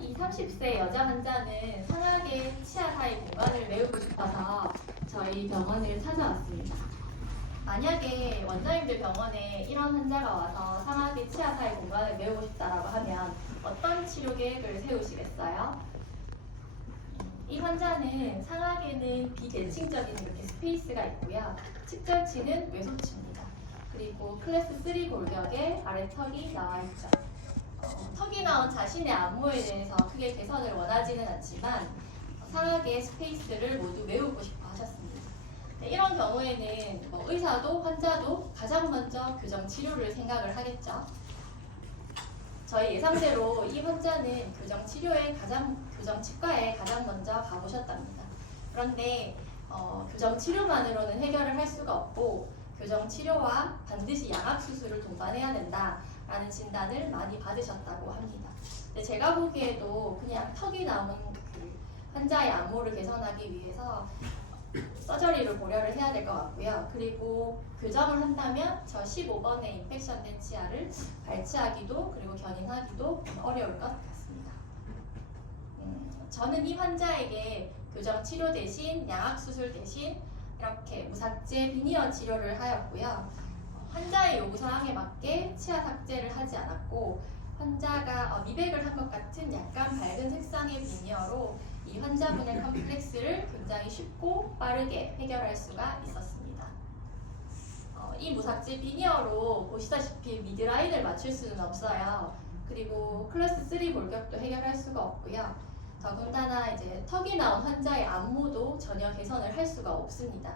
이 30세 여자 환자는 상하계 치아 사이 공간을 메우고 싶어서 저희 병원을 찾아왔습니다. 만약에 원장님들 병원에 이런 환자가 와서 상하계 치아 사이 공간을 메우고 싶다라고 하면 어떤 치료 계획을 세우시겠어요? 이 환자는 상하계는 비대칭적인 이렇게 스페이스가 있고요. 측절치는 외소치입니다. 그리고 클래스 3 골격에 아래 턱이 나와 있죠. 턱이 나온 자신의 안무에 대해서 크게 개선을 원하지는 않지만 상하계 스페이스를 모두 메우고 싶어 하셨습니다. 이런 경우에는 의사도 환자도 가장 먼저 교정 치료를 생각을 하겠죠. 저희 예상대로 이 환자는 교정 치과에 가장 먼저 가보셨답니다. 그런데 교정 치료만으로는 해결을 할 수가 없고 교정 치료와 반드시 양악 수술을 동반해야 된다라는 진단을 많이 받으셨다고 합니다. 근데 제가 보기에도 그냥 턱이 나온 그 환자의 안무를 개선하기 위해서 서저리를 고려를 해야 될 것 같고요. 그리고 교정을 한다면 저 15번의 인펙션된 치아를 발치하기도 그리고 견인하기도 어려울 것 같습니다. 저는 이 환자에게 교정 치료 대신 양악 수술 대신 이렇게 무삭제 비니어 치료를 하였고요. 환자의 요구 사항에 맞게 치아 삭제를 하지 않았고 환자가 미백을 한 것 같은 약간 밝은 색상의 비니어로 이 환자분의 컴플렉스를 굉장히 쉽고 빠르게 해결할 수가 있었습니다. 이 무삭제 비니어로 보시다시피 미드라인을 맞출 수는 없어요. 그리고 클래스 3 골격도 해결할 수가 없고요. 더군다나 이제 턱이 나온 환자의 안무도 전혀 개선을 할 수가 없습니다.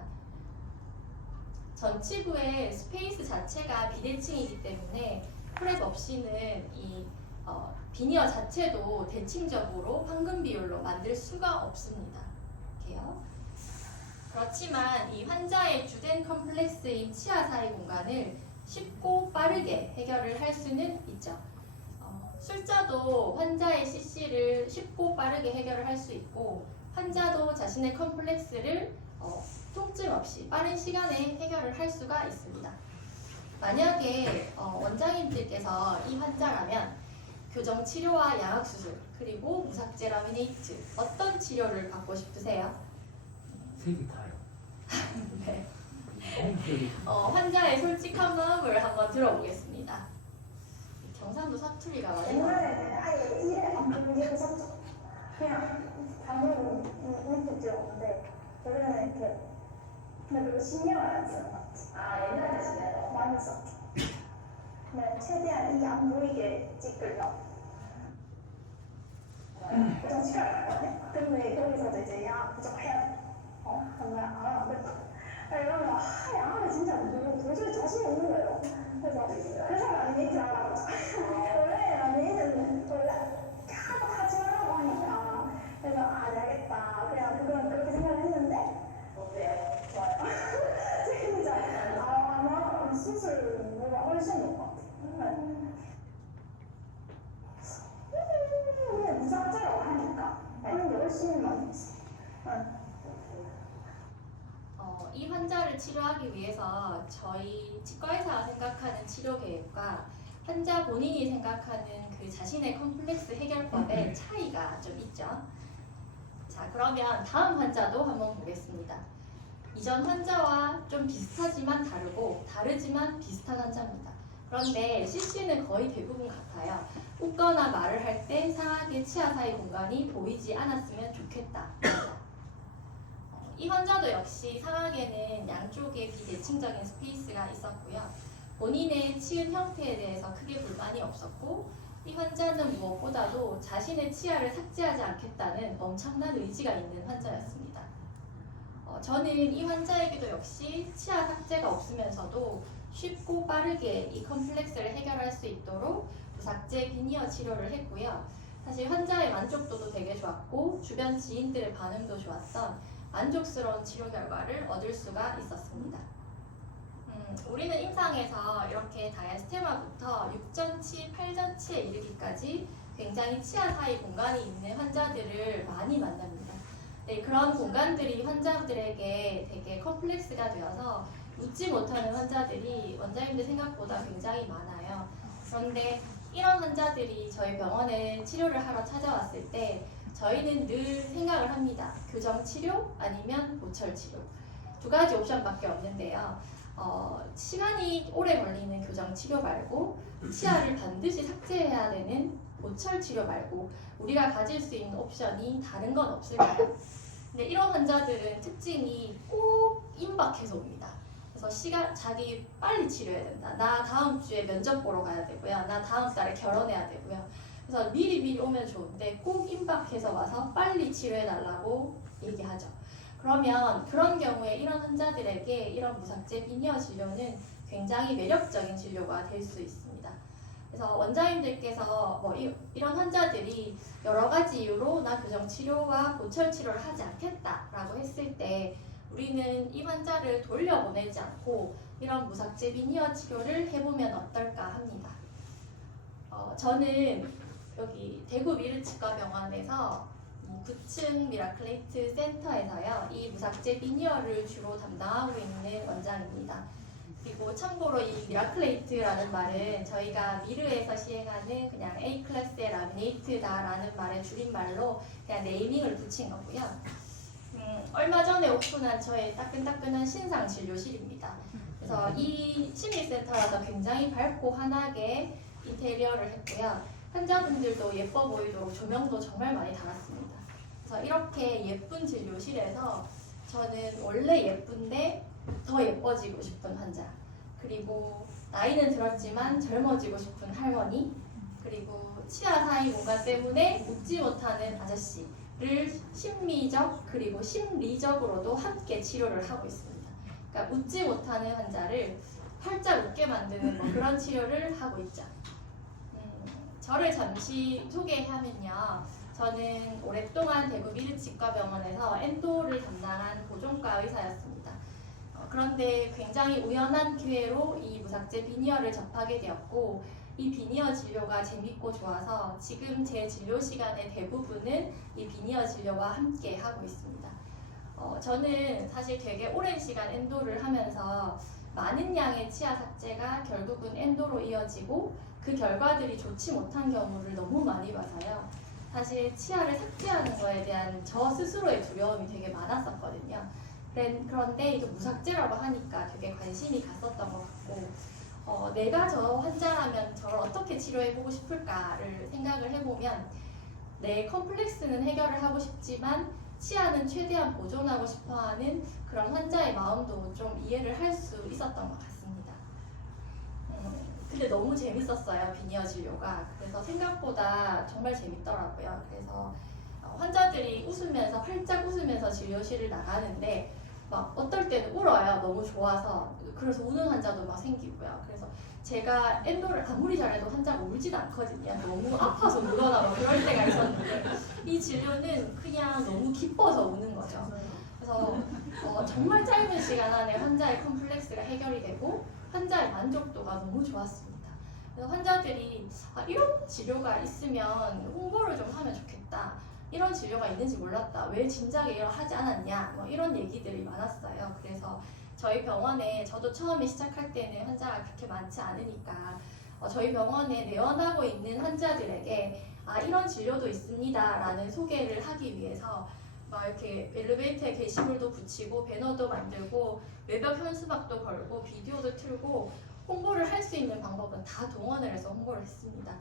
전치부의 스페이스 자체가 비대칭이기 때문에 프랩 없이는 이 비니어 자체도 대칭적으로 황금 비율로 만들 수가 없습니다. 이렇게요. 그렇지만 이 환자의 주된 컴플렉스인 치아 사이 공간을 쉽고 빠르게 해결을 할 수는 있죠. 술자도 환자의 CC를 쉽고 빠르게 해결을 할 수 있고 환자도 자신의 컴플렉스를 통증 없이 빠른 시간에 해결을 할 수가 있습니다. 만약에 원장님들께서 이 환자라면 교정 치료와 양악 수술 그리고 무삭제 라미네이트 어떤 치료를 받고 싶으세요? 색이 다요. 네. 환자의 솔직한 마음을 한번 들어보겠습니다. 경상도 사투리가 많이 옛날에는 아예 일에 안 보이게 썼죠. 그냥 단어로 이렇게 지었는데 요즘에는 이렇게 근데 별로 신경을 안 쓰는 것 같아. 옛날에 신경 많이 썼죠. 그냥 최대한 이게 안 보이게 찍으려고. 정치과를 갔거든요. 근데 거기서도 이제 야 부족해야 돼. 정말 안 됐다. 이러면 양아는 진짜 도저히 자신이 없는 거예요. 그래서 회사 라미네이트 하라고 원래 라미네이트는 원래 하도 하지 말라고 하니까 그래서 알겠다. 그냥 그건 그렇게 생각을 했는데 어때요? 좋아요. 진짜 아마 수술보다 훨씬 좋을 것 같아요. 근데 무삭제라고 하니까 하는 게 훨씬 많이 있어요. 이 환자를 치료하기 위해서 저희 치과의사가 생각하는 치료 계획과 환자 본인이 생각하는 그 자신의 컴플렉스 해결법의 차이가 좀 있죠. 자, 그러면 다음 환자도 한번 보겠습니다. 이전 환자와 좀 비슷하지만 다르고 다르지만 비슷한 환자입니다. 그런데 CC는 거의 대부분 같아요. 웃거나 말을 할 때 상하계 치아 사이 공간이 보이지 않았으면 좋겠다. 이 환자도 역시 상하계는 양쪽에 비대칭적인 스페이스가 있었고요. 본인의 치은 형태에 대해서 크게 불만이 없었고 이 환자는 무엇보다도 자신의 치아를 삭제하지 않겠다는 엄청난 의지가 있는 환자였습니다. 저는 이 환자에게도 역시 치아 삭제가 없으면서도 쉽고 빠르게 이 컴플렉스를 해결할 수 있도록 무삭제 비니어 치료를 했고요. 사실 환자의 만족도도 되게 좋았고 주변 지인들의 반응도 좋았던 만족스러운 치료 결과를 얻을 수가 있었습니다. 우리는 임상에서 이렇게 다이아스테마부터 6전치, 8전치에 이르기까지 굉장히 치아 사이 공간이 있는 환자들을 많이 만납니다. 네, 그런 공간들이 환자들에게 되게 컴플렉스가 되어서 웃지 못하는 환자들이 원장님들 생각보다 굉장히 많아요. 그런데 이런 환자들이 저희 병원에 치료를 하러 찾아왔을 때 저희는 늘 생각을 합니다. 교정 치료 아니면 보철 치료. 두 가지 옵션밖에 없는데요. 시간이 오래 걸리는 교정 치료 말고 치아를 반드시 삭제해야 되는 보철 치료 말고 우리가 가질 수 있는 옵션이 다른 건 없을까요? 근데 이런 환자들은 특징이 꼭 임박해서 옵니다. 그래서 자기 빨리 치료해야 된다. 나 다음 주에 면접 보러 가야 되고요. 나 다음 달에 결혼해야 되고요. 그래서 미리 오면 좋은데 꼭 임박해서 와서 빨리 치료해달라고 얘기하죠. 그러면 그런 경우에 이런 환자들에게 이런 무삭제 비니어 진료는 굉장히 매력적인 진료가 될 수 있습니다. 그래서 원장님들께서 이런 환자들이 여러 가지 이유로 나 교정 치료와 보철 치료를 하지 않겠다라고 했을 때 우리는 이 환자를 돌려보내지 않고 이런 무삭제 비니어 치료를 해보면 어떨까 합니다. 저는 여기 대구 미르치과병원에서 9층 미라클레이트 센터에서요, 이 무삭제 비니어를 주로 담당하고 있는 원장입니다. 그리고 참고로 이 미라클레이트라는 말은 저희가 미르에서 시행하는 그냥 A 클래스의 라미네이트다라는 말의 줄임말로 그냥 네이밍을 붙인 거고요. 얼마 전에 오픈한 저의 따끈따끈한 신상 진료실입니다. 그래서 이 심리센터라서 굉장히 밝고 환하게 인테리어를 했고요. 환자분들도 예뻐 보이도록 조명도 정말 많이 달았습니다. 그래서 이렇게 예쁜 진료실에서 저는 원래 예쁜데 더 예뻐지고 싶은 환자, 그리고 나이는 들었지만 젊어지고 싶은 할머니, 그리고 치아 사이 공간 때문에 웃지 못하는 아저씨를 심리적 그리고 심리적으로도 함께 치료를 하고 있습니다. 그러니까 웃지 못하는 환자를 활짝 웃게 만드는 그런 치료를 하고 있죠. 저를 잠시 소개하면요. 저는 오랫동안 대구 미르치과병원에서 엔도를 담당한 보존과 의사였습니다. 그런데 굉장히 우연한 기회로 이 무삭제 비니어를 접하게 되었고 이 비니어 진료가 재밌고 좋아서 지금 제 진료 시간의 대부분은 이 비니어 진료와 함께 하고 있습니다. 저는 사실 되게 오랜 시간 엔도를 하면서 많은 양의 치아 삭제가 결국은 엔도로 이어지고 그 결과들이 좋지 못한 경우를 너무 많이 봐서요. 사실 치아를 삭제하는 거에 대한 저 스스로의 두려움이 되게 많았었거든요. 그런데 이제 무삭제라고 하니까 되게 관심이 갔었던 것 같고 내가 저 환자라면 저를 어떻게 치료해보고 싶을까를 생각을 해보면 내 컴플렉스는 해결을 하고 싶지만 치아는 최대한 보존하고 싶어하는 그런 환자의 마음도 좀 이해를 할 수 있었던 것 같습니다. 근데 너무 재밌었어요, 비니어 진료가. 그래서 생각보다 정말 재밌더라고요. 그래서 환자들이 웃으면서 활짝 웃으면서 진료실을 나가는데 막 어떨 때는 울어요. 너무 좋아서. 그래서 우는 환자도 막 생기고요. 그래서 제가 엔도를 아무리 잘해도 환자가 울지도 않거든요. 너무 아파서 울거나 막 그럴 때가 있었는데 이 진료는 그냥 너무 기뻐서 우는 거죠. 그래서 정말 짧은 시간 안에 환자의 컴플렉스가 해결이 되고 환자의 만족도가 너무 좋았습니다. 그래서 환자들이 이런 치료가 있으면 홍보를 좀 하면 좋겠다. 이런 진료가 있는지 몰랐다. 왜 진작에 이런 하지 않았냐. 이런 얘기들이 많았어요. 그래서 저희 병원에 저도 처음에 시작할 때는 환자가 그렇게 많지 않으니까 저희 병원에 내원하고 있는 환자들에게 이런 진료도 있습니다 라는 소개를 하기 위해서 막 이렇게 엘리베이터에 게시물도 붙이고 배너도 만들고 외벽 현수막도 걸고 비디오도 틀고 홍보를 할 수 있는 방법은 다 동원을 해서 홍보를 했습니다.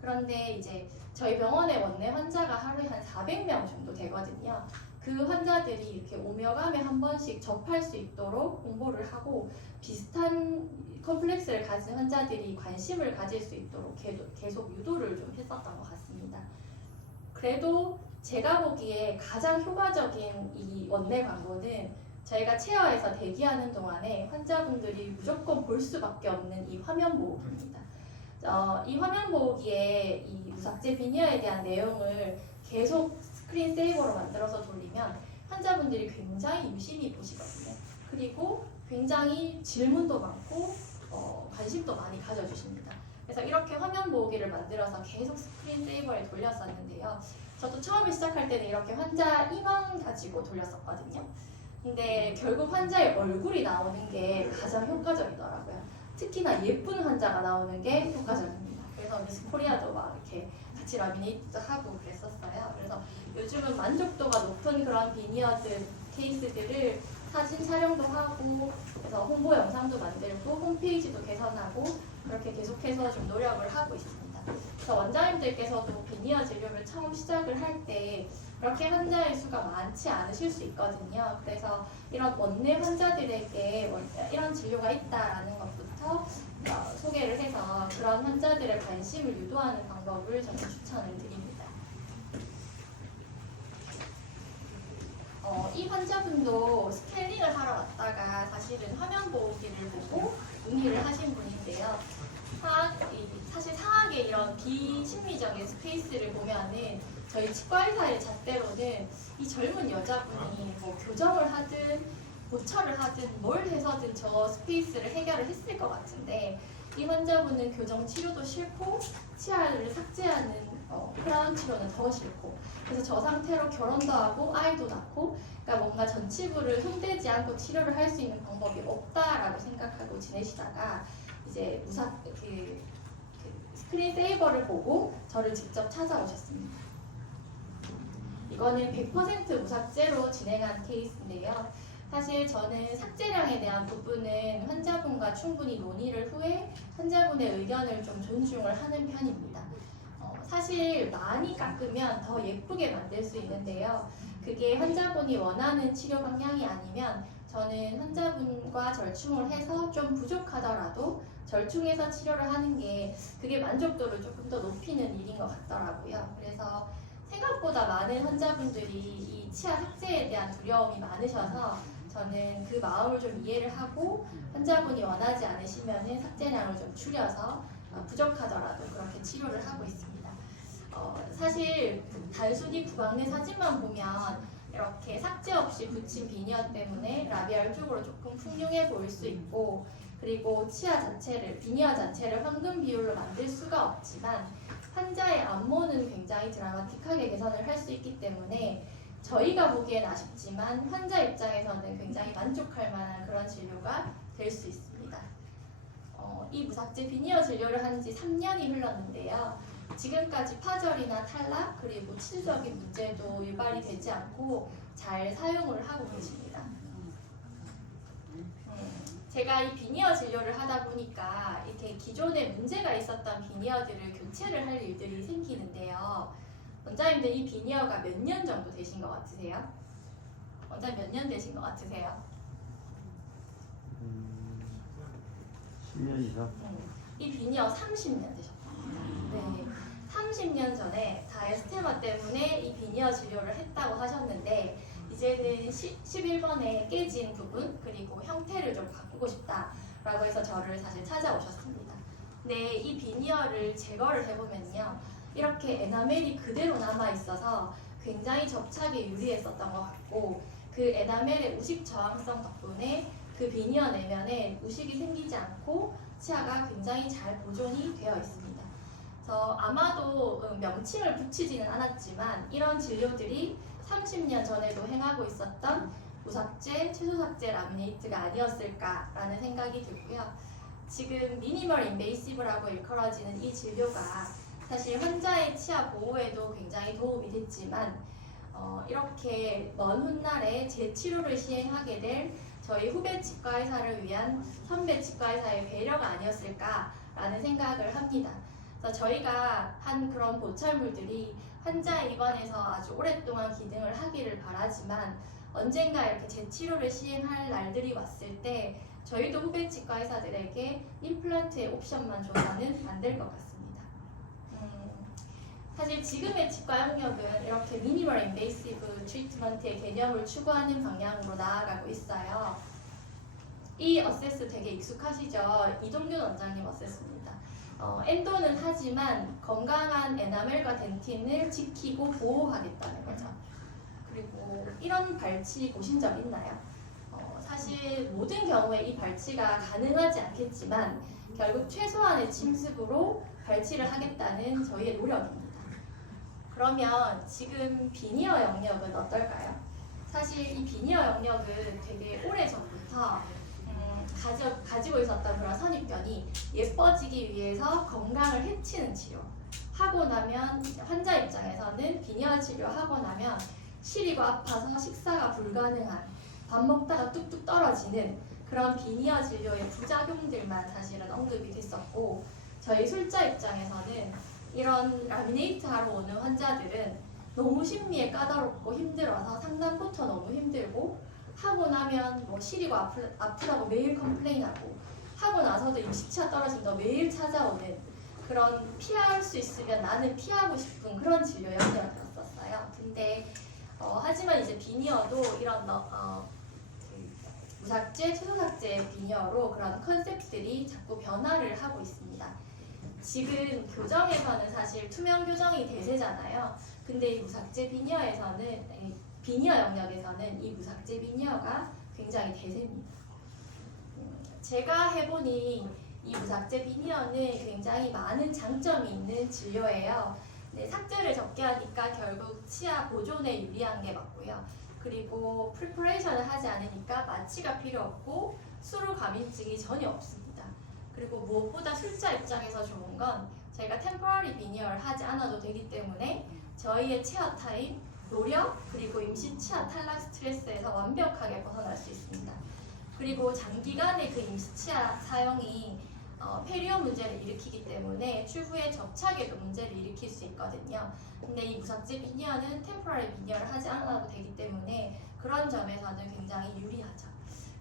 그런데 이제 저희 병원에 원래 환자가 하루에 한 400명 정도 되거든요. 그 환자들이 이렇게 오며 가며 한 번씩 접할 수 있도록 홍보를 하고 비슷한 컴플렉스를 가진 환자들이 관심을 가질 수 있도록 계속 유도를 좀 했었던 것 같습니다. 그래도 제가 보기에 가장 효과적인 이 원내 광고는 저희가 체어에서 대기하는 동안에 환자분들이 무조건 볼 수밖에 없는 이 화면 보호기입니다. 이 화면 보호기에 이 무삭제 비니어에 대한 내용을 계속 스크린 세이버로 만들어서 돌리면 환자분들이 굉장히 유심히 보시거든요. 그리고 굉장히 질문도 많고 관심도 많이 가져주십니다. 그래서 이렇게 화면 보호기를 만들어서 계속 스크린 세이버에 돌렸었는데요. 저도 처음에 시작할 때는 이렇게 환자 인원 가지고 돌렸었거든요. 근데 결국 환자의 얼굴이 나오는 게 가장 효과적이더라고요. 특히나 예쁜 환자가 나오는 게 효과적입니다. 그래서 미스 코리아도 막 이렇게 같이 라미네이트도 하고 그랬었어요. 그래서 요즘은 만족도가 높은 그런 비니어드 케이스들을 사진 촬영도 하고 그래서 홍보 영상도 만들고 홈페이지도 개선하고 그렇게 계속해서 좀 노력을 하고 있습니다. 그래서 원장님들께서도 비니어 진료를 처음 시작을 할 때 그렇게 환자의 수가 많지 않으실 수 있거든요. 그래서 이런 원내 환자들에게 이런 진료가 있다라는 것부터 소개를 해서 그런 환자들의 관심을 유도하는 방법을 저는 추천을 드립니다. 이 환자분도 스케일링을 하러 왔다가 사실은 화면 보기를 보고 문의를 하신 분인데요. 사실 상하게 이런 비심리적인 스페이스를 보면은 저희 치과의사의 잣대로는 이 젊은 여자분이 뭐 교정을 하든 보철을 하든 뭘 해서든 저 스페이스를 해결을 했을 것 같은데 이 환자분은 교정 치료도 싫고 치아를 삭제하는 크라운 치료는 더 싫고 그래서 저 상태로 결혼도 하고 아이도 낳고 그러니까 뭔가 전치부를 손대지 않고 치료를 할 수 있는 방법이 없다라고 생각하고 지내시다가 이제 스크린 세이버를 보고 저를 직접 찾아오셨습니다. 이거는 100% 무삭제로 진행한 케이스인데요. 사실 저는 삭제량에 대한 부분은 환자분과 충분히 논의를 후에 환자분의 의견을 좀 존중을 하는 편입니다. 사실 많이 깎으면 더 예쁘게 만들 수 있는데요. 그게 환자분이 원하는 치료 방향이 아니면 저는 환자분과 절충을 해서 좀 부족하더라도 절충해서 치료를 하는 게 그게 만족도를 조금 더 높이는 일인 것 같더라고요. 그래서 생각보다 많은 환자분들이 이 치아 삭제에 대한 두려움이 많으셔서 저는 그 마음을 좀 이해를 하고 환자분이 원하지 않으시면 삭제량을 좀 줄여서 부족하더라도 그렇게 치료를 하고 있습니다. 사실 단순히 구강 내 사진만 보면 이렇게 삭제 없이 붙인 비니어 때문에 라비알 쪽으로 조금 풍요해 보일 수 있고 그리고 치아 자체를 비니어 자체를 황금 비율로 만들 수가 없지만 환자의 안모는 굉장히 드라마틱하게 개선을 할 수 있기 때문에 저희가 보기엔 아쉽지만 환자 입장에서는 굉장히 만족할 만한 그런 진료가 될 수 있습니다. 이 무삭제 비니어 진료를 한 지 3년이 흘렀는데요. 지금까지 파절이나 탈락 그리고 치주적인 문제도 유발이 되지 않고 잘 사용을 하고 계십니다. 제가 이 비니어 진료를 하다 보니까 이렇게 기존에 문제가 있었던 비니어들을 교체를 할 일들이 생기는데요. 원장님들 이 비니어가 몇 년 정도 되신 것 같으세요? 원장님 몇 년 되신 것 같으세요? 10년 이상? 이 비니어 30년 되셨답니다. 네, 30년 전에 다이스테마 때문에 이 비니어 진료를 했다고 하셨는데 이제는 11번에 깨진 부분 그리고 형태를 좀 바꾸고 싶다라고 해서 저를 사실 찾아오셨습니다. 근데 이 비니어를 제거를 해보면요. 이렇게 에나멜이 그대로 남아있어서 굉장히 접착에 유리했었던 것 같고 그 에나멜의 우식 저항성 덕분에 그 비니어 내면에 우식이 생기지 않고 치아가 굉장히 잘 보존이 되어 있습니다. 그래서 아마도 명칭을 붙이지는 않았지만 이런 진료들이 30년 전에도 행하고 있었던 무삭제, 최소삭제 라미네이트가 아니었을까라는 생각이 들고요. 지금 미니멀 인베이시브라고 일컬어지는 이 진료가 사실 환자의 치아 보호에도 굉장히 도움이 됐지만 이렇게 먼 훗날에 재치료를 시행하게 될 저희 후배 치과의사를 위한 선배 치과의사의 배려가 아니었을까라는 생각을 합니다. 그래서 저희가 한 그런 보철물들이 환자의 입안에서 아주 오랫동안 기능을 하기를 바라지만 언젠가 이렇게 재치료를 시행할 날들이 왔을 때 저희도 후배 치과 의사들에게 임플란트의 옵션만 줘서는 안 될 것 같습니다. 사실 지금의 치과 영역은 이렇게 미니멀 인베이시브 트리트먼트의 개념을 추구하는 방향으로 나아가고 있어요. 이 어세스 되게 익숙하시죠? 이동균 원장님 어세스입니다. 엔도는 하지만 건강한 에나멜과 덴틴을 지키고 보호하겠다는 거죠. 그리고 이런 발치 보신 적 있나요? 사실 모든 경우에 이 발치가 가능하지 않겠지만 결국 최소한의 침습으로 발치를 하겠다는 저희의 노력입니다. 그러면 지금 비니어 영역은 어떨까요? 사실 이 비니어 영역은 되게 오래전부터 가지고 있었던 그런 선입견이 예뻐지기 위해서 건강을 해치는 치료. 하고 나면 환자 입장에서는 비니어 치료하고 나면 시리고 아파서 식사가 불가능한, 밥 먹다가 뚝뚝 떨어지는 그런 비니어 진료의 부작용들만 사실은 언급이 됐었고, 저희 술자 입장에서는 이런 라미네이트 하러 오는 환자들은 너무 심미에 까다롭고 힘들어서 상담부터 너무 힘들고, 하고 나면 뭐 시리고 아프다고 매일 컴플레인하고, 하고 나서도 임시치아 떨어진다고 매일 찾아오는 그런, 피할 수 있으면 나는 피하고 싶은 그런 진료 영역이었었어요. 근데 하지만 이제 비니어도 이런 무삭제, 초소삭제 비니어로 그런 컨셉들이 자꾸 변화를 하고 있습니다. 지금 교정에서는 사실 투명 교정이 대세잖아요. 근데 이 무삭제 비니어에서는, 비니어 영역에서는 이 무삭제 비니어가 굉장히 대세입니다. 제가 해보니 이 무삭제 비니어는 굉장히 많은 장점이 있는 진료예요. 네, 삭제를 적게 하니까 결국 치아 보존에 유리한 게 맞고요. 그리고 프리퍼레이션을 하지 않으니까 마취가 필요 없고 수루 감인증이 전혀 없습니다. 그리고 무엇보다 술자 입장에서 좋은 건 저희가 템포러리 비니어를 하지 않아도 되기 때문에 저희의 체어 타임, 노력, 그리고 임시 치아 탈락 스트레스에서 완벽하게 벗어날 수 있습니다. 그리고 장기간의 그 임시 치아 사용이 페리오 문제를 일으키기 때문에 추후에 접착에도 문제를 일으킬 수 있거든요. 근데 이 무삭제 비니어는 템포러리 비니어를 하지 않아도 되기 때문에 그런 점에서는 굉장히 유리하죠.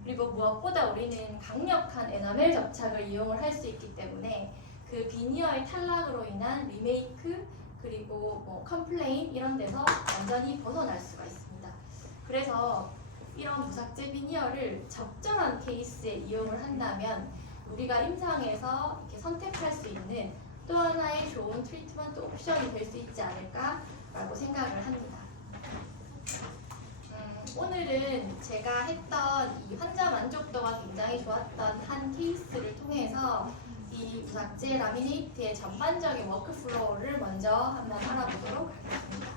그리고 무엇보다 우리는 강력한 에나멜 접착을 이용을 할 수 있기 때문에 그 비니어의 탈락으로 인한 리메이크, 그리고 뭐 컴플레인 이런 데서 완전히 벗어날 수가 있습니다. 그래서 이런 무삭제 비니어를 적절한 케이스에 이용을 한다면 우리가 임상에서 이렇게 선택할 수 있는 또 하나의 좋은 트리트먼트 옵션이 될 수 있지 않을까라고 생각을 합니다. 오늘은 제가 했던 이 환자 만족도가 굉장히 좋았던 한 케이스를 통해서 이 무삭제 라미네이트의 전반적인 워크플로우를 먼저 한번 알아보도록 하겠습니다.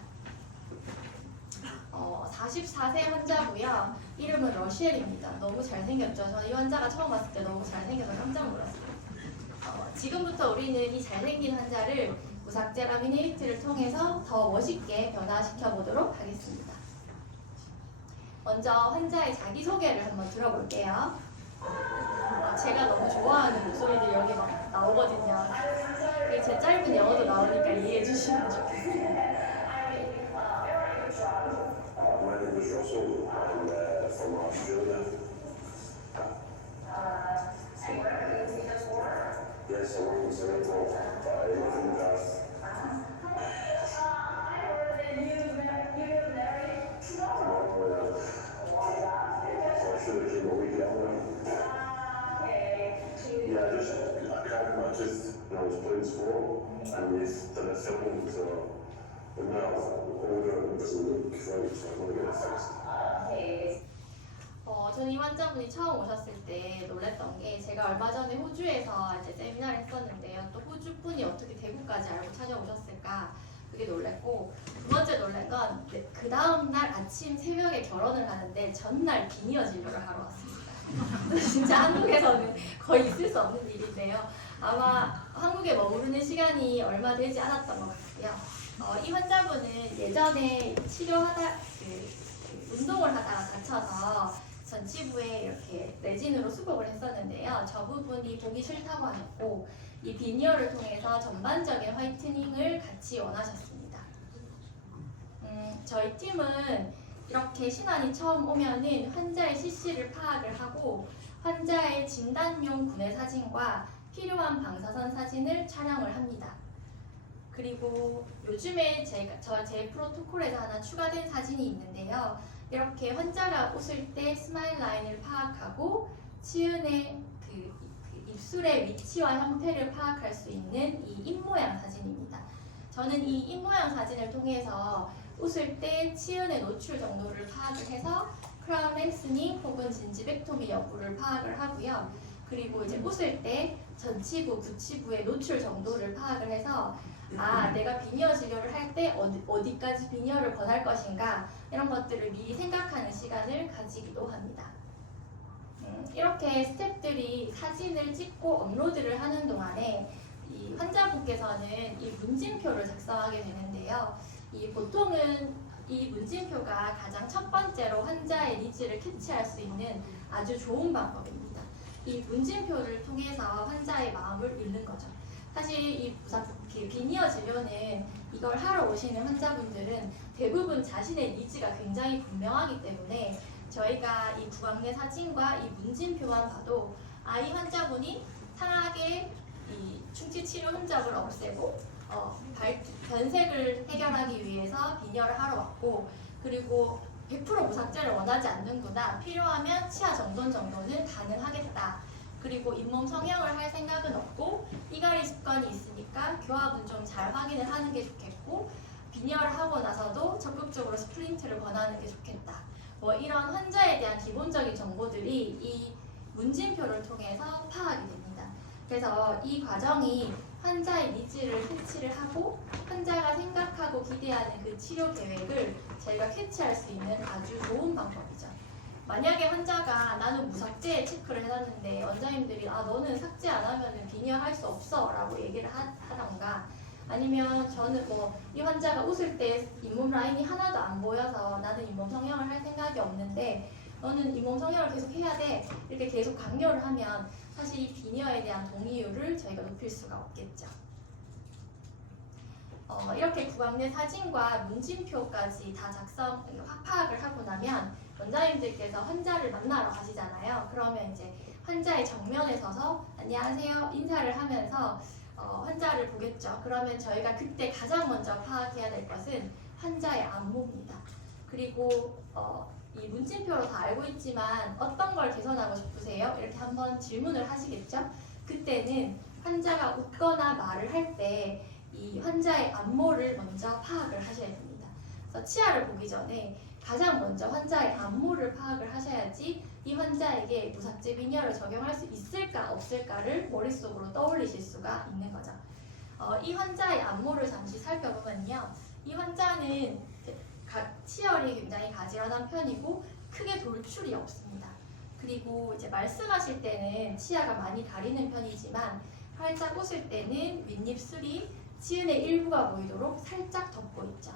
44세 환자고요. 이름은 러시엘입니다. 너무 잘생겼죠? 저는 이 환자가 처음 봤을 때 너무 잘생겨서 깜짝 놀랐어요. 지금부터 우리는 이 잘생긴 환자를 무삭제 라미네이트를 통해서 더 멋있게 변화시켜 보도록 하겠습니다. 먼저 환자의 자기소개를 한번 들어볼게요. 제가 너무 좋아하는 목소리들이 여기 막 나오거든요. 제 짧은 영어도 나오니까 이해해 주시면 좋겠어요. My name is Russell. I'm from Australia. Yes, I work in Singapore. I live in Perth. I should have came a week earlier. Yeah, I cracked my tooth when I was playing sport, and they've done a filming, so I'm now older and it doesn't look right, so I'm going to get it fixed. 저는 이 환자분이 처음 오셨을 때 놀랬던 게, 제가 얼마 전에 호주에서 이제 세미나를 했었는데요. 또 호주분이 어떻게 대구까지 알고 찾아오셨을까, 그게 놀랬고, 두 번째 놀란 건 그 다음날 아침 새벽에 결혼을 하는데 전날 비니어 진료를 하러 왔습니다. 진짜 한국에서는 거의 있을 수 없는 일인데요. 아마 한국에 머무르는 시간이 얼마 되지 않았던 것 같고요. 이 환자분은 예전에 치료하다 운동을 하다가 다쳐서 전치부에 이렇게 레진으로 수복을 했었는데요. 저 부분이 보기 싫다고 하셨고, 이 비니어를 통해서 전반적인 화이트닝을 같이 원하셨습니다. 저희 팀은 이렇게 신환이 처음 오면은 환자의 CC를 파악을 하고 환자의 진단용 구내 사진과 필요한 방사선 사진을 촬영을 합니다. 그리고 요즘에 제 프로토콜에서 하나 추가된 사진이 있는데요. 이렇게 환자가 웃을 때 스마일 라인을 파악하고 치은의 그 입술의 위치와 형태를 파악할 수 있는 이 입모양 사진입니다. 저는 이 입모양 사진을 통해서 웃을 때 치은의 노출 정도를 파악을 해서 크라운 랭스닝 혹은 진지백토미 여부를 파악을 하고요. 그리고 이제 웃을 때 전치부, 부치부의 노출 정도를 파악을 해서 내가 비니어 진료를 할 때 어디까지 비니어를 권할 것인가, 이런 것들을 미리 생각하는 시간을 가지기도 합니다. 이렇게 스태프들이 사진을 찍고 업로드를 하는 동안에 이 환자분께서는 이 문진표를 작성하게 되는데요. 이 보통은 이 문진표가 가장 첫 번째로 환자의 니즈를 캐치할 수 있는 아주 좋은 방법입니다. 이 문진표를 통해서 환자의 마음을 읽는 거죠. 사실 이 비니어 진료는 이걸 하러 오시는 환자분들은 대부분 자신의 니즈가 굉장히 분명하기 때문에 저희가 이 구강내 사진과 이 문진표만 봐도 이 환자분이 상하게 이 충치 치료 흔적을 없애고 변색을 해결하기 위해서 비니어를 하러 왔고, 그리고 100% 무삭제를 원하지 않는구나, 필요하면 치아 정돈 정도는 가능하겠다, 그리고 잇몸 성형을 할 생각은 없고 이갈이 습관이 있으니까 교합은 좀 잘 확인을 하는 게 좋겠고, 비니어를 하고 나서도 적극적으로 스플린트를 권하는 게 좋겠다, 뭐 이런 환자에 대한 기본적인 정보들이 이 문진표를 통해서 파악이 됩니다. 그래서 이 과정이 환자의 니즈를 캐치를 하고 환자가 생각하고 기대하는 그 치료 계획을 저희가 캐치할 수 있는 아주 좋은 방법이죠. 만약에 환자가 나는 무삭제 체크를 해놨는데 원장님들이 너는 삭제 안 하면 비니어 할 수 없어 라고 얘기를 하던가, 아니면 저는 이 환자가 웃을 때 잇몸 라인이 하나도 안 보여서 나는 잇몸 성형을 할 생각이 없는데 너는 잇몸 성형을 계속 해야 돼, 이렇게 계속 강요를 하면 사실 이 비니어에 대한 동의율을 저희가 높일 수가 없겠죠. 이렇게 구강내 사진과 문진표까지 다 파악을 하고 나면 원장님들께서 환자를 만나러 가시잖아요. 그러면 이제 환자의 정면에 서서 안녕하세요 인사를 하면서 환자를 보겠죠. 그러면 저희가 그때 가장 먼저 파악해야 될 것은 환자의 안무입니다. 그리고 이 문진표로 다 알고 있지만 어떤 걸 개선하고 싶으세요? 이렇게 한번 질문을 하시겠죠? 그때는 환자가 웃거나 말을 할 때 이 환자의 안모를 먼저 파악을 하셔야 됩니다. 그래서 치아를 보기 전에 가장 먼저 환자의 안모를 파악을 하셔야지 이 환자에게 무삭제 비니어를 적용할 수 있을까 없을까를 머릿속으로 떠올리실 수가 있는 거죠. 이 환자의 안모를 잠시 살펴보면요. 이 환자는 치열이 굉장히 가지런한 편이고 크게 돌출이 없습니다. 그리고 이제 말씀하실 때는 치아가 많이 가리는 편이지만 활짝 웃을 때는 윗입술이 치은의 일부가 보이도록 살짝 덮고 있죠.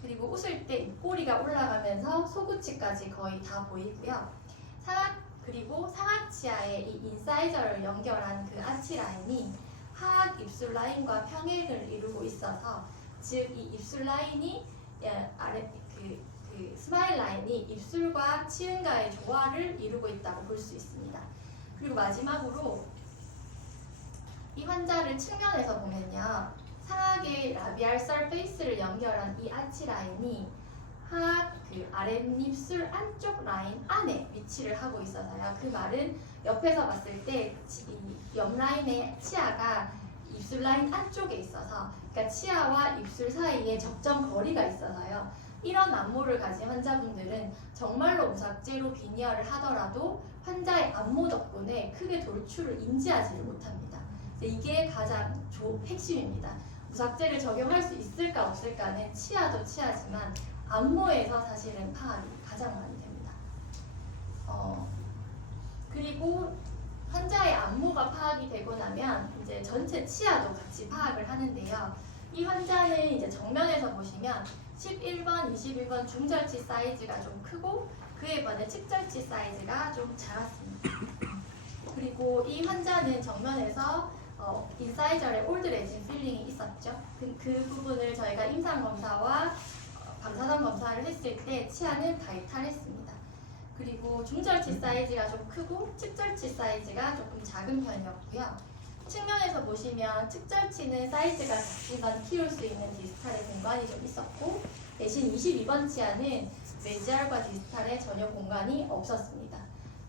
그리고 웃을 때 입꼬리가 올라가면서 속구치까지 거의 다 보이고요. 그리고 상하치아의 이 인사이저를 연결한 그 아치 라인이 하악 입술 라인과 평행을 이루고 있어서, 즉 이 입술 라인이 아래 그 스마일 라인이 입술과 치은과의 조화를 이루고 있다고 볼 수 있습니다. 그리고 마지막으로 이 환자를 측면에서 보면요, 상하의 라비알 서페이스를 연결한 이 아치 라인이 하악 그 아랫입술 안쪽 라인 안에 위치를 하고 있어서요. 그 말은 옆에서 봤을 때 이 옆 라인의 치아가 입술 라인 안쪽에 있어서, 그러니까 치아와 입술 사이에 적정 거리가 있어서요. 이런 안모를 가진 환자분들은 정말로 무삭제로 비니어를 하더라도 환자의 안모 덕분에 크게 돌출을 인지하지를 못합니다. 이게 가장 핵심입니다. 무삭제를 적용할 수 있을까 없을까는 치아도 치아지만 안모에서 사실은 파악이 가장 많이 됩니다. 그리고 환자의 안모가 파악이 되고 나면 이제 전체 치아도 같이 파악을 하는데요. 이 환자는 이제 정면에서 보시면 11번, 21번 중절치 사이즈가 좀 크고 그에 반해 측절치 사이즈가 좀 작았습니다. 그리고 이 환자는 정면에서 인사이저에 올드 레진 필링이 있었죠. 그 부분을 저희가 임상검사와 방사선 검사를 했을 때 치아는 다 이탈했습니다. 그리고 중절치 사이즈가 좀 크고 측절치 사이즈가 조금 작은 편이었고요. 측면에서 보시면 측절치는 사이즈가 작지만 키울 수 있는 디스탈의 공간이 좀 있었고, 대신 22번 치아는 메지알과 디스탈에 전혀 공간이 없었습니다.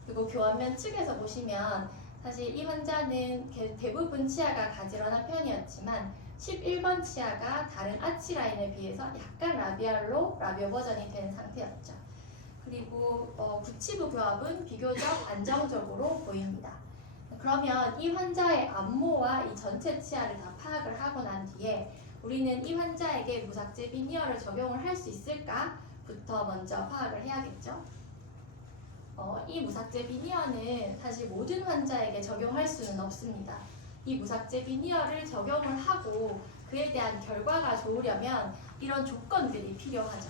그리고 교환면 측에서 보시면 사실 이 환자는 대부분 치아가 가지런한 편이었지만 11번 치아가 다른 아치 라인에 비해서 약간 라비오 버전이 된 상태였죠. 그리고 구치부 교합은 비교적 안정적으로 보입니다. 그러면 이 환자의 안모와 이 전체 치아를 다 파악을 하고 난 뒤에 우리는 이 환자에게 무삭제 비니어를 적용을 할 수 있을까부터 먼저 파악을 해야겠죠. 이 무삭제 비니어는 사실 모든 환자에게 적용할 수는 없습니다. 이 무삭제 비니어를 적용을 하고 그에 대한 결과가 좋으려면 이런 조건들이 필요하죠.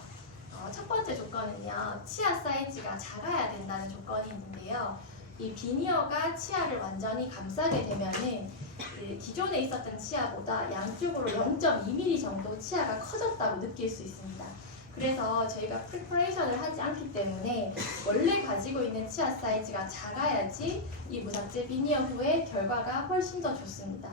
첫 번째 조건은요, 치아 사이즈가 작아야 된다는 조건이 있는데요. 이 비니어가 치아를 완전히 감싸게 되면은 기존에 있었던 치아보다 양쪽으로 0.2mm 정도 치아가 커졌다고 느낄 수 있습니다. 그래서 저희가 프리퍼레이션을 하지 않기 때문에 원래 가지고 있는 치아 사이즈가 작아야지 이 무삭제 비니어 후에 결과가 훨씬 더 좋습니다.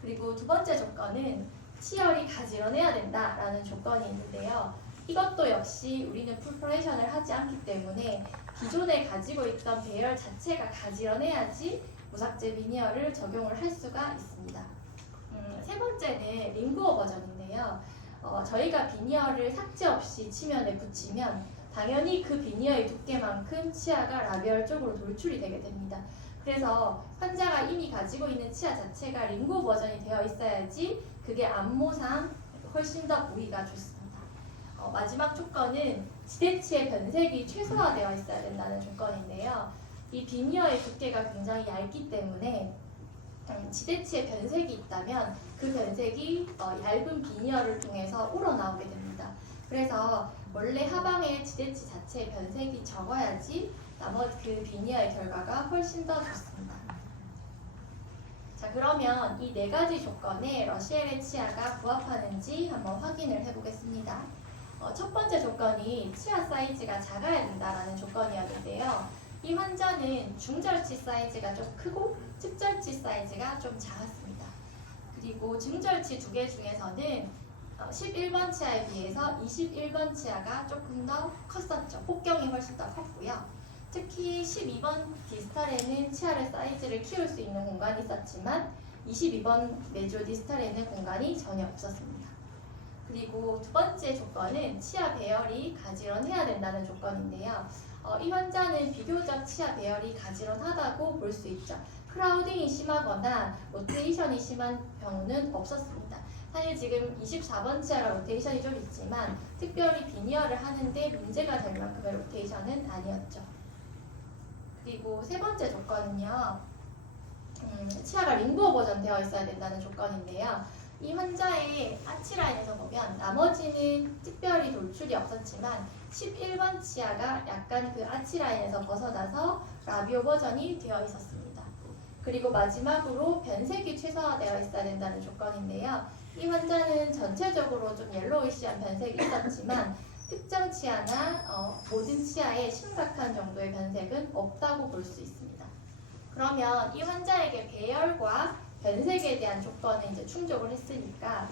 그리고 두 번째 조건은 치열이 가지런해야 된다라는 조건이 있는데요. 이것도 역시 우리는 프리퍼레이션을 하지 않기 때문에 기존에 가지고 있던 배열 자체가 가지런해야지 무삭제 비니어를 적용을 할 수가 있습니다. 세 번째는 링구어 버전인데요. 저희가 비니어를 삭제 없이 치면에 붙이면 당연히 그 비니어의 두께만큼 치아가 라비얼 쪽으로 돌출이 되게 됩니다. 그래서 환자가 이미 가지고 있는 치아 자체가 링구어 버전이 되어 있어야지 그게 안모상 훨씬 더 보기가 좋습니다. 마지막 조건은 지대치의 변색이 최소화되어 있어야 된다는 조건인데요. 이 비니어의 두께가 굉장히 얇기 때문에 지대치의 변색이 있다면 그 변색이 얇은 비니어를 통해서 우러나오게 됩니다. 그래서 원래 하방의 지대치 자체의 변색이 적어야지 나머지 그 비니어의 결과가 훨씬 더 좋습니다. 자, 그러면 이 네 가지 조건에 러시엘의 치아가 부합하는지 한번 확인을 해보겠습니다. 첫 번째 조건이 치아 사이즈가 작아야 된다라는 조건이었는데요. 이 환자는 중절치 사이즈가 좀 크고 측절치 사이즈가 좀 작았습니다. 그리고 중절치 두 개 중에서는 11번 치아에 비해서 21번 치아가 조금 더 컸었죠. 폭경이 훨씬 더 컸고요. 특히 12번 디스탈에는 치아의 사이즈를 키울 수 있는 공간이 있었지만 22번 메조 디스탈에는 공간이 전혀 없었습니다. 그리고 두 번째 조건은 치아 배열이 가지런해야 된다는 조건인데요. 이 환자는 비교적 치아 배열이 가지런하다고 볼 수 있죠. 크라우딩이 심하거나 로테이션이 심한 경우는 없었습니다. 사실 지금 24번 치아가 로테이션이 좀 있지만 특별히 비니어를 하는데 문제가 될 만큼의 로테이션은 아니었죠. 그리고 세 번째 조건은요. 치아가 링구어 버전 되어 있어야 된다는 조건인데요. 이 환자의 아치라인에서 보면 나머지는 특별히 돌출이 없었지만 11번 치아가 약간 그 아치라인에서 벗어나서 라비오 버전이 되어 있었습니다. 그리고 마지막으로 변색이 최소화되어 있어야 된다는 조건인데요. 이 환자는 전체적으로 좀 옐로우시한 변색이 있었지만 특정 치아나 모든 치아에 심각한 정도의 변색은 없다고 볼 수 있습니다. 그러면 이 환자에게 배열과 변색에 대한 조건을 이제 충족을 했으니까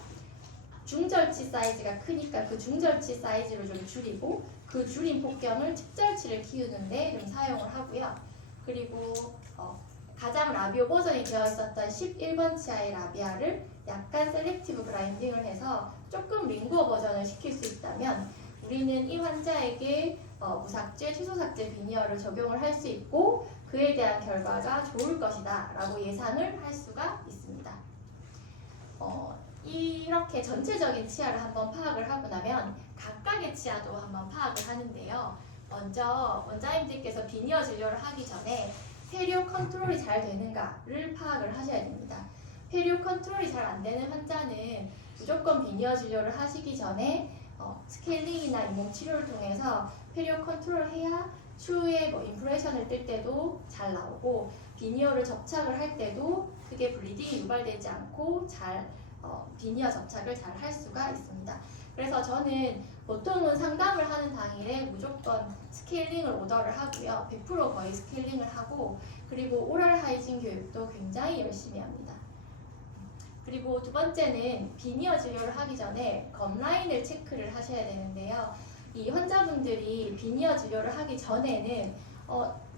중절치 사이즈가 크니까 그 중절치 사이즈를 좀 줄이고 그 줄인 폭경을 측절치를 키우는데 좀 사용을 하고요. 그리고 가장 라비오 버전이 되어 있었던 11번 치아의 라비아를 약간 셀렉티브 그라인딩을 해서 조금 링구어 버전을 시킬 수 있다면 우리는 이 환자에게 무삭제, 최소삭제 비니어를 적용을 할 수 있고 그에 대한 결과가 좋을 것이다 라고 예상을 할 수가 있습니다. 이렇게 전체적인 치아를 한번 파악을 하고 나면 각각의 치아도 한번 파악을 하는데요. 먼저 원장님들께서 비니어 진료를 하기 전에 페리오 컨트롤이 잘 되는가를 파악을 하셔야 됩니다. 페리오 컨트롤이 잘 안 되는 환자는 무조건 비니어 진료를 하시기 전에 스케일링이나 인공 치료를 통해서 페리오 컨트롤을 해야 추후에 인프레션을 뜰 때도 잘 나오고 비니어를 접착을 할 때도 크게 블리딩이 유발되지 않고 잘 비니어 접착을 잘 할 수가 있습니다. 그래서 저는 보통은 상담을 하는 당일에 무조건 스케일링을 오더를 하고요. 100% 거의 스케일링을 하고 그리고 오럴 하이진 교육도 굉장히 열심히 합니다. 그리고 두 번째는 비니어 진료를 하기 전에 검라인을 체크를 하셔야 되는데요. 이 환자분들이 비니어 진료를 하기 전에는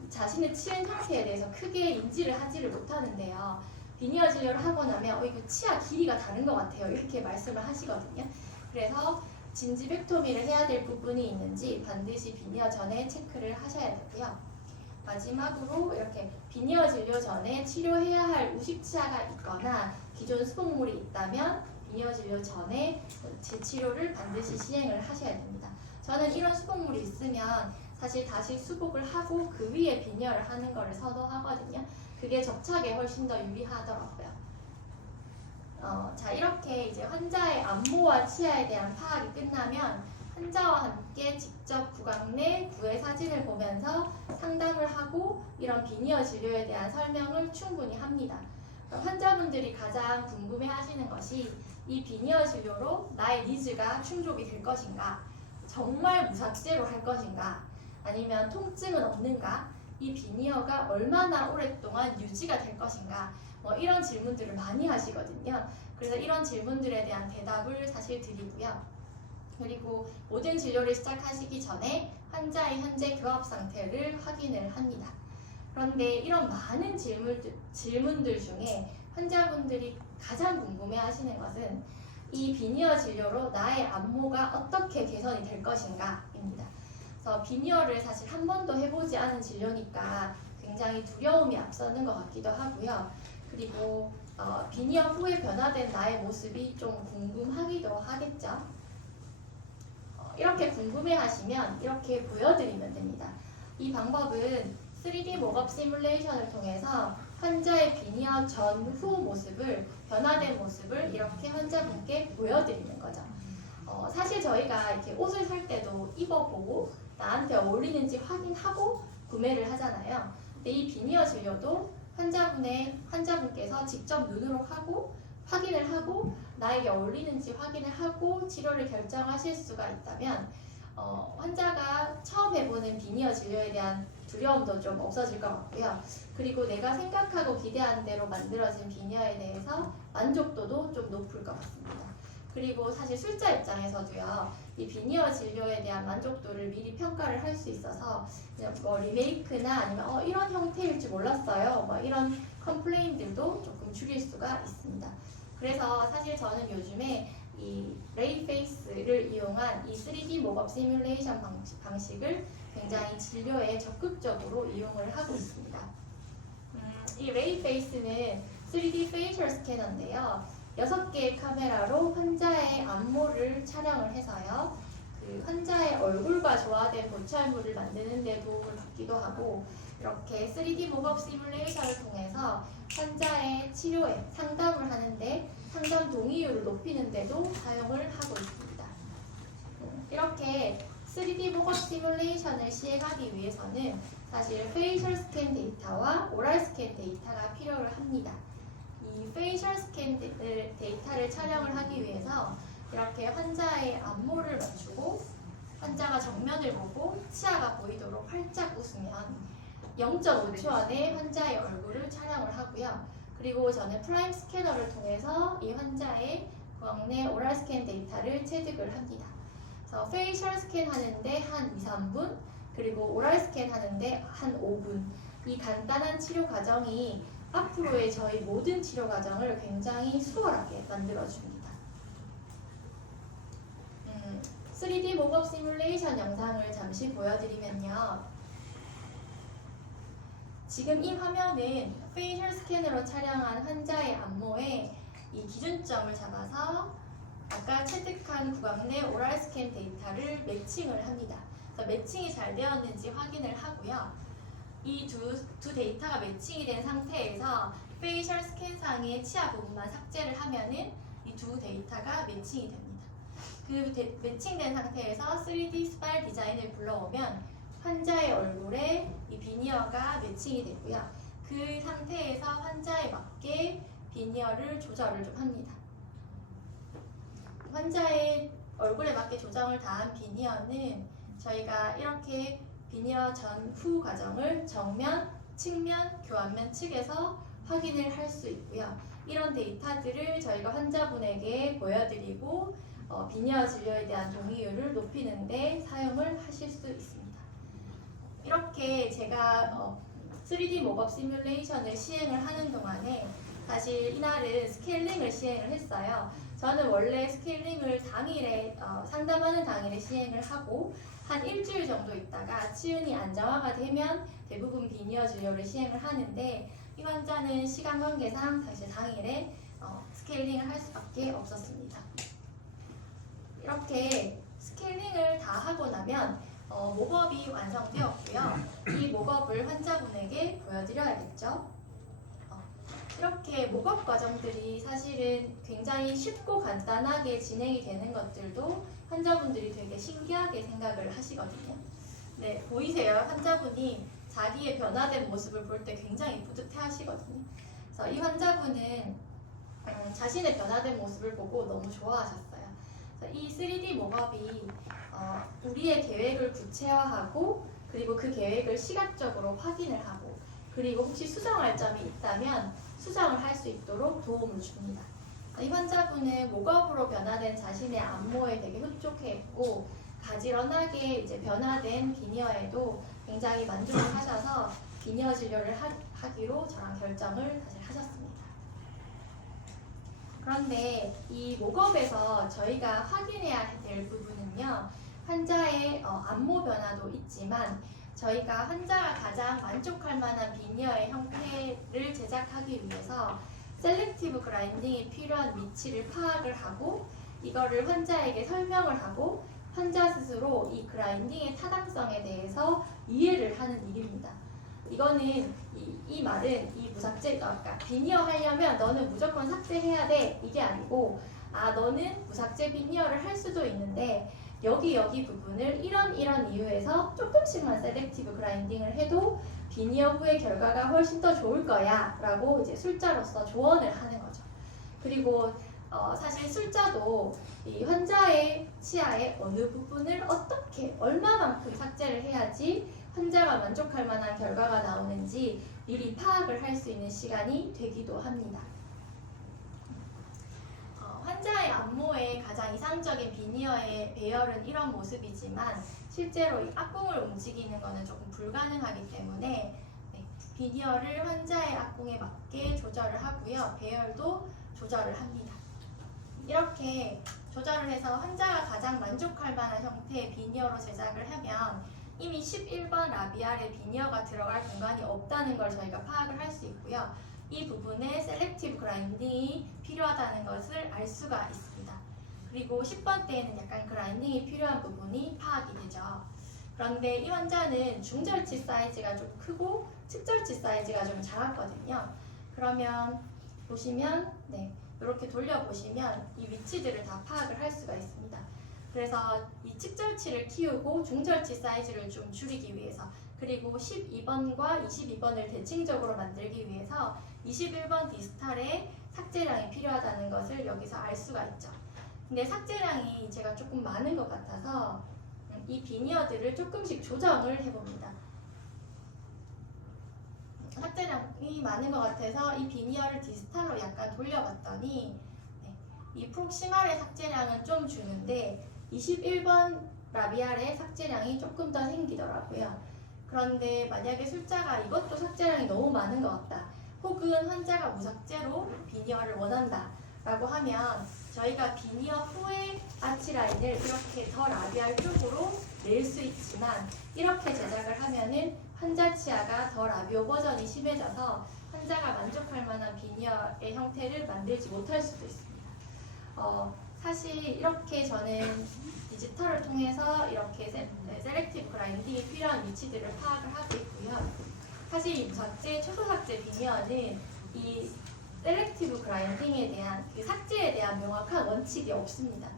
자신의 치은 상태에 대해서 크게 인지를 하지를 못하는데요. 비니어 진료를 하고 나면 이거 치아 길이가 다른 것 같아요. 이렇게 말씀을 하시거든요. 그래서 진지백토미를 해야 될 부분이 있는지 반드시 비니어 전에 체크를 하셔야 되고요. 마지막으로 이렇게 비니어 진료 전에 치료해야 할 우식치아가 있거나 기존 수복물이 있다면 비니어 진료 전에 재치료를 반드시 시행을 하셔야 됩니다. 저는 이런 수복물이 있으면 사실 다시 수복을 하고 그 위에 비니어를 하는 것을 선호하거든요. 그게 접착에 훨씬 더 유리하더라고요. 자, 이렇게 이제 환자의 안모와 치아에 대한 파악이 끝나면 환자와 함께 직접 구강 내 구의 사진을 보면서 상담을 하고 이런 비니어 진료에 대한 설명을 충분히 합니다. 환자분들이 가장 궁금해 하시는 것이 이 비니어 진료로 나의 니즈가 충족이 될 것인가? 정말 무삭제로 할 것인가? 아니면 통증은 없는가? 이 비니어가 얼마나 오랫동안 유지가 될 것인가? 뭐 이런 질문들을 많이 하시거든요. 그래서 이런 질문들에 대한 대답을 사실 드리고요. 그리고 모든 진료를 시작하시기 전에 환자의 현재 교합 상태를 확인을 합니다. 그런데 이런 많은 질문들 중에 환자분들이 가장 궁금해 하시는 것은 이 비니어 진료로 나의 안모가 어떻게 개선이 될 것인가 입니다. 그래서 비니어를 사실 한 번도 해보지 않은 진료니까 굉장히 두려움이 앞서는 것 같기도 하고요. 그리고 비니어 후에 변화된 나의 모습이 좀 궁금하기도 하겠죠. 이렇게 궁금해 하시면 이렇게 보여드리면 됩니다. 이 방법은 3D 목업 시뮬레이션을 통해서 환자의 비니어 전후 모습을, 변화된 모습을 이렇게 환자분께 보여드리는 거죠. 사실 저희가 이렇게 옷을 살 때도 입어보고 나한테 어울리는지 확인하고 구매를 하잖아요. 근데 이 비니어 진료도 환자분께서 직접 눈으로 하고 확인을 하고 나에게 어울리는지 확인을 하고 치료를 결정하실 수가 있다면 환자가 처음 해보는 비니어 진료에 대한 두려움도 좀 없어질 것 같고요. 그리고 내가 생각하고 기대한 대로 만들어진 비니어에 대해서 만족도도 좀 높을 것 같습니다. 그리고 사실 술자 입장에서도요, 이 비니어 진료에 대한 만족도를 미리 평가를 할 수 있어서 그냥 뭐 리메이크나 아니면 이런 형태일 줄 몰랐어요, 뭐 이런 컴플레인들도 조금 줄일 수가 있습니다. 그래서 사실 저는 요즘에 이 레이 페이스를 이용한 이 3D 목업 시뮬레이션 방식을 굉장히 진료에 적극적으로 이용을 하고 있습니다. 이 레이 페이스는 3D 페이셜 스캐너인데요. 6개의 카메라로 환자의 안모를 촬영을 해서요. 그 환자의 얼굴과 조화된 보철물을 만드는 데 도움을 받기도 하고, 이렇게 3D 목업 시뮬레이션을 통해서 환자의 치료에 상담을 하는데 상담 동의율을 높이는 데도 사용을 하고 있습니다. 이렇게 3D 목업 시뮬레이션을 시행하기 위해서는 사실 페이셜 스캔 데이터와 오랄 스캔 데이터가 필요를 합니다. 이 페이셜 스캔 데이터를 촬영을 하기 위해서 이렇게 환자의 안모를 맞추고 환자가 정면을 보고 치아가 보이도록 활짝 웃으면 0.5초 안에 환자의 얼굴을 촬영을 하고요. 그리고 저는 프라임 스캐너를 통해서 이 환자의 구강 오랄 스캔 데이터를 체득을 합니다. 그래서 페이셜 스캔 하는데 한 2-3분, 그리고 오랄 스캔 하는데 한 5분. 이 간단한 치료 과정이 앞으로의 저희 모든 치료 과정을 굉장히 수월하게 만들어줍니다. 3D 목업 시뮬레이션 영상을 잠시 보여드리면요. 지금 이 화면은 페이셜 스캔으로 촬영한 환자의 안모에 이 기준점을 잡아서 아까 체득한 구강 내 오랄 스캔 데이터를 매칭을 합니다. 그래서 매칭이 잘 되었는지 확인을 하고요. 이 두 데이터가 매칭이 된 상태에서 페이셜 스캔상의 치아 부분만 삭제를 하면은 이 두 데이터가 매칭이 됩니다. 그 매칭된 상태에서 3D 스파일 디자인을 불러오면 환자의 얼굴에 이 비니어가 매칭이 되고요. 그 상태에서 환자에 맞게 비니어를 조절을 좀 합니다. 환자의 얼굴에 맞게 조정을 다한 비니어는 저희가 이렇게 비니어 전후 과정을 정면, 측면, 교환면 측에서 확인을 할 수 있고요. 이런 데이터들을 저희가 환자분에게 보여드리고 비니어 진료에 대한 동의율을 높이는 데 사용을 하실 수 있습니다. 이렇게 제가 3D 목업 시뮬레이션을 시행을 하는 동안에 사실 이날은 스케일링을 시행을 했어요. 저는 원래 스케일링을 당일에 상담하는 당일에 시행을 하고 한 일주일 정도 있다가 치윤이 안정화가 되면 대부분 비니어 진료를 시행을 하는데 이 환자는 시간 관계상 사실 당일에 스케일링을 할 수밖에 없었습니다. 이렇게 스케일링을 다 하고 나면 목업이 완성되었고요. 이 목업을 환자분에게 보여드려야겠죠. 이렇게 목업 과정들이 사실은 굉장히 쉽고 간단하게 진행이 되는 것들도 환자분들이 되게 신기하게 생각을 하시거든요. 네, 보이세요? 환자분이 자기의 변화된 모습을 볼 때 굉장히 뿌듯해 하시거든요. 그래서 이 환자분은 자신의 변화된 모습을 보고 너무 좋아하셨어요. 그래서 이 3D 목업이 우리의 계획을 구체화하고 그리고 그 계획을 시각적으로 확인을 하고 그리고 혹시 수정할 점이 있다면 수정을 할 수 있도록 도움을 줍니다. 이 환자분은 목업으로 변화된 자신의 안모에 되게 흡족해했고 가지런하게 이제 변화된 비니어에도 굉장히 만족을 하셔서 비니어 진료를 하기로 저랑 결정을 사실 하셨습니다. 그런데 이 목업에서 저희가 확인해야 될 부분은요, 환자의 안모 변화도 있지만 저희가 환자가 가장 만족할 만한 비니어의 형태를 제작하기 위해서 셀렉티브 그라인딩이 필요한 위치를 파악을 하고 이거를 환자에게 설명을 하고 환자 스스로 이 그라인딩의 타당성에 대해서 이해를 하는 일입니다. 이거는 이 말은 이 무삭제, 그러니까 비니어 하려면 너는 무조건 삭제해야 돼 이게 아니고 너는 무삭제 비니어를 할 수도 있는데 여기 부분을 이런 이유에서 조금씩만 셀렉티브 그라인딩을 해도 비니어 후의 결과가 훨씬 더 좋을 거야 라고 이제 술자로서 조언을 하는 거죠. 그리고 사실 술자도 이 환자의 치아의 어느 부분을 어떻게 얼마만큼 삭제를 해야지 환자가 만족할 만한 결과가 나오는지 미리 파악을 할 수 있는 시간이 되기도 합니다. 환자의 안모의 가장 이상적인 비니어의 배열은 이런 모습이지만 실제로 이 앞궁을 움직이는 것은 조금 불가능하기 때문에 비니어를 환자의 앞궁에 맞게 조절을 하고요. 배열도 조절을 합니다. 이렇게 조절을 해서 환자가 가장 만족할 만한 형태의 비니어로 제작을 하면 이미 11번 라비알에 비니어가 들어갈 공간이 없다는 걸 저희가 파악을 할 수 있고요. 이 부분에 셀렉티브 그라인딩이 필요하다는 것을 알 수가 있습니다. 그리고 10번 때에는 약간 그라인딩이 필요한 부분이 파악이 되죠. 그런데 이 환자는 중절치 사이즈가 좀 크고 측절치 사이즈가 좀 작았거든요. 그러면 보시면 이렇게 돌려보시면 이 위치들을 다 파악을 할 수가 있습니다. 그래서 이 측절치를 키우고 중절치 사이즈를 좀 줄이기 위해서 그리고 12번과 22번을 대칭적으로 만들기 위해서 21번 디스탈에 삭제량이 필요하다는 것을 여기서 알 수가 있죠. 근데 삭제량이 제가 조금 많은 것 같아서 이 비니어들을 조금씩 조정을 해봅니다. 삭제량이 많은 것 같아서 이 비니어를 디스탈로 약간 돌려봤더니 이 프록시말의 삭제량은 좀 주는데 21번 라비알의 삭제량이 조금 더 생기더라고요. 그런데 만약에 술자가 이것도 삭제량이 너무 많은 것 같다. 혹은 환자가 무삭제로 비니어를 원한다 라고 하면 저희가 비니어 후의 아치라인을 이렇게 더 라비알 쪽으로 낼 수 있지만 이렇게 제작을 하면은 환자 치아가 더 라비오 버전이 심해져서 환자가 만족할 만한 비니어의 형태를 만들지 못할 수도 있습니다. 사실 이렇게 저는 디지털을 통해서 이렇게 셀렉티브 그라인딩이 필요한 위치들을 파악을 하고 있고요. 사실 이 무삭제, 초소삭제 비니어는 이 셀렉티브 그라인딩에 대한 삭제에 대한 명확한 원칙이 없습니다.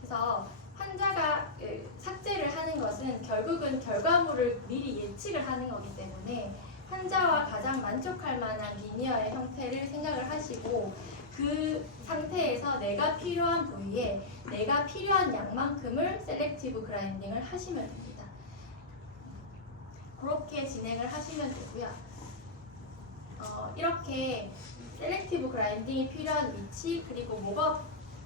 그래서 환자가 삭제를 하는 것은 결국은 결과물을 미리 예측을 하는 거기 때문에 환자와 가장 만족할 만한 비니어의 형태를 생각을 하시고 그 상태에서 내가 필요한 부위에 내가 필요한 양만큼을 셀렉티브 그라인딩을 하시면 됩니다. 그렇게 진행을 하시면 되고요. 이렇게 셀렉티브 그라인딩이 필요한 위치 그리고 목업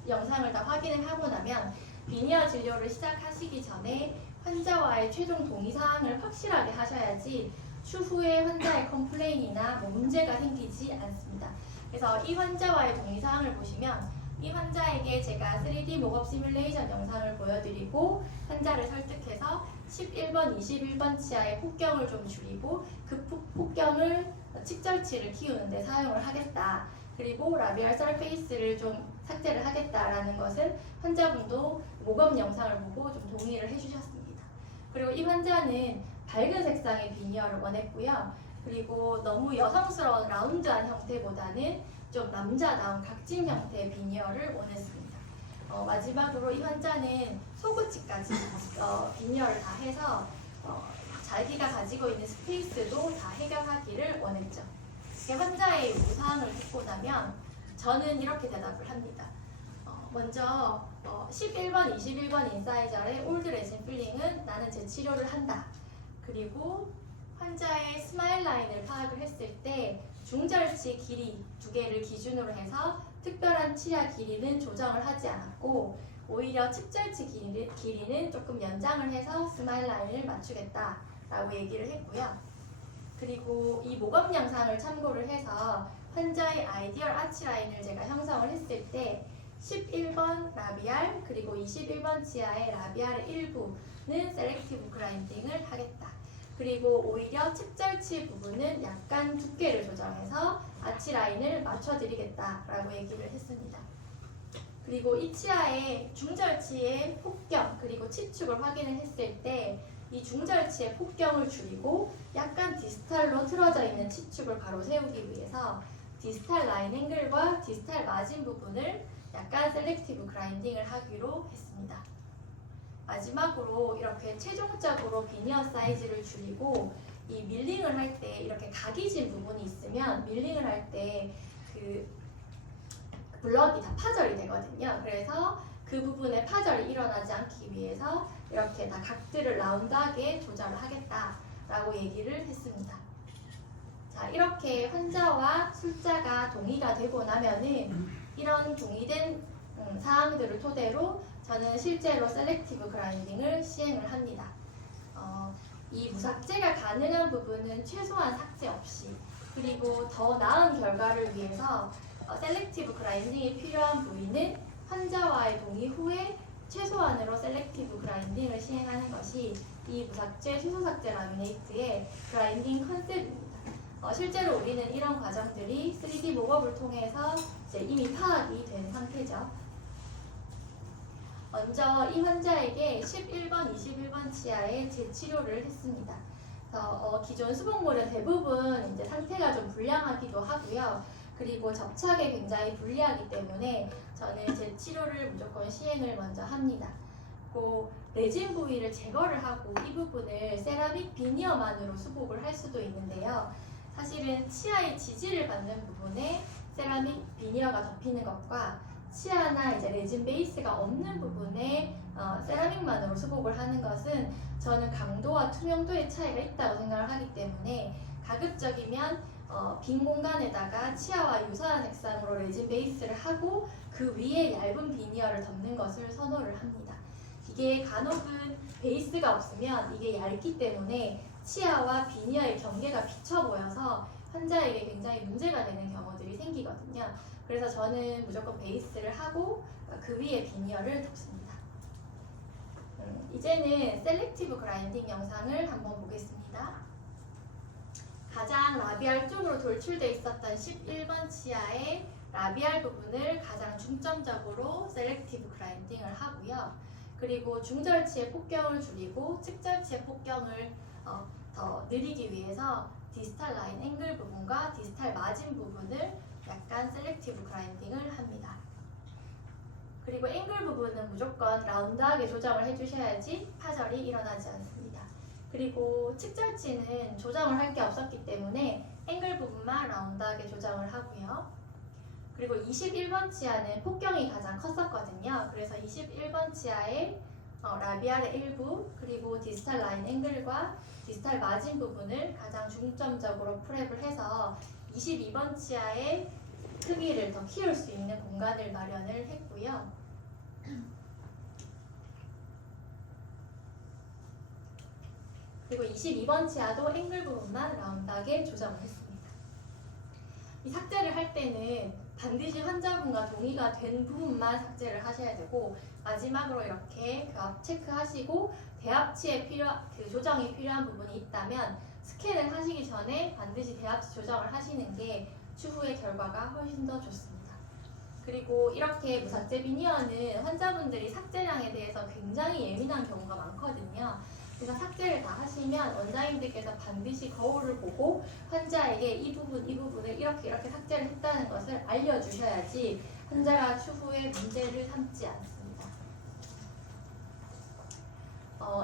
영상을 다 확인을 하고 나면 비니어 진료를 시작하시기 전에 환자와의 최종 동의사항을 확실하게 하셔야지 추후에 환자의 컴플레인이나 문제가 생기지 않습니다. 그래서 이 환자와의 동의사항을 보시면 이 환자에게 제가 3D 목업 시뮬레이션 영상을 보여드리고 환자를 설득해서 11번, 21번 치아의 폭경을 좀 줄이고 그 폭경을 측절치를 키우는 데 사용을 하겠다. 그리고 라비알 서페이스를 좀 삭제를 하겠다라는 것은 환자분도 목업 영상을 보고 좀 동의를 해주셨습니다. 그리고 이 환자는 밝은 색상의 비니어를 원했고요. 그리고 너무 여성스러운 라운드한 형태보다는 좀 남자다운 각진 형태의 비니어를 원했습니다. 마지막으로 이 환자는 속옷치까지 비니어를 다 해서 자기가 가지고 있는 스페이스도 다 해결하기를 원했죠. 환자의 요구사항을 듣고 나면 저는 이렇게 대답을 합니다. 먼저 11번, 21번 인사이저의 올드 레진 필링은 나는 제 치료를 한다. 그리고 환자의 스마일 라인을 파악을 했을 때 중절치 길이 2개를 기준으로 해서 특별한 치아 길이는 조정을 하지 않았고 오히려 측절치 길이는 조금 연장을 해서 스마일 라인을 맞추겠다라고 얘기를 했고요. 그리고 이 모검 영상을 참고를 해서 환자의 아이디얼 아치 라인을 제가 형성을 했을 때 11번 라비알 그리고 21번 치아의 라비알의 일부는 셀렉티브 그라인딩을 하겠다. 그리고 오히려 측절치 부분은 약간 두께를 조정해서 아치 라인을 맞춰드리겠다라고 얘기를 했습니다. 그리고 이 치아의 중절치의 폭경 그리고 치축을 확인을 했을 때 이 중절치의 폭경을 줄이고 약간 디스탈로 틀어져 있는 치축을 바로 세우기 위해서 디스탈 라인 앵글과 디스탈 마진 부분을 약간 셀렉티브 그라인딩을 하기로 했습니다. 마지막으로 이렇게 최종적으로 비니어 사이즈를 줄이고 이 밀링을 할 때 이렇게 각이 진 부분이 있으면 밀링을 할 때 그 블럭이 다 파절이 되거든요. 그래서 그 부분에 파절이 일어나지 않기 위해서 이렇게 다 각들을 라운드하게 조절을 하겠다라고 얘기를 했습니다. 자, 이렇게 환자와 술자가 동의가 되고 나면은 이런 동의된 사항들을 토대로 저는 실제로 셀렉티브 그라인딩을 시행을 합니다. 이 무삭제가 가능한 부분은 최소한 삭제 없이 그리고 더 나은 결과를 위해서 셀렉티브 그라인딩이 필요한 부위는 환자와의 동의 후에 최소한으로 셀렉티브 그라인딩을 시행하는 것이 이 무삭제 수소삭제 라미네이트의 그라인딩 컨셉입니다. 실제로 우리는 이런 과정들이 3D 모업을 통해서 이제 이미 파악이 된 상태죠. 먼저 이 환자에게 11번, 21번 치아의 재치료를 했습니다. 기존 수복물은 대부분 이제 상태가 좀 불량하기도 하고요. 그리고 접착에 굉장히 불리하기 때문에 저는 재치료를 무조건 시행을 먼저 합니다. 그리고 레진 부위를 제거를 하고 이 부분을 세라믹 비니어만으로 수복을 할 수도 있는데요. 사실은 치아의 지지를 받는 부분에 세라믹 비니어가 덮이는 것과 치아나 이제 레진 베이스가 없는 부분에 세라믹만으로 수복을 하는 것은 저는 강도와 투명도의 차이가 있다고 생각을 하기 때문에 가급적이면 빈 공간에다가 치아와 유사한 색상으로 레진 베이스를 하고 그 위에 얇은 비니어를 덮는 것을 선호를 합니다. 이게 간혹은 베이스가 없으면 이게 얇기 때문에 치아와 비니어의 경계가 비쳐 보여서 환자에게 굉장히 문제가 되는 경우들이 생기거든요. 그래서 저는 무조건 베이스를 하고 그 위에 비니어를 덮습니다. 이제는 셀렉티브 그라인딩 영상을 한번 보겠습니다. 가장 라비알 쪽으로 돌출되어 있었던 11번 치아의 라비알 부분을 가장 중점적으로 셀렉티브 그라인딩을 하고요. 그리고 중절치의 폭경을 줄이고 측절치의 폭경을 더 느리기 위해서 디스탈 라인 앵글 부분과 디스탈 마진 부분을 약간 셀렉티브 그라인딩을 합니다. 그리고 앵글 부분은 무조건 라운드하게 조정을 해주셔야지 파절이 일어나지 않습니다. 그리고 측절치는 조정을 할 게 없었기 때문에 앵글 부분만 라운드하게 조정을 하고요. 그리고 21번 치아는 폭경이 가장 컸었거든요. 그래서 21번 치아의 라비알의 일부 그리고 디스탈 라인 앵글과 디스탈 마진 부분을 가장 중점적으로 프랩을 해서 22번 치아의 크기를 더 키울 수 있는 공간을 마련을 했고요. 그리고 22번 치아도 앵글 부분만 라운드하게 조정을 했습니다. 이 삭제를 할 때는 반드시 환자분과 동의가 된 부분만 삭제를 하셔야 되고 마지막으로 이렇게 교합 체크하시고 대합치에 조정이 필요한 부분이 있다면 스캔을 하시기 전에 반드시 대합치 조정을 하시는 게 추후의 결과가 훨씬 더 좋습니다. 그리고 이렇게 무삭제 비니어는 환자분들이 삭제량에 대해서 굉장히 예민한 경우가 많거든요. 그래서 삭제를 다 하시면 원장님들께서 반드시 거울을 보고 환자에게 이 부분을 이렇게 삭제를 했다는 것을 알려주셔야지 환자가 추후에 문제를 삼지 않습니다.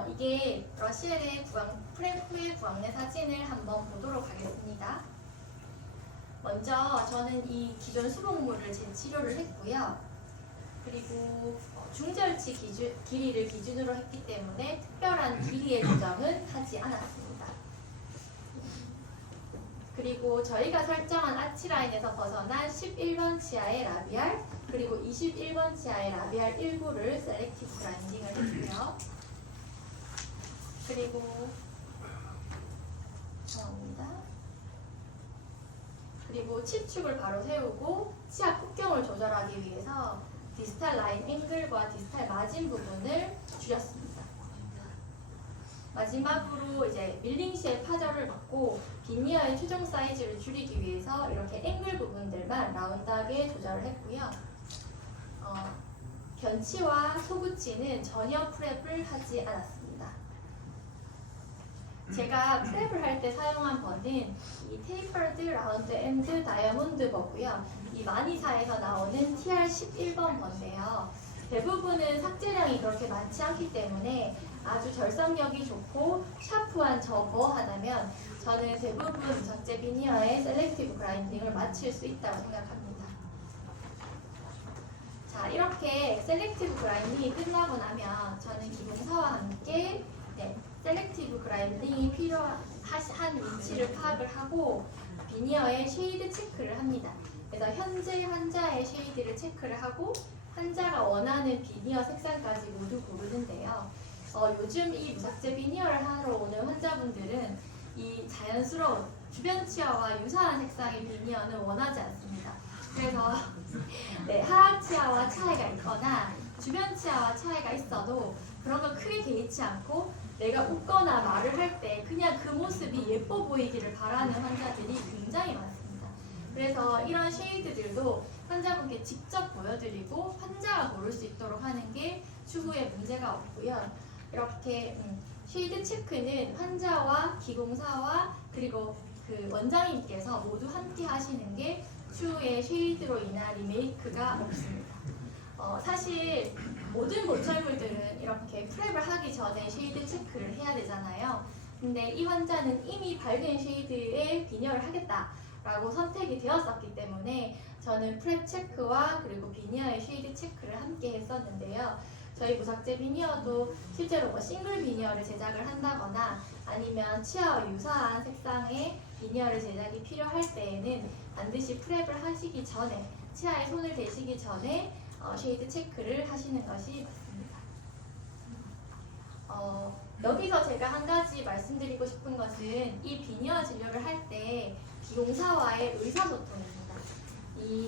이게 러시엘의 프랩 후의 부항내 사진을 한번 보도록 하겠습니다. 먼저 저는 이 기존 수복물을 재치료를 했고요. 그리고 중절치 길이를 기준으로 했기 때문에 특별한 길이의 조정은 하지 않았습니다. 그리고 저희가 설정한 아치라인에서 벗어난 11번 치아의 라비알 그리고 21번 치아의 라비알 일부를 셀렉티브 그라인딩을 했고요. 그리고 그리고 치축을 바로 세우고 치아 폭경을 조절하기 위해서 디스탈 라인 앵글과 디스탈 마진 부분을 줄였습니다. 마지막으로 이제 밀링 시의 파절을 받고 비니어의 최종 사이즈를 줄이기 위해서 이렇게 앵글 부분들만 라운드하게 조절을 했고요. 견치와 소구치는 전혀 프랩을 하지 않았습니다. 제가 프랩을 할 때 사용한 버는 이 테이퍼드 라운드 엔드 다이아몬드 버고요. 이 마니사에서 나오는 TR11번 버인데요. 대부분은 삭제량이 그렇게 많지 않기 때문에 아주 절삭력이 좋고 샤프한 저 버 하나면 저는 대부분 무삭제 비니어의 셀렉티브 그라인딩을 마칠 수 있다고 생각합니다. 자, 이렇게 셀렉티브 그라인딩이 끝나고 나면 저는 기공사와 함께 셀렉티브 그라인딩이 필요한 위치를 파악을 하고 비니어의 쉐이드 체크를 합니다. 그래서 현재 환자의 쉐이드를 체크를 하고 환자가 원하는 비니어 색상까지 모두 고르는데요. 요즘 이 무삭제 비니어를 하러 오는 환자분들은 이 자연스러운 주변 치아와 유사한 색상의 비니어는 원하지 않습니다. 그래서 하악 치아와 차이가 있거나 주변 치아와 차이가 있어도 그런 거 크게 개의치 않고 내가 웃거나 말을 할 때 그냥 그 모습이 예뻐 보이기를 바라는 환자들이 굉장히 많습니다. 그래서 이런 쉐이드들도 환자분께 직접 보여드리고 환자가 고를 수 있도록 하는 게 추후에 문제가 없고요. 이렇게 쉐이드 체크는 환자와 기공사와 그리고 그 원장님께서 모두 함께 하시는 게 추후에 쉐이드로 인한 리메이크가 없습니다. 사실 모든 보철물들은 이렇게 프랩을 하기 전에 쉐이드 체크를 해야 되잖아요. 근데 이 환자는 이미 밝은 쉐이드의 비니어를 하겠다라고 선택이 되었었기 때문에 저는 프랩 체크와 그리고 비니어의 쉐이드 체크를 함께 했었는데요. 저희 무삭제 비니어도 실제로 뭐 싱글 비니어를 제작을 한다거나 아니면 치아와 유사한 색상의 비니어를 제작이 필요할 때에는 반드시 프랩을 하시기 전에 치아에 손을 대시기 전에 쉐이드 체크를 하시는 것이 맞습니다. 여기서 제가 한 가지 말씀드리고 싶은 것은 이 비니어 진료를 할 때 기공사와의 의사소통입니다.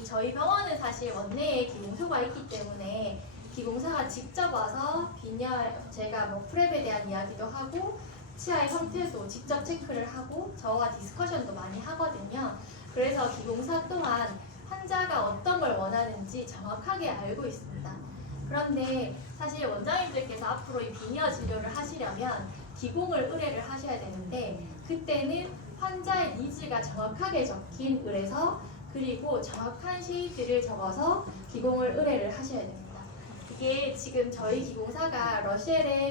저희 병원은 사실 원내에 기공소가 있기 때문에 기공사가 직접 와서 제가 뭐 프랩에 대한 이야기도 하고 치아의 형태도 직접 체크를 하고 저와 디스커션도 많이 하거든요. 그래서 기공사 또한 환자가 어떤 걸 원하는지 정확하게 알고 있습니다. 그런데 사실 원장님들께서 앞으로 이 비니어 진료를 하시려면 기공을 의뢰를 하셔야 되는데 그때는 환자의 니즈가 정확하게 적힌 의뢰서 그리고 정확한 쉐이드를 적어서 기공을 의뢰를 하셔야 됩니다. 이게 지금 저희 기공사가 러시엘의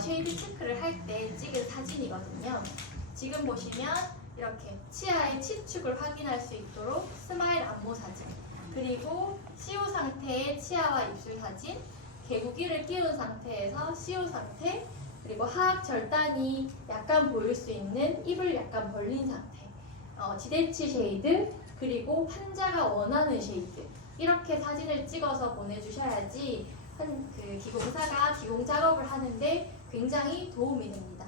쉐이드 체크를 할 때 찍은 사진이거든요. 지금 보시면 이렇게 치아의 치축을 확인할 수 있도록 스마일 안모 사진, 그리고 시우 상태의 치아와 입술 사진, 개구기를 끼운 상태에서 시우 상태, 그리고 하악 절단이 약간 보일 수 있는 입을 약간 벌린 상태, 지대치 쉐이드, 그리고 환자가 원하는 쉐이드, 이렇게 사진을 찍어서 보내주셔야지 그 기공사가 기공 작업을 하는데 굉장히 도움이 됩니다.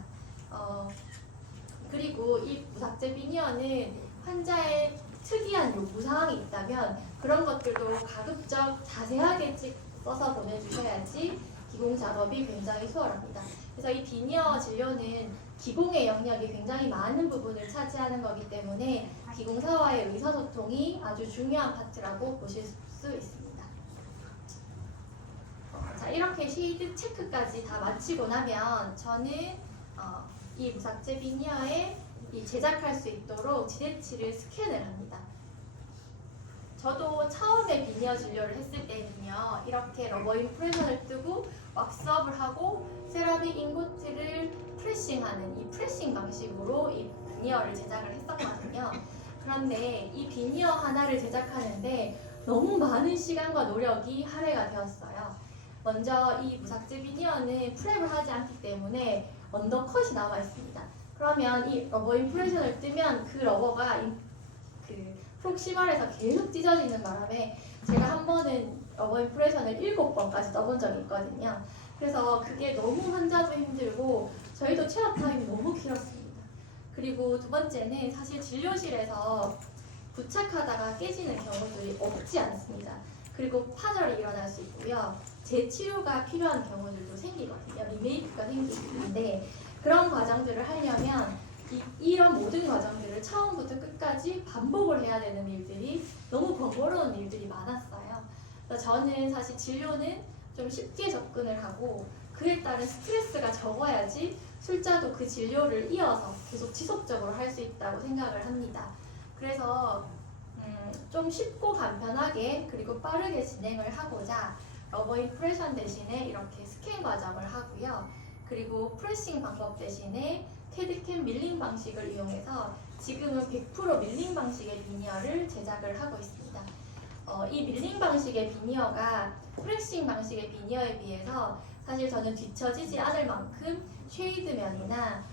그리고 이 무삭제 비니어는 환자의 특이한 요구사항이 있다면 그런 것들도 가급적 자세하게 써서 보내주셔야지 기공 작업이 굉장히 수월합니다. 그래서 이 비니어 진료는 기공의 영역이 굉장히 많은 부분을 차지하는 거기 때문에 기공사와의 의사소통이 아주 중요한 파트라고 보실 수 있습니다. 자, 이렇게 쉐이드 체크까지 다 마치고 나면 저는 이 무삭제 비니어에 이 제작할 수 있도록 지대치를 스캔을 합니다. 저도 처음에 비니어 진료를 했을 때는요, 이렇게 러버 인프레션을 뜨고 왁스업을 하고 세라믹 인고트를 프레싱하는 이 프레싱 방식으로 이 비니어를 제작을 했었거든요. 그런데 이 비니어 하나를 제작하는데 너무 많은 시간과 노력이 할애가 되었어요. 먼저 이 무삭제 비니어는 프랩을 하지 않기 때문에 언더컷이 남아 있습니다. 그러면 이 러버 인프레션을 뜨면 그 러버가 프록시멀에서 계속 찢어지는 바람에 제가 한 번은 러버 인프레션을 7번까지 떠본 적이 있거든요. 그래서 그게 너무 환자도 힘들고 저희도 체업 타임이 너무 길었습니다. 그리고 두 번째는 사실 진료실에서 부착하다가 깨지는 경우들이 없지 않습니다. 그리고 파절이 일어날 수 있고요. 재치료가 필요한 경우들도 생기거든요. 리메이크가 생기는데 그런 과정들을 하려면 이런 모든 과정들을 처음부터 끝까지 반복을 해야 되는 일들이 너무 번거로운 일들이 많았어요. 그래서 저는 사실 진료는 좀 쉽게 접근을 하고 그에 따른 스트레스가 적어야지 술자도 그 진료를 이어서 계속 지속적으로 할 수 있다고 생각을 합니다. 그래서 좀 쉽고 간편하게 그리고 빠르게 진행을 하고자 러버 인프레션 대신에 이렇게 스캔 과정을 하고요. 그리고 프레싱 방법 대신에 캐드캠 밀링 방식을 이용해서 지금은 100% 밀링 방식의 비니어를 제작을 하고 있습니다. 이 밀링 방식의 비니어가 프레싱 방식의 비니어에 비해서 사실 저는 뒤처지지 않을 만큼 쉐이드 면이나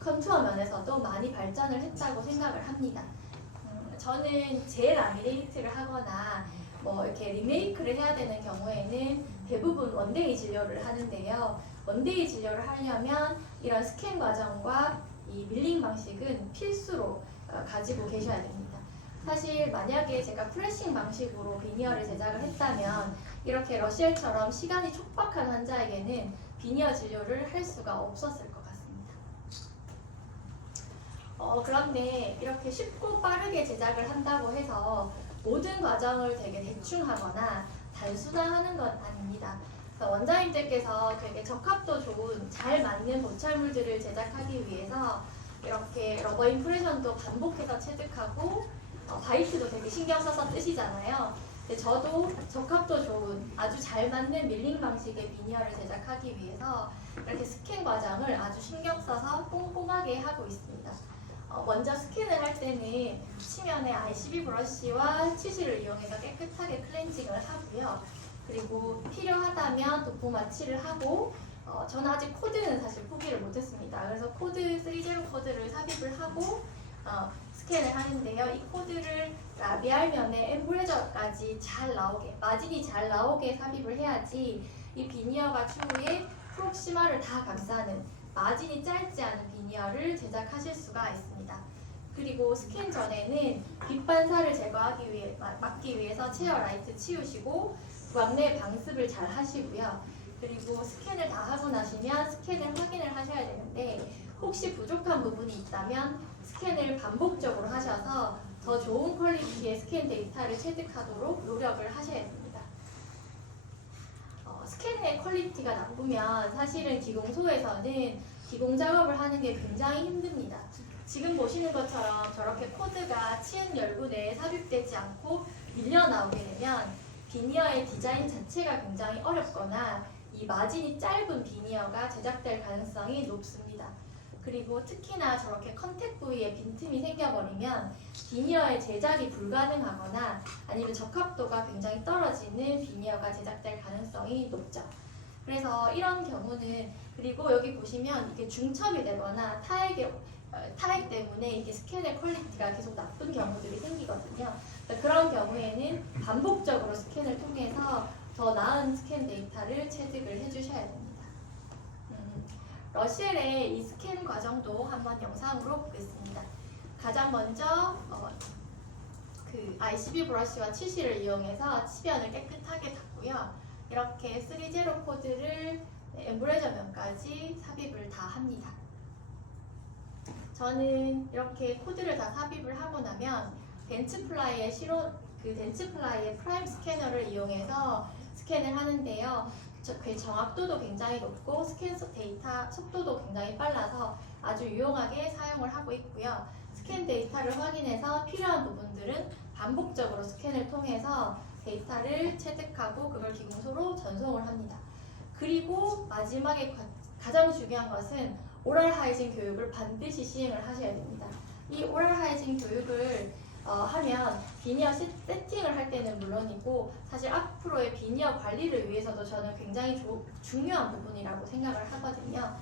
컨투어 면에서도 많이 발전을 했다고 생각을 합니다. 저는 재라미네이트를 하거나 이렇게 리메이크를 해야 되는 경우에는 대부분 원데이 진료를 하는데요. 원데이 진료를 하려면 이런 스캔 과정과 이 밀링 방식은 필수로 가지고 계셔야 됩니다. 사실 만약에 제가 프레싱 방식으로 비니어를 제작을 했다면 이렇게 러시엘처럼 시간이 촉박한 환자에게는 비니어 진료를 할 수가 없었을 것 같습니다. 그런데 이렇게 쉽고 빠르게 제작을 한다고 해서 모든 과정을 되게 대충 하거나 단순화하는 건 아닙니다. 원장님들께서 되게 적합도 좋은 잘 맞는 보철물들을 제작하기 위해서 이렇게 러버 인프레션도 반복해서 체득하고 바이트도 되게 신경 써서 뜨시잖아요. 근데 저도 적합도 좋은 아주 잘 맞는 밀링 방식의 비니어를 제작하기 위해서 이렇게 스캔 과정을 아주 신경 써서 꼼꼼하게 하고 있습니다. 먼저 스캔을 할 때는 치면에 ICB 브러쉬와 치실을 이용해서 깨끗하게 클렌징을 하고요. 그리고 필요하다면 도포 마취를 하고 저는 아직 코드는 사실 포기를 못했습니다. 그래서 코드 3.0 코드를 삽입을 하고 스캔을 하는데요. 이 코드를 라비알 면에 엠브레저까지 잘 나오게, 마진이 잘 나오게 삽입을 해야지 이 비니어가 추후에 프록시마를 다 감싸는 마진이 짧지 않은 비니어를 제작하실 수가 있습니다. 그리고 스캔 전에는 빛 반사를 막기 위해서 체어 라이트 치우시고 구강내 방습을 잘 하시고요. 그리고 스캔을 다 하고 나시면 스캔을 확인을 하셔야 되는데 혹시 부족한 부분이 있다면 스캔을 반복적으로 하셔서 더 좋은 퀄리티의 스캔 데이터를 체득하도록 노력을 하셔야 됩니다. 스캔의 퀄리티가 나쁘면 사실은 기공소에서는 기공 작업을 하는 게 굉장히 힘듭니다. 지금 보시는 것처럼 저렇게 코드가 치은 열구 내에 삽입되지 않고 밀려 나오게 되면 비니어의 디자인 자체가 굉장히 어렵거나 이 마진이 짧은 비니어가 제작될 가능성이 높습니다. 그리고 특히나 저렇게 컨택 부위에 빈틈이 생겨버리면 비니어의 제작이 불가능하거나 아니면 적합도가 굉장히 떨어지는 비니어가 제작될 가능성이 높죠. 그래서 이런 경우는 그리고 여기 보시면 이게 중첩이 되거나 타액 때문에 이게 스캔의 퀄리티가 계속 나쁜 경우들이 생기거든요. 그런 경우에는 반복적으로 스캔을 통해서 더 나은 스캔 데이터를 체득을 해주셔야 됩니다. 러시엘의 이 스캔 과정도 한번 영상으로 보겠습니다. 가장 먼저 그 ICB 브러쉬와 치실을 이용해서 치변을 깨끗하게 닦고요. 이렇게 3.0 코드를 엠브레저 면까지 삽입을 다 합니다. 저는 이렇게 코드를 다 삽입을 하고 나면 덴츠플라이의 프라임 스캐너를 이용해서 스캔을 하는데요. 그 정확도도 굉장히 높고 스캔 데이터 속도도 굉장히 빨라서 아주 유용하게 사용을 하고 있고요. 스캔 데이터를 확인해서 필요한 부분들은 반복적으로 스캔을 통해서 데이터를 체득하고 그걸 기공소로 전송을 합니다. 그리고 마지막에 가장 중요한 것은 오럴 하이진 교육을 반드시 시행을 하셔야 됩니다. 이 오럴 하이진 교육을 하면 비니어 세팅을 할 때는 물론이고 사실 앞으로의 비니어 관리를 위해서도 저는 굉장히 중요한 부분이라고 생각을 하거든요.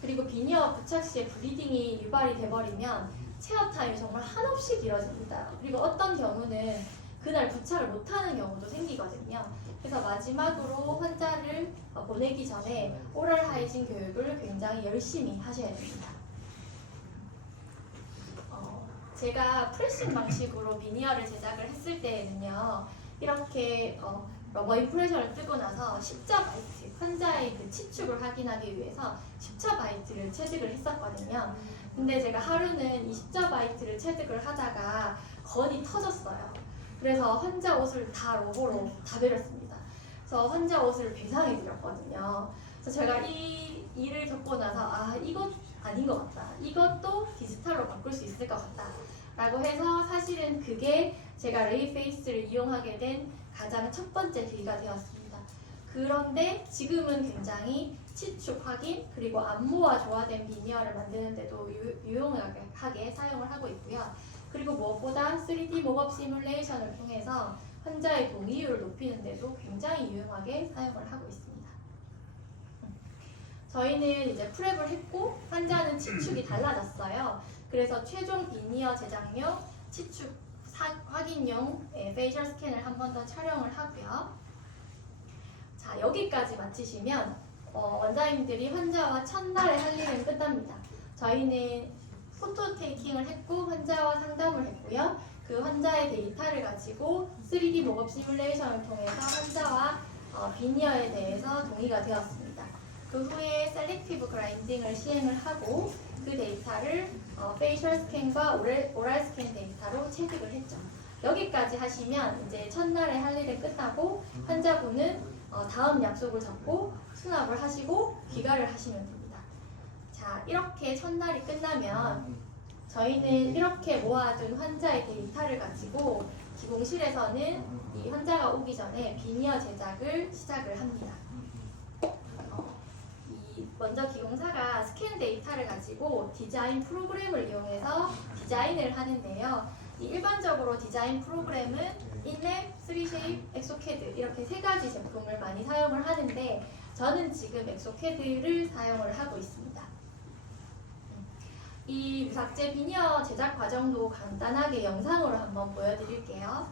그리고 비니어 부착 시에 블리딩이 유발이 돼버리면 체어 타임이 정말 한없이 길어집니다. 그리고 어떤 경우는 그날 부착을 못하는 경우도 생기거든요. 그래서 마지막으로 환자를 보내기 전에 오럴 하이진 교육을 굉장히 열심히 하셔야 됩니다. 제가 프레싱 방식으로 비니어를 제작을 했을 때에는요, 이렇게 러버 임프레션을 뜨고 나서 10자바이트, 환자의 그 치축을 확인하기 위해서 10자바이트를 체득을 했었거든요. 근데 제가 하루는 이 10자바이트를 체득을 하다가 건이 터졌어요. 그래서 환자 옷을 다 러버로 다 베렸습니다. 그래서 환자 옷을 배상해 드렸거든요. 그래서 제가 이 일을 겪고 나서 이것 아닌 것 같다. 이것도 디지털로 바꿀 수 있을 것 같다. 라고 해서 사실은 그게 제가 레이 페이스를 이용하게 된 가장 첫 번째 계기가 되었습니다. 그런데 지금은 굉장히 치축 확인 그리고 안무와 조화된 비니어를 만드는 데도 유용하게 사용을 하고 있고요. 그리고 무엇보다 3D 목업 시뮬레이션을 통해서 환자의 동의율을 높이는 데도 굉장히 유용하게 사용을 하고 있습니다. 저희는 이제 프랩을 했고 환자는 치축이 달라졌어요. 그래서 최종 비니어 제작용, 치축 확인용 페이셜 스캔을 한 번 더 촬영을 하고요. 자, 여기까지 마치시면 원장님들이 환자와 첫날의 할 일은 끝납니다. 저희는 포토 테이킹을 했고 환자와 상담을 했고요. 그 환자의 데이터를 가지고 3D 목업 시뮬레이션을 통해서 환자와 비니어에 대해서 동의가 되었습니다. 그 후에 셀렉티브 그라인딩을 시행을 하고 그 데이터를 페이셜 스캔과 오랄 스캔 데이터로 체득을 했죠. 여기까지 하시면 이제 첫날의 할 일은 끝나고 환자분은 다음 약속을 잡고 수납을 하시고 귀가를 하시면 됩니다. 자, 이렇게 첫날이 끝나면 저희는 이렇게 모아둔 환자의 데이터를 가지고 기공실에서는 이 환자가 오기 전에 비니어 제작을 시작을 합니다. 먼저 기공사가 스캔 데이터를 가지고 디자인 프로그램을 이용해서 디자인을 하는데요. 일반적으로 디자인 프로그램은 인랩, 3쉐입, 엑소캐드 이렇게 세 가지 제품을 많이 사용을 하는데 저는 지금 엑소캐드를 사용을 하고 있습니다. 이 무삭제 비니어 제작 과정도 간단하게 영상으로 한번 보여드릴게요.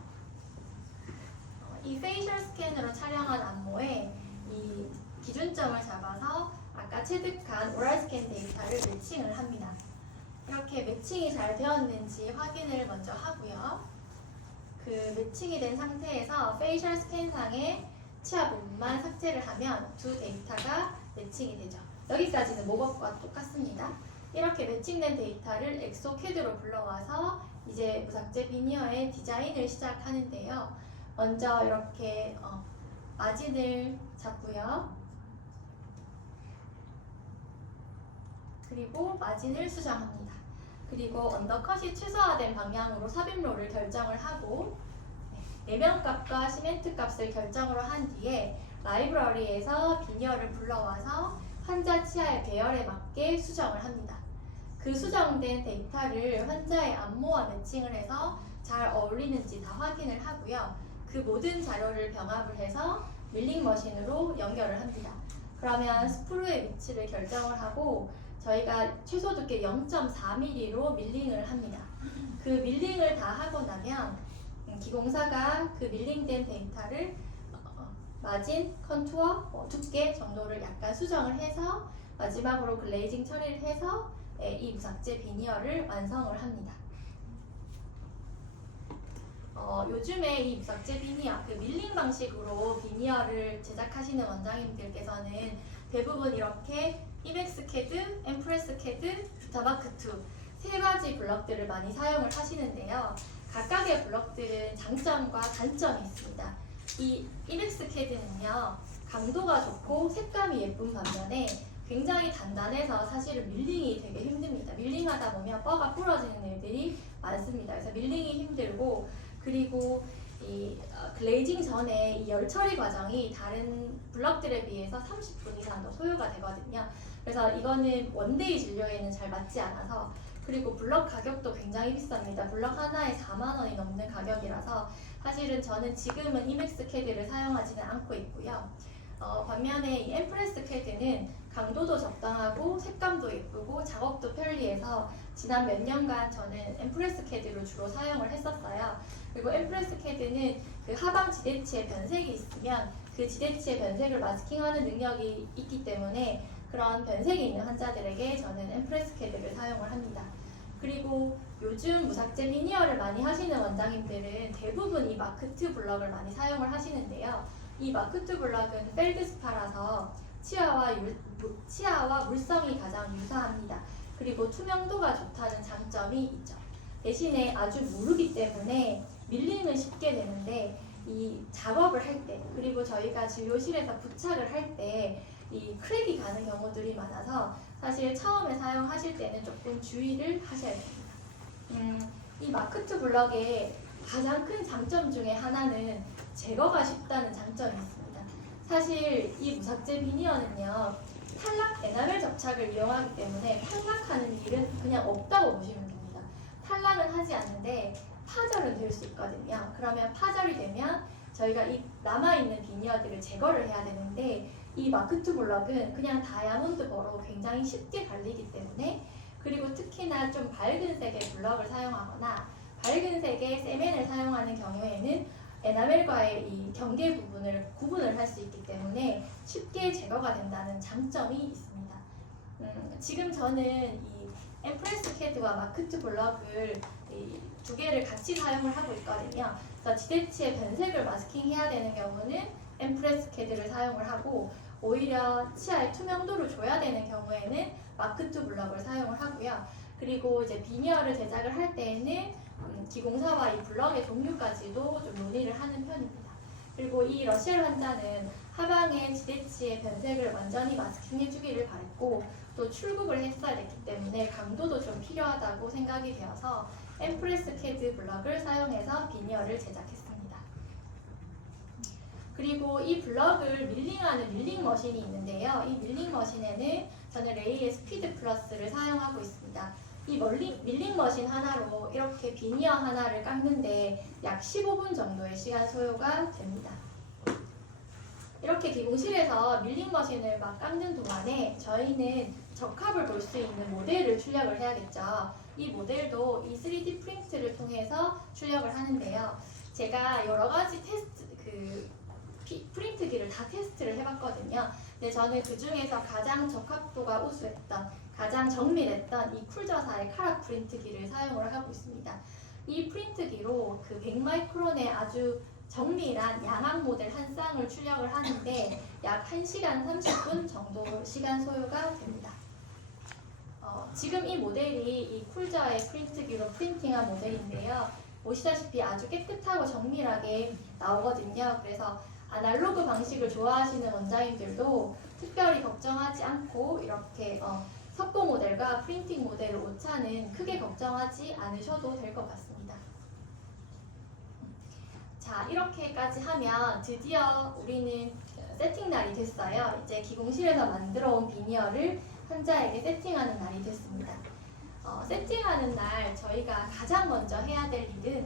이 페이셜 스캔으로 촬영한 안모에 이 기준점을 잡아서 아까 체득한 오랄 스캔 데이터를 매칭을 합니다. 이렇게 매칭이 잘 되었는지 확인을 먼저 하고요. 그 매칭이 된 상태에서 페이셜 스캔상의 치아 부분만 삭제를 하면 두 데이터가 매칭이 되죠. 여기까지는 목업과 똑같습니다. 이렇게 매칭된 데이터를 엑소캐드로 불러와서 이제 무삭제 비니어의 디자인을 시작하는데요. 먼저 이렇게 마진을 잡고요. 그리고 마진을 수정합니다. 그리고 언더컷이 최소화된 방향으로 삽입로를 결정을 하고 내면 값과 시멘트 값을 결정으로 한 뒤에 라이브러리에서 비니어를 불러와서 환자 치아의 배열에 맞게 수정을 합니다. 그 수정된 데이터를 환자의 안모와 매칭을 해서 잘 어울리는지 다 확인을 하고요. 그 모든 자료를 병합을 해서 밀링 머신으로 연결을 합니다. 그러면 스프루의 위치를 결정을 하고 저희가 최소 두께 0.4mm로 밀링을 합니다. 그 밀링을 다 하고 나면 기공사가 그 밀링된 데이터를 마진, 컨투어, 두께 정도를 약간 수정을 해서 마지막으로 글레이징 처리를 해서 이 무삭제 비니어를 완성을 합니다. 요즘에 이 무삭제 비니어, 그 밀링 방식으로 비니어를 제작하시는 원장님들께서는 대부분 이렇게 이맥스 캐드, 엠프레스 캐드, 뷰타마크2 세 가지 블럭들을 많이 사용을 하시는데요. 각각의 블럭들은 장점과 단점이 있습니다. 이 이맥스 캐드는요, 강도가 좋고 색감이 예쁜 반면에 굉장히 단단해서 사실은 밀링이 되게 힘듭니다. 밀링하다 보면 뻐가 부러지는 일들이 많습니다. 그래서 밀링이 힘들고, 그리고 이 글레이징 전에 이 열 처리 과정이 다른 블럭들에 비해서 30분 이상 더 소요가 되거든요. 그래서 이거는 원데이 진료에는 잘 맞지 않아서, 그리고 블럭 가격도 굉장히 비쌉니다. 블럭 하나에 4만 원이 넘는 가격이라서 사실은 저는 지금은 이맥스 캐드를 사용하지는 않고 있고요. 반면에 이 엠프레스 캐드는 강도도 적당하고 색감도 예쁘고 작업도 편리해서 지난 몇 년간 저는 엠프레스 캐드를 주로 사용을 했었어요. 그리고 엠프레스 캐드는 그 하방 지대치에 변색이 있으면 그 지대치의 변색을 마스킹하는 능력이 있기 때문에 그런 변색이 있는 환자들에게 저는 엠프레스 캐드를 사용을 합니다. 그리고 요즘 무삭제 미니어를 많이 하시는 원장님들은 대부분 이 마크2 블럭을 많이 사용을 하시는데요. 이 마크2 블럭은 펠드스파라서 치아와 물성이 가장 유사합니다. 그리고 투명도가 좋다는 장점이 있죠. 대신에 아주 무르기 때문에 밀링은 쉽게 되는데 이 작업을 할 때, 그리고 저희가 진료실에서 부착을 할 때 이 크랙이 가는 경우들이 많아서 사실 처음에 사용하실 때는 조금 주의를 하셔야 됩니다. 이 마크2 블럭의 가장 큰 장점 중에 하나는 제거가 쉽다는 장점이 있습니다. 사실 이 무삭제 비니어는요, 탈락 에나멜 접착을 이용하기 때문에 탈락하는 일은 그냥 없다고 보시면 됩니다. 탈락은 하지 않는데 파절은 될 수 있거든요. 그러면 파절이 되면 저희가 이 남아있는 비니어들을 제거를 해야 되는데, 이 마크2 블럭은 그냥 다이아몬드 버로 굉장히 쉽게 갈리기 때문에, 그리고 특히나 좀 밝은 색의 블럭을 사용하거나 밝은 색의 세멘을 사용하는 경우에는 에나멜과의 이 경계 부분을 구분을 할 수 있기 때문에 쉽게 제거가 된다는 장점이 있습니다. 지금 저는 이 엠프레스 캐드와 마크2 블럭을 이 두 개를 같이 사용을 하고 있거든요. 그래서 지대치의 변색을 마스킹해야 되는 경우는 엠프레스 캐드를 사용을 하고, 오히려 치아의 투명도를 줘야 되는 경우에는 마크2 블럭을 사용을 하고요. 그리고 이제 비니어를 제작을 할 때에는 기공사와 이 블럭의 종류까지도 좀 논의를 하는 편입니다. 그리고 이 러시엘 환자는 하방의 지대치의 변색을 완전히 마스킹해주기를 바랬고, 또 출국을 했어야 됐기 때문에 강도도 좀 필요하다고 생각이 되어서 엠프레스 캐드 블럭을 사용해서 비니어를 제작했습니다. 그리고 이 블럭을 밀링하는 밀링 머신이 있는데요. 이 밀링 머신에는 저는 레이의 스피드 플러스를 사용하고 있습니다. 이 밀링 머신 하나로 이렇게 비니어 하나를 깎는데 약 15분 정도의 시간 소요가 됩니다. 이렇게 기공실에서 밀링 머신을 막 깎는 동안에 저희는 적합을 볼 수 있는 모델을 출력을 해야겠죠. 이 모델도 이 3D 프린트를 통해서 출력을 하는데요. 제가 여러 가지 프린트기를 다 테스트를 해봤거든요. 근데 저는 그 중에서 가장 적합도가 우수했던, 가장 정밀했던 이 쿨저사의 카라 프린트기를 사용을 하고 있습니다. 이 프린트기로 그 100마이크론의 아주 정밀한 양악 모델 한 쌍을 출력을 하는데 약 1시간 30분 정도 시간 소요가 됩니다. 지금 이 모델이 이 쿨저의 프린트기로 프린팅한 모델인데요. 보시다시피 아주 깨끗하고 정밀하게 나오거든요. 그래서 아날로그 방식을 좋아하시는 원장님들도 특별히 걱정하지 않고 이렇게 석고 모델과 프린팅 모델을 오차는 크게 걱정하지 않으셔도 될 것 같습니다. 자, 이렇게까지 하면 드디어 우리는 세팅 날이 됐어요. 이제 기공실에서 만들어 온 비니어를 환자에게 세팅하는 날이 됐습니다. 세팅하는 날 저희가 가장 먼저 해야 될 일은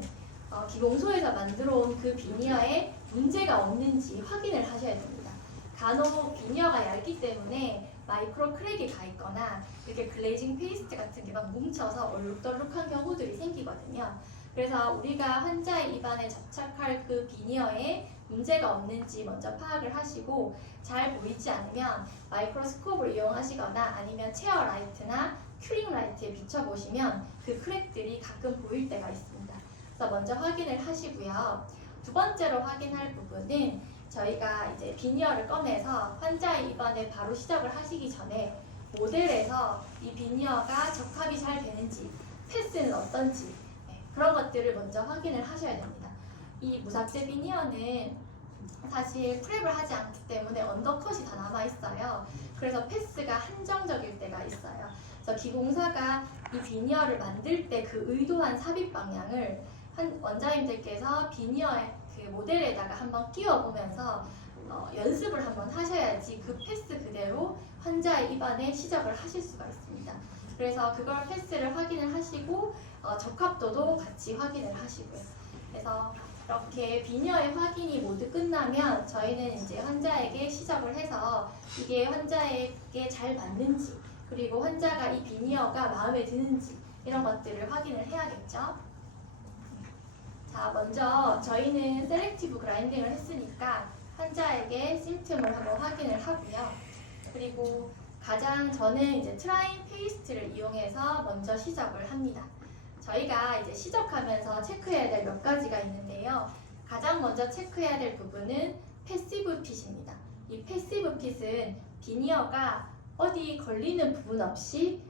기공소에서 만들어 온 그 비니어에 문제가 없는지 확인을 하셔야 됩니다. 간혹 비니어가 얇기 때문에 마이크로 크랙이 가 있거나 이렇게 글레이징 페이스트 같은 게 막 뭉쳐서 얼룩덜룩한 경우들이 생기거든요. 그래서 우리가 환자의 입안에 접착할 그 비니어에 문제가 없는지 먼저 파악을 하시고, 잘 보이지 않으면 마이크로스코프를 이용하시거나 아니면 체어 라이트나 큐링 라이트에 비춰보시면 그 크랙들이 가끔 보일 때가 있습니다. 그래서 먼저 확인을 하시고요. 두 번째로 확인할 부분은 저희가 이제 비니어를 꺼내서 환자의 입안에 바로 시작을 하시기 전에 모델에서 이 비니어가 적합이 잘 되는지, 패스는 어떤지 그런 것들을 먼저 확인을 하셔야 됩니다. 이 무삭제 비니어는 사실 프랩을 하지 않기 때문에 언더컷이 다 남아있어요. 그래서 패스가 한정적일 때가 있어요. 그래서 기공사가 이 비니어를 만들 때 그 의도한 삽입 방향을 원장님들께서 비니어의 그 모델에다가 한번 끼워보면서 연습을 한번 하셔야지 그 패스 그대로 환자의 입안에 시접을 하실 수가 있습니다. 그래서 그걸 패스를 확인을 하시고 적합도도 같이 확인을 하시고요. 그래서 이렇게 비니어의 확인이 모두 끝나면 저희는 이제 환자에게 시접을 해서 이게 환자에게 잘 맞는지 그리고 환자가 이 비니어가 마음에 드는지 이런 것들을 확인을 해야겠죠. 자, 먼저 저희는 셀렉티브 그라인딩을 했으니까 환자에게 심틈을 한번 확인을 하고요. 그리고 가장 저는 이제 트라잉 페이스트를 이용해서 먼저 시접을 합니다. 저희가 이제 시접하면서 체크해야 될 몇 가지가 있는데요. 가장 먼저 체크해야 될 부분은 패시브 핏입니다. 이 패시브 핏은 비니어가 어디 걸리는 부분 없이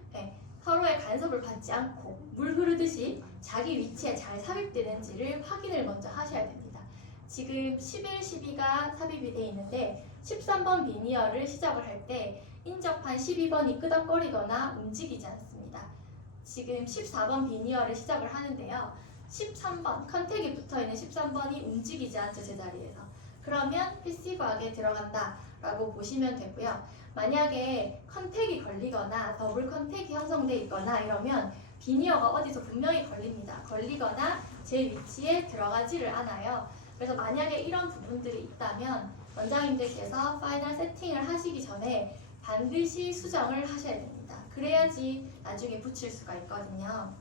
서로의 간섭을 받지 않고 물 흐르듯이 자기 위치에 잘 삽입되는지를 확인을 먼저 하셔야 됩니다. 지금 11, 12가 삽입이 되어 있는데 13번 비니어를 시접을 할 때 인접한 12번이 끄덕거리거나 움직이지 않습니다. 지금 14번 비니어를 시접을 하는데요. 13번, 컨택이 붙어있는 13번이 움직이지 않죠, 제자리에서. 그러면 패시브하게 들어간다 라고 보시면 되고요. 만약에 컨택이 걸리거나 더블 컨택이 형성되어 있거나 이러면 비니어가 어디서 분명히 걸립니다. 걸리거나 제 위치에 들어가지를 않아요. 그래서 만약에 이런 부분들이 있다면 원장님들께서 파이널 세팅을 하시기 전에 반드시 수정을 하셔야 됩니다. 그래야지 나중에 붙일 수가 있거든요.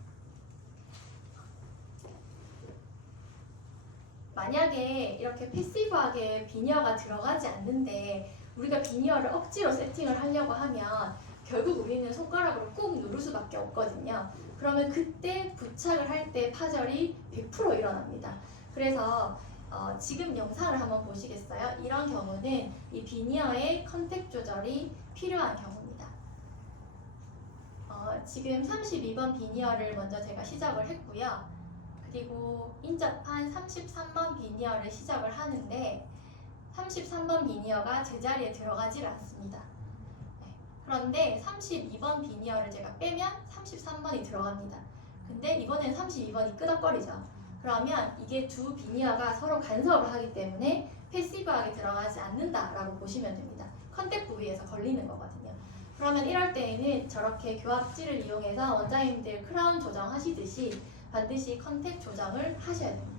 만약에 이렇게 패시브하게 비니어가 들어가지 않는데 우리가 비니어를 억지로 세팅을 하려고 하면 결국 우리는 손가락으로 꾹 누를 수밖에 없거든요. 그러면 그때 부착을 할 때 파절이 100% 일어납니다. 그래서 지금 영상을 한번 보시겠어요? 이런 경우는 이 비니어의 컨택 조절이 필요한 경우입니다. 지금 32번 비니어를 먼저 제가 시접을 했고요. 그리고 인접한 33번 비니어를 시접을 하는데 33번 비니어가 제자리에 들어가질 않습니다. 그런데 32번 비니어를 제가 빼면 33번이 들어갑니다. 근데 이번엔 32번이 끄덕거리죠. 그러면 이게 두 비니어가 서로 간섭을 하기 때문에 패시브하게 들어가지 않는다라고 보시면 됩니다. 컨택 부위에서 걸리는 거거든요. 그러면 이럴 때에는 저렇게 교합지를 이용해서 원장님들 크라운 조정하시듯이 반드시 컨택 조정을 하셔야 됩니다.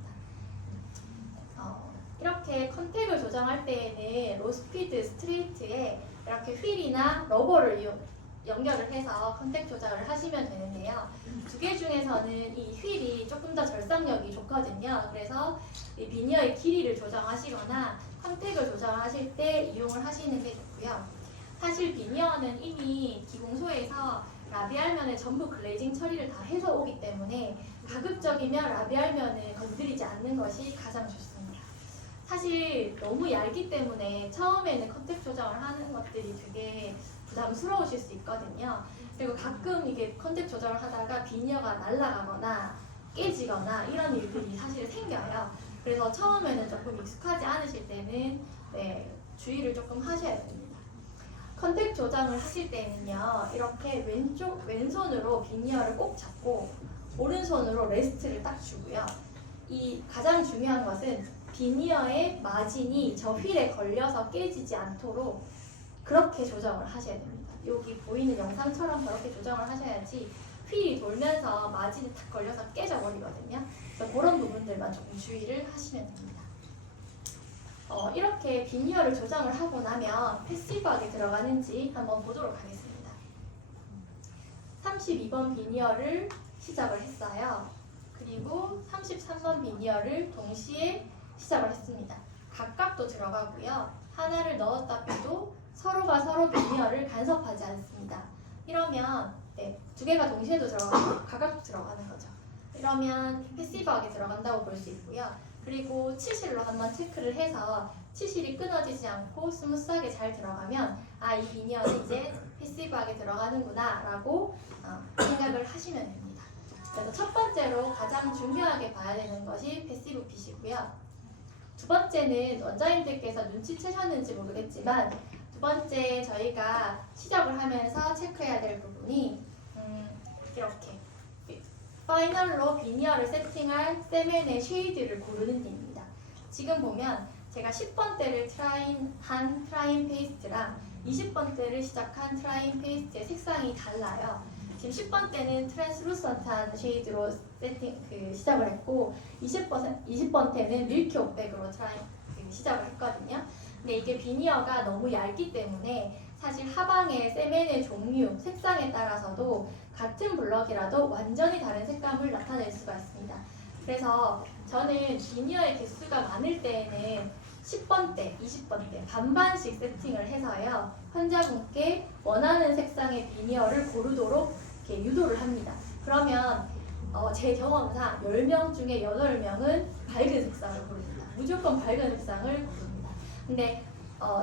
이렇게 컨택을 조정할 때에는 로스피드 스트레이트에 이렇게 휠이나 러버를 연결을 해서 컨택 조절을 하시면 되는데요. 두 개 중에서는 이 휠이 조금 더 절삭력이 좋거든요. 그래서 이 비니어의 길이를 조정하시거나 컨택을 조정하실 때 이용을 하시는 게 좋고요. 사실 비니어는 이미 기공소에서 라비알면에 전부 글레이징 처리를 다 해서 오기 때문에 가급적이면 라비알면을 건드리지 않는 것이 가장 좋습니다. 사실 너무 얇기 때문에 처음에는 컨택 조정을 하는 것들이 되게 부담스러우실 수 있거든요. 그리고 가끔 이게 컨택 조정을 하다가 비니어가 날아가거나 깨지거나 이런 일들이 사실 생겨요. 그래서 처음에는 조금 익숙하지 않으실 때는 주의를 조금 하셔야 됩니다. 컨택 조정을 하실 때는요, 이렇게 왼손으로 비니어를 꼭 잡고 오른손으로 레스트를 딱 주고요. 이 가장 중요한 것은 비니어의 마진이 저 휠에 걸려서 깨지지 않도록 그렇게 조정을 하셔야 됩니다. 여기 보이는 영상처럼 그렇게 조정을 하셔야지 휠이 돌면서 마진이 탁 걸려서 깨져버리거든요. 그래서 그런 부분들만 조금 주의를 하시면 됩니다. 이렇게 비니어를 조정을 하고 나면 패시브하게 들어가는지 한번 보도록 하겠습니다. 32번 비니어를 시작을 했어요. 그리고 33번 비니어를 동시에 시작을 했습니다. 각각도 들어가고요. 하나를 넣었다 빼도 서로가 서로 비니어를 간섭하지 않습니다. 이러면 두 개가 동시에도 들어가고 각각도 들어가는 거죠. 이러면 패시브하게 들어간다고 볼 수 있고요. 그리고 치실로 한번 체크를 해서 치실이 끊어지지 않고 스무스하게 잘 들어가면 이 비니어는 이제 패시브하게 들어가는구나 라고 생각을 하시면 됩니다. 그래서 첫 번째로 가장 중요하게 봐야 되는 것이 패시브 핏이고요. 두 번째는 원장님들께서 눈치채셨는지 모르겠지만 두 번째 저희가 시작을 하면서 체크해야 될 부분이 이렇게 파이널로 비니어를 세팅할 세면의 쉐이드를 고르는 데입니다. 지금 보면 제가 10번대를 한 트라임 페이스트랑 20번대를 시작한 트라임 페이스트의 색상이 달라요. 지금 10번대는 트랜스루선트한 쉐이드로 시작을 했고 20번대는 밀키 옥백으로 시작을 했거든요. 근데 이게 비니어가 너무 얇기 때문에 사실 하방의 세면의 종류, 색상에 따라서도 같은 블럭이라도 완전히 다른 색감을 나타낼 수가 있습니다. 그래서 저는 비니어의 개수가 많을 때에는 10번대, 20번대 반반씩 세팅을 해서요. 환자분께 원하는 색상의 비니어를 고르도록 이렇게 유도를 합니다. 그러면 제 경험상 10명 중에 8명은 밝은 색상을 고릅니다. 무조건 밝은 색상을 고릅니다. 근데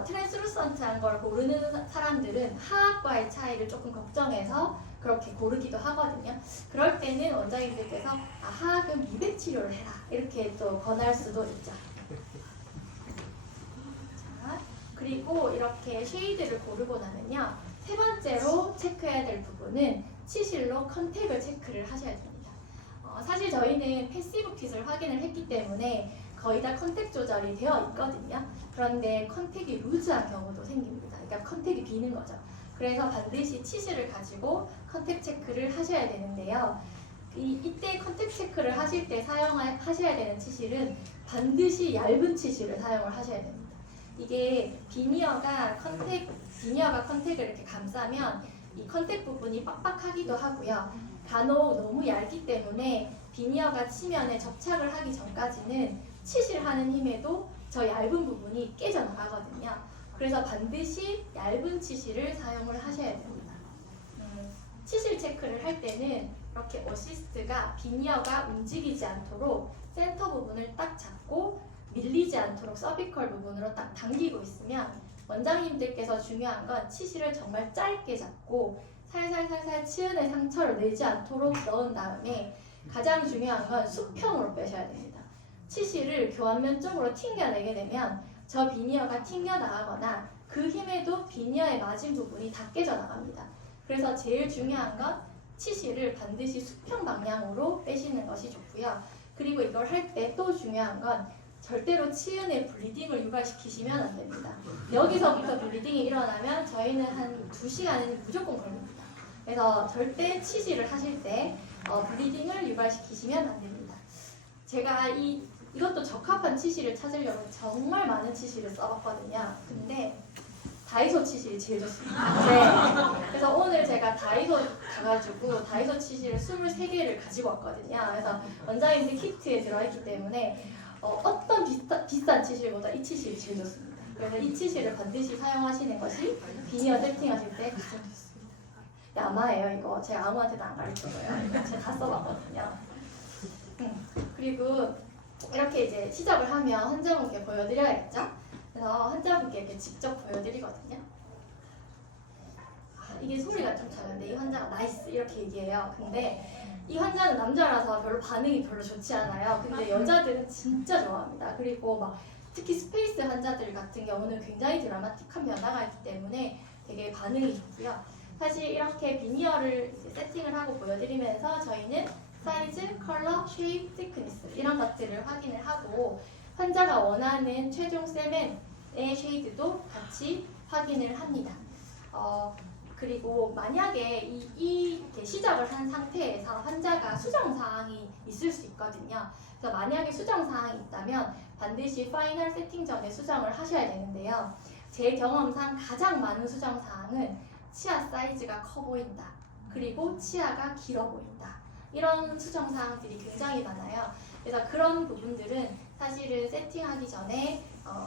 트랜스루선트한 걸 고르는 사람들은 하악과의 차이를 조금 걱정해서 그렇게 고르기도 하거든요. 그럴 때는 원장님들께서 하악은 미백 치료를 해라 이렇게 또 권할 수도 있죠. 자, 그리고 이렇게 쉐이드를 고르고 나면요. 세 번째로 체크해야 될 부분은 치실로 컨택을 체크를 하셔야 됩니다. 사실 저희는 패시브 핏을 확인을 했기 때문에 거의 다 컨택 조절이 되어 있거든요. 그런데 컨택이 루즈한 경우도 생깁니다. 그러니까 컨택이 비는 거죠. 그래서 반드시 치실을 가지고 컨택 체크를 하셔야 되는데요. 이때 컨택 체크를 하실 때 사용하셔야 되는 치실은 반드시 얇은 치실을 사용을 하셔야 됩니다. 이게 비니어가 컨택을 이렇게 감싸면 이 컨택 부분이 빡빡하기도 하고요. 간혹 너무 얇기 때문에 비니어가 치면에 접착을 하기 전까지는 치실하는 힘에도 저 얇은 부분이 깨져나가거든요. 그래서 반드시 얇은 치실을 사용을 하셔야 됩니다. 치실 체크를 할 때는 이렇게 어시스트가 비니어가 움직이지 않도록 센터 부분을 딱 잡고 밀리지 않도록 서비컬 부분으로 딱 당기고 있으면 원장님들께서 중요한 건 치실을 정말 짧게 잡고 살살살살 치은의 상처를 내지 않도록 넣은 다음에 가장 중요한 건 수평으로 빼셔야 됩니다. 치실을 교환면 쪽으로 튕겨내게 되면 저 비니어가 튕겨나가거나 그 힘에도 비니어에 맞은 부분이 다 깨져나갑니다. 그래서 제일 중요한 건 치실을 반드시 수평 방향으로 빼시는 것이 좋고요. 그리고 이걸 할 때 또 중요한 건 절대로 치은의 블리딩을 유발시키시면 안 됩니다. 여기서부터 블리딩이 일어나면 저희는 한 2시간은 무조건 걸립니다. 그래서 절대 치실을 하실 때 블리딩을 유발시키시면 안 됩니다. 제가 이것도 적합한 치실을 찾으려고 정말 많은 치실을 써봤거든요. 근데 다이소 치실이 제일 좋습니다. 네. 그래서 오늘 제가 다이소 가가지고 다이소 치실을 23개를 가지고 왔거든요. 그래서 원장님들 키트에 들어있기 때문에 어떤 비싼 치실보다 이 치실이 제일 좋습니다. 그래서 이 치실을 반드시 사용하시는 것이 비니어 세팅하실 때 가장 좋습니다. 야마예요 이거. 제가 아무한테도 안 가르친 거예요. 제가 다 써봤거든요. 그리고 이렇게 이제 시작을 하면 환자분께 보여드려야겠죠? 그래서 환자분께 이렇게 직접 보여드리거든요. 이게 소리가 좀 작은데 이 환자가 나이스 이렇게 얘기해요. 근데 이 환자는 남자라서 별로 반응이 별로 좋지 않아요. 근데 여자들은 진짜 좋아합니다. 그리고 막 특히 스페이스 환자들 같은 경우는 굉장히 드라마틱한 변화가 있기 때문에 되게 반응이 좋고요. 사실 이렇게 비니어를 세팅을 하고 보여드리면서 저희는 사이즈, 컬러, 쉐입, thickness 이런 것들을 확인을 하고 환자가 원하는 최종 세면의 쉐이드도 같이 확인을 합니다. 그리고 만약에 이렇게 시작을 한 상태에서 환자가 수정사항이 있을 수 있거든요. 그래서 만약에 수정사항이 있다면 반드시 파이널 세팅 전에 수정을 하셔야 되는데요. 제 경험상 가장 많은 수정사항은 치아 사이즈가 커 보인다. 그리고 치아가 길어 보인다. 이런 수정사항들이 굉장히 많아요. 그래서 그런 부분들은 사실은 세팅하기 전에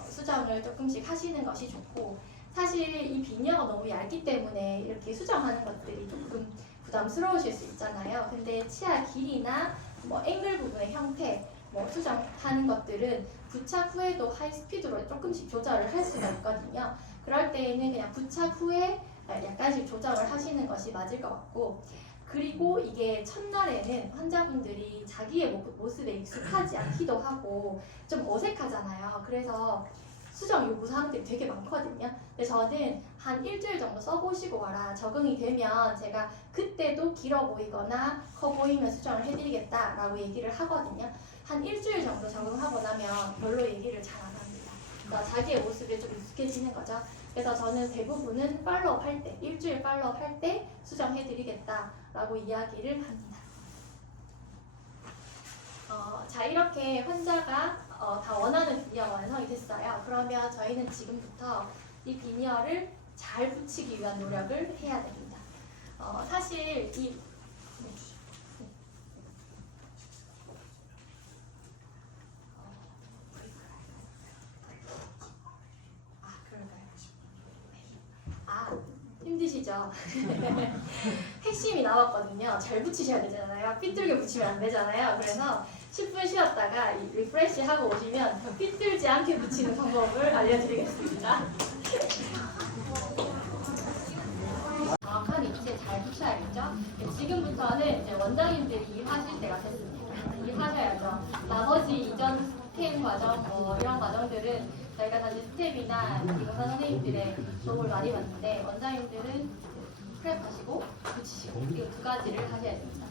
수정을 조금씩 하시는 것이 좋고 사실 이 비니어가 너무 얇기 때문에 이렇게 수정하는 것들이 조금 부담스러우실 수 있잖아요. 근데 치아 길이나 앵글 부분의 형태 수정하는 것들은 부착 후에도 하이스피드로 조금씩 조절을 할 수가 있거든요. 그럴 때에는 그냥 부착 후에 약간씩 조정을 하시는 것이 맞을 것 같고 그리고 이게 첫날에는 환자분들이 자기의 모습에 익숙하지 않기도 하고 좀 어색하잖아요. 그래서 수정 요구 사항들이 되게 많거든요. 근데 저는 한 일주일 정도 써보시고 와라. 적응이 되면 제가 그때도 길어 보이거나 커 보이면 수정을 해드리겠다라고 얘기를 하거든요. 한 일주일 정도 적응하고 나면 별로 얘기를 잘 안 합니다. 그러니까 자기의 모습에 좀 익숙해지는 거죠. 그래서 저는 대부분은 팔로업 할 때, 일주일 팔로업 할 때 수정해드리겠다라고 이야기를 합니다. 자, 이렇게 환자가 다 원하는 비니어가 완성이 됐어요. 그러면 저희는 지금부터 이 비니어를 잘 붙이기 위한 노력을 해야 됩니다. 사실 이 힘드시죠? 핵심이 나왔거든요. 잘 붙이셔야 되잖아요. 삐뚤게 붙이면 안 되잖아요. 그래서 10분 쉬었다가 리프레시 하고 오시면 삐뚤지 않게 붙이는 방법을 알려드리겠습니다. 정확한 위치에 잘 붙여야겠죠? 지금부터는 이제 원장님들이 일하실 때가 됐습니다. 일하셔야죠. 나머지 이전 스텝 과정, 이런 과정들은 저희가 사실 스텝이나 의사 선생님들의 도움을 많이 받는데 원장님들은 프랩 하시고 붙이시고 이 두 가지를 하셔야 됩니다.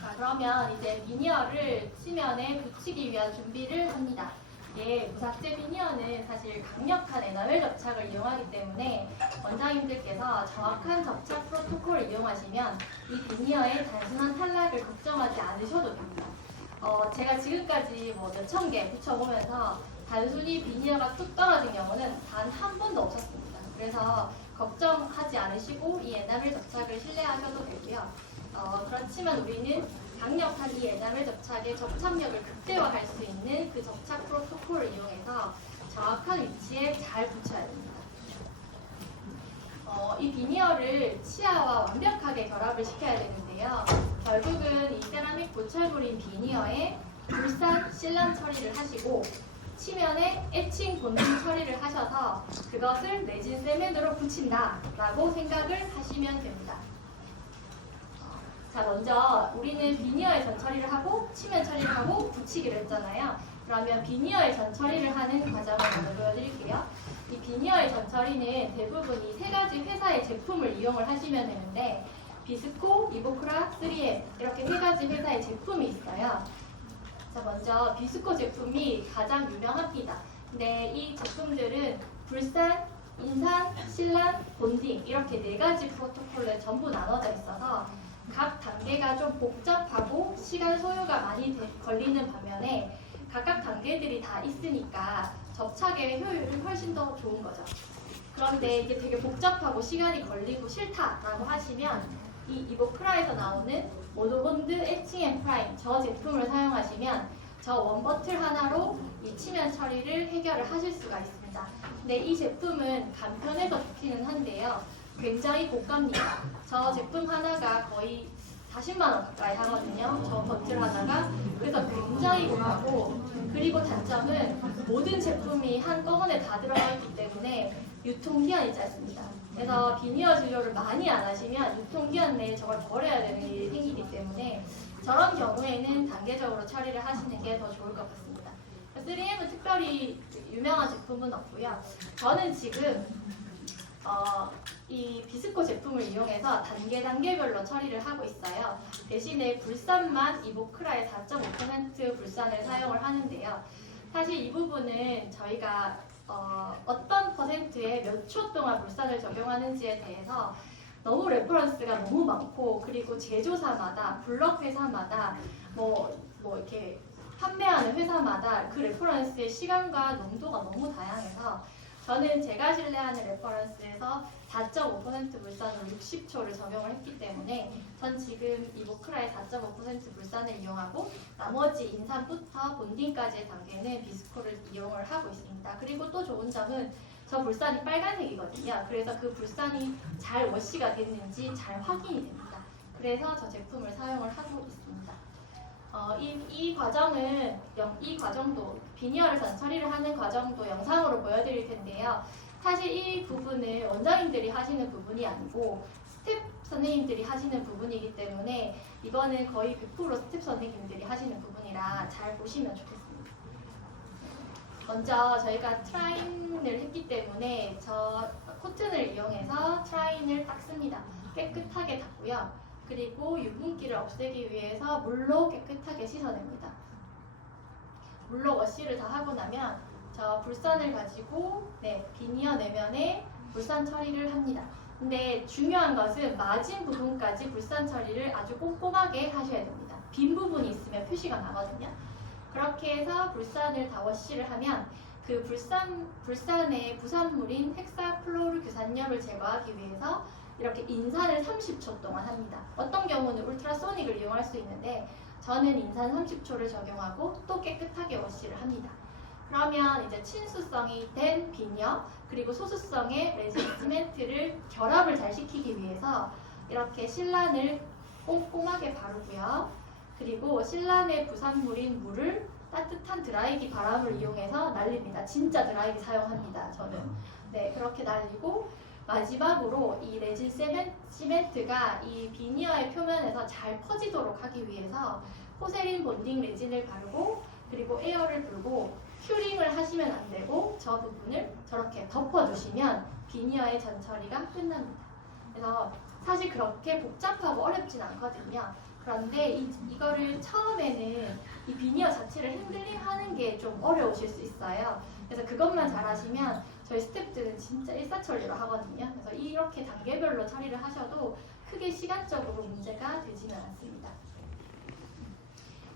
자, 그러면 이제 비니어를 치면에 붙이기 위한 준비를 합니다. 이게 무삭제 비니어는 사실 강력한 에나멜 접착을 이용하기 때문에 원장님들께서 정확한 접착 프로토콜을 이용하시면 이 비니어의 단순한 탈락을 걱정하지 않으셔도 됩니다. 제가 지금까지 몇천 개 붙여보면서 단순히 비니어가 뚝 떨어진 경우는 단 한 번도 없었습니다. 그래서 걱정하지 않으시고 이 에나멜 접착을 신뢰하셔도 되고요. 그렇지만 우리는 강력한 이 에나멜 접착의 접착력을 극대화할 수 있는 그 접착 프로토콜을 이용해서 정확한 위치에 잘 붙여야 됩니다. 이 비니어를 치아와 완벽하게 결합을 시켜야 되는데요. 결국은 이 세라믹 보철물인 비니어에 불산, 실란 처리를 하시고 치면에 에칭 본딩 처리를 하셔서 그것을 레진 세면으로 붙인다라고 생각을 하시면 됩니다. 자, 먼저 우리는 비니어에 전 처리를 하고 치면 처리를 하고 붙이기를 했잖아요. 그러면 비니어에 전 처리를 하는 과정을 먼저 보여드릴게요. 이 비니어의 전 처리는 대부분 이 세 가지 회사의 제품을 이용을 하시면 되는데 비스코, 이보크라, 3M 이렇게 세 가지 회사의 제품이 있어요. 자, 먼저 비스코 제품이 가장 유명합니다. 근데 이 제품들은 불산, 인산, 실란, 본딩 이렇게 네 가지 프로토콜에 전부 나눠져 있어서 각 단계가 좀 복잡하고 시간 소요가 많이 걸리는 반면에 각각 단계들이 다 있으니까 접착의 효율이 훨씬 더 좋은 거죠. 그런데 이게 되게 복잡하고 시간이 걸리고 싫다라고 하시면 이 이보크라에서 나오는 모노본드 에칭 앤 프라임 저 제품을 사용하시면 저 원버틀 하나로 이 치면 처리를 해결을 하실 수가 있습니다. 근데 이 제품은 간편해서 좋기는 한데요. 굉장히 고가입니다. 저 제품 하나가 거의 40만 원 가까이 하거든요. 저 버틀 하나가. 그래서 굉장히 고가고 그리고 단점은 모든 제품이 한꺼번에 다 들어가 있기 때문에 유통기한이 짧습니다. 그래서 비니어 진료를 많이 안 하시면 유통기한 내에 저걸 버려야 되는 일이 생기기 때문에 저런 경우에는 단계적으로 처리를 하시는 게 더 좋을 것 같습니다. 3M은 특별히 유명한 제품은 없고요. 저는 지금 이 비스코 제품을 이용해서 단계별로 처리를 하고 있어요. 대신에 불산만 이보크라의 4.5% 불산을 사용을 하는데요. 사실 이 부분은 저희가 어떤 퍼센트에 몇 초 동안 불산을 적용하는지에 대해서 너무 레퍼런스가 너무 많고 그리고 제조사마다 블럭 회사마다 뭐 이렇게 판매하는 회사마다 그 레퍼런스의 시간과 농도가 너무 다양해서 저는 제가 신뢰하는 레퍼런스에서 4.5% 불산으로 60초를 적용을 했기 때문에 전 지금 이보크라의 4.5% 불산을 이용하고 나머지 인산부터 본딩까지의 단계는 비스코를 이용을 하고 있습니다. 그리고 또 좋은 점은 저 불산이 빨간색이거든요. 그래서 그 불산이 잘 워시가 됐는지 잘 확인이 됩니다. 그래서 저 제품을 사용을 하고 있습니다. 이 과정도 비니어를 전 처리를 하는 과정도 영상으로 보여드릴 텐데요. 사실 이 부분은 원장님들이 하시는 부분이 아니고 스텝 선생님들이 하시는 부분이기 때문에 이거는 거의 100% 스텝 선생님들이 하시는 부분이라 잘 보시면 좋겠습니다. 먼저 저희가 트라인을 했기 때문에 저 코튼을 이용해서 트라인을 닦습니다. 깨끗하게 닦고요. 그리고 유분기를 없애기 위해서 물로 깨끗하게 씻어냅니다. 물로 워시를 다 하고 나면 저 불산을 가지고 비니어 내면에 불산 처리를 합니다. 근데 중요한 것은 마진 부분까지 불산 처리를 아주 꼼꼼하게 하셔야 됩니다. 빈 부분이 있으면 표시가 나거든요. 그렇게 해서 불산을 다 워시를 하면 그 불산의 부산물인 헥사플로르규산염을 제거하기 위해서 이렇게 인산을 30초 동안 합니다. 어떤 경우는 울트라소닉을 이용할 수 있는데 저는 인산 30초를 적용하고 또 깨끗하게 워시를 합니다. 그러면 이제 친수성이 된 비니어 그리고 소수성의 레진 시멘트를 결합을 잘 시키기 위해서 이렇게 실란을 꼼꼼하게 바르고요. 그리고 실란의 부산물인 물을 따뜻한 드라이기 바람을 이용해서 날립니다. 진짜 드라이기 사용합니다. 저는. 그렇게 날리고 마지막으로 이 레진 시멘트가 이 비니어의 표면에서 잘 퍼지도록 하기 위해서 포세린 본딩 레진을 바르고 그리고 에어를 불고 큐링을 하시면 안 되고 저 부분을 저렇게 덮어주시면 비니어의 전처리가 끝납니다. 그래서 사실 그렇게 복잡하고 어렵진 않거든요. 그런데 이거를 처음에는 이 비니어 자체를 핸들링 하는 게 좀 어려우실 수 있어요. 그래서 그것만 잘 하시면 저희 스태프들은 진짜 일사천리로 하거든요. 그래서 이렇게 단계별로 처리를 하셔도 크게 시간적으로 문제가 되지는 않습니다.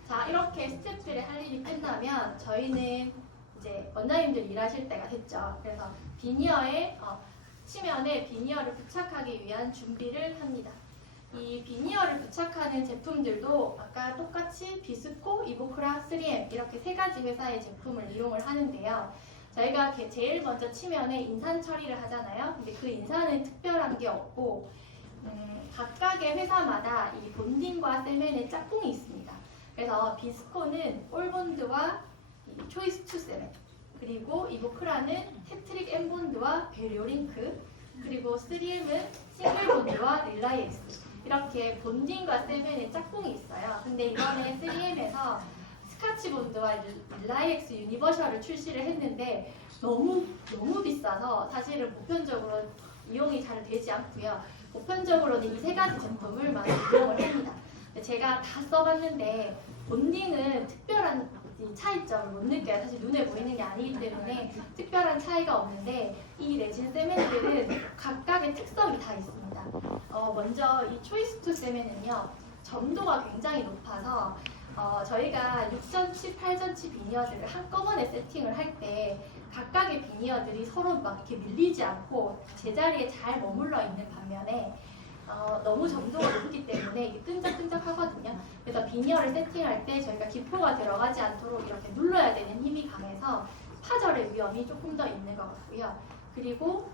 자, 이렇게 스태프들의 할 일이 끝나면 저희는 이제 원장님들 일하실 때가 됐죠. 그래서 비니어에 치면에 비니어를 부착하기 위한 준비를 합니다. 이 비니어를 부착하는 제품들도 아까 똑같이 비스코, 이보크라, 3M 이렇게 세 가지 회사의 제품을 이용을 하는데요. 저희가 제일 먼저 치면에 인산 처리를 하잖아요. 근데 그 인산은 특별한 게 없고 각각의 회사마다 이 본딩과 세멘의 짝꿍이 있습니다. 그래서 비스코는 올본드와 초이스 2 세멘, 그리고 이보크라는 테트릭 엠본드와 베리오링크, 그리고 3M은 싱글본드와 릴라이엑스 이렇게 본딩과 세멘의 짝꿍이 있어요. 근데 이번에 3M에서 스카치본드와 릴라이엑스 유니버셜을 출시를 했는데 너무 비싸서 사실은 보편적으로 이용이 잘 되지 않고요. 보편적으로는 이 세 가지 제품을 많이 이용을 합니다. 제가 다 써봤는데 본딩은 특별한 차이점을 못 느껴요. 사실 눈에 보이는 게 아니기 때문에 특별한 차이가 없는데 이 레진 세멘들은 각각의 특성이 다 있습니다. 먼저 이 초이스 2 세멘은요. 점도가 굉장히 높아서 저희가 6전치, 8전치 비니어들을 한꺼번에 세팅을 할 때 각각의 비니어들이 서로 막 이렇게 밀리지 않고 제자리에 잘 머물러 있는 반면에 너무 점도가 높기 때문에 이게 끈적끈적하거든요. 그래서 비니어를 세팅할 때 저희가 기포가 들어가지 않도록 이렇게 눌러야 되는 힘이 강해서 파절의 위험이 조금 더 있는 것 같고요. 그리고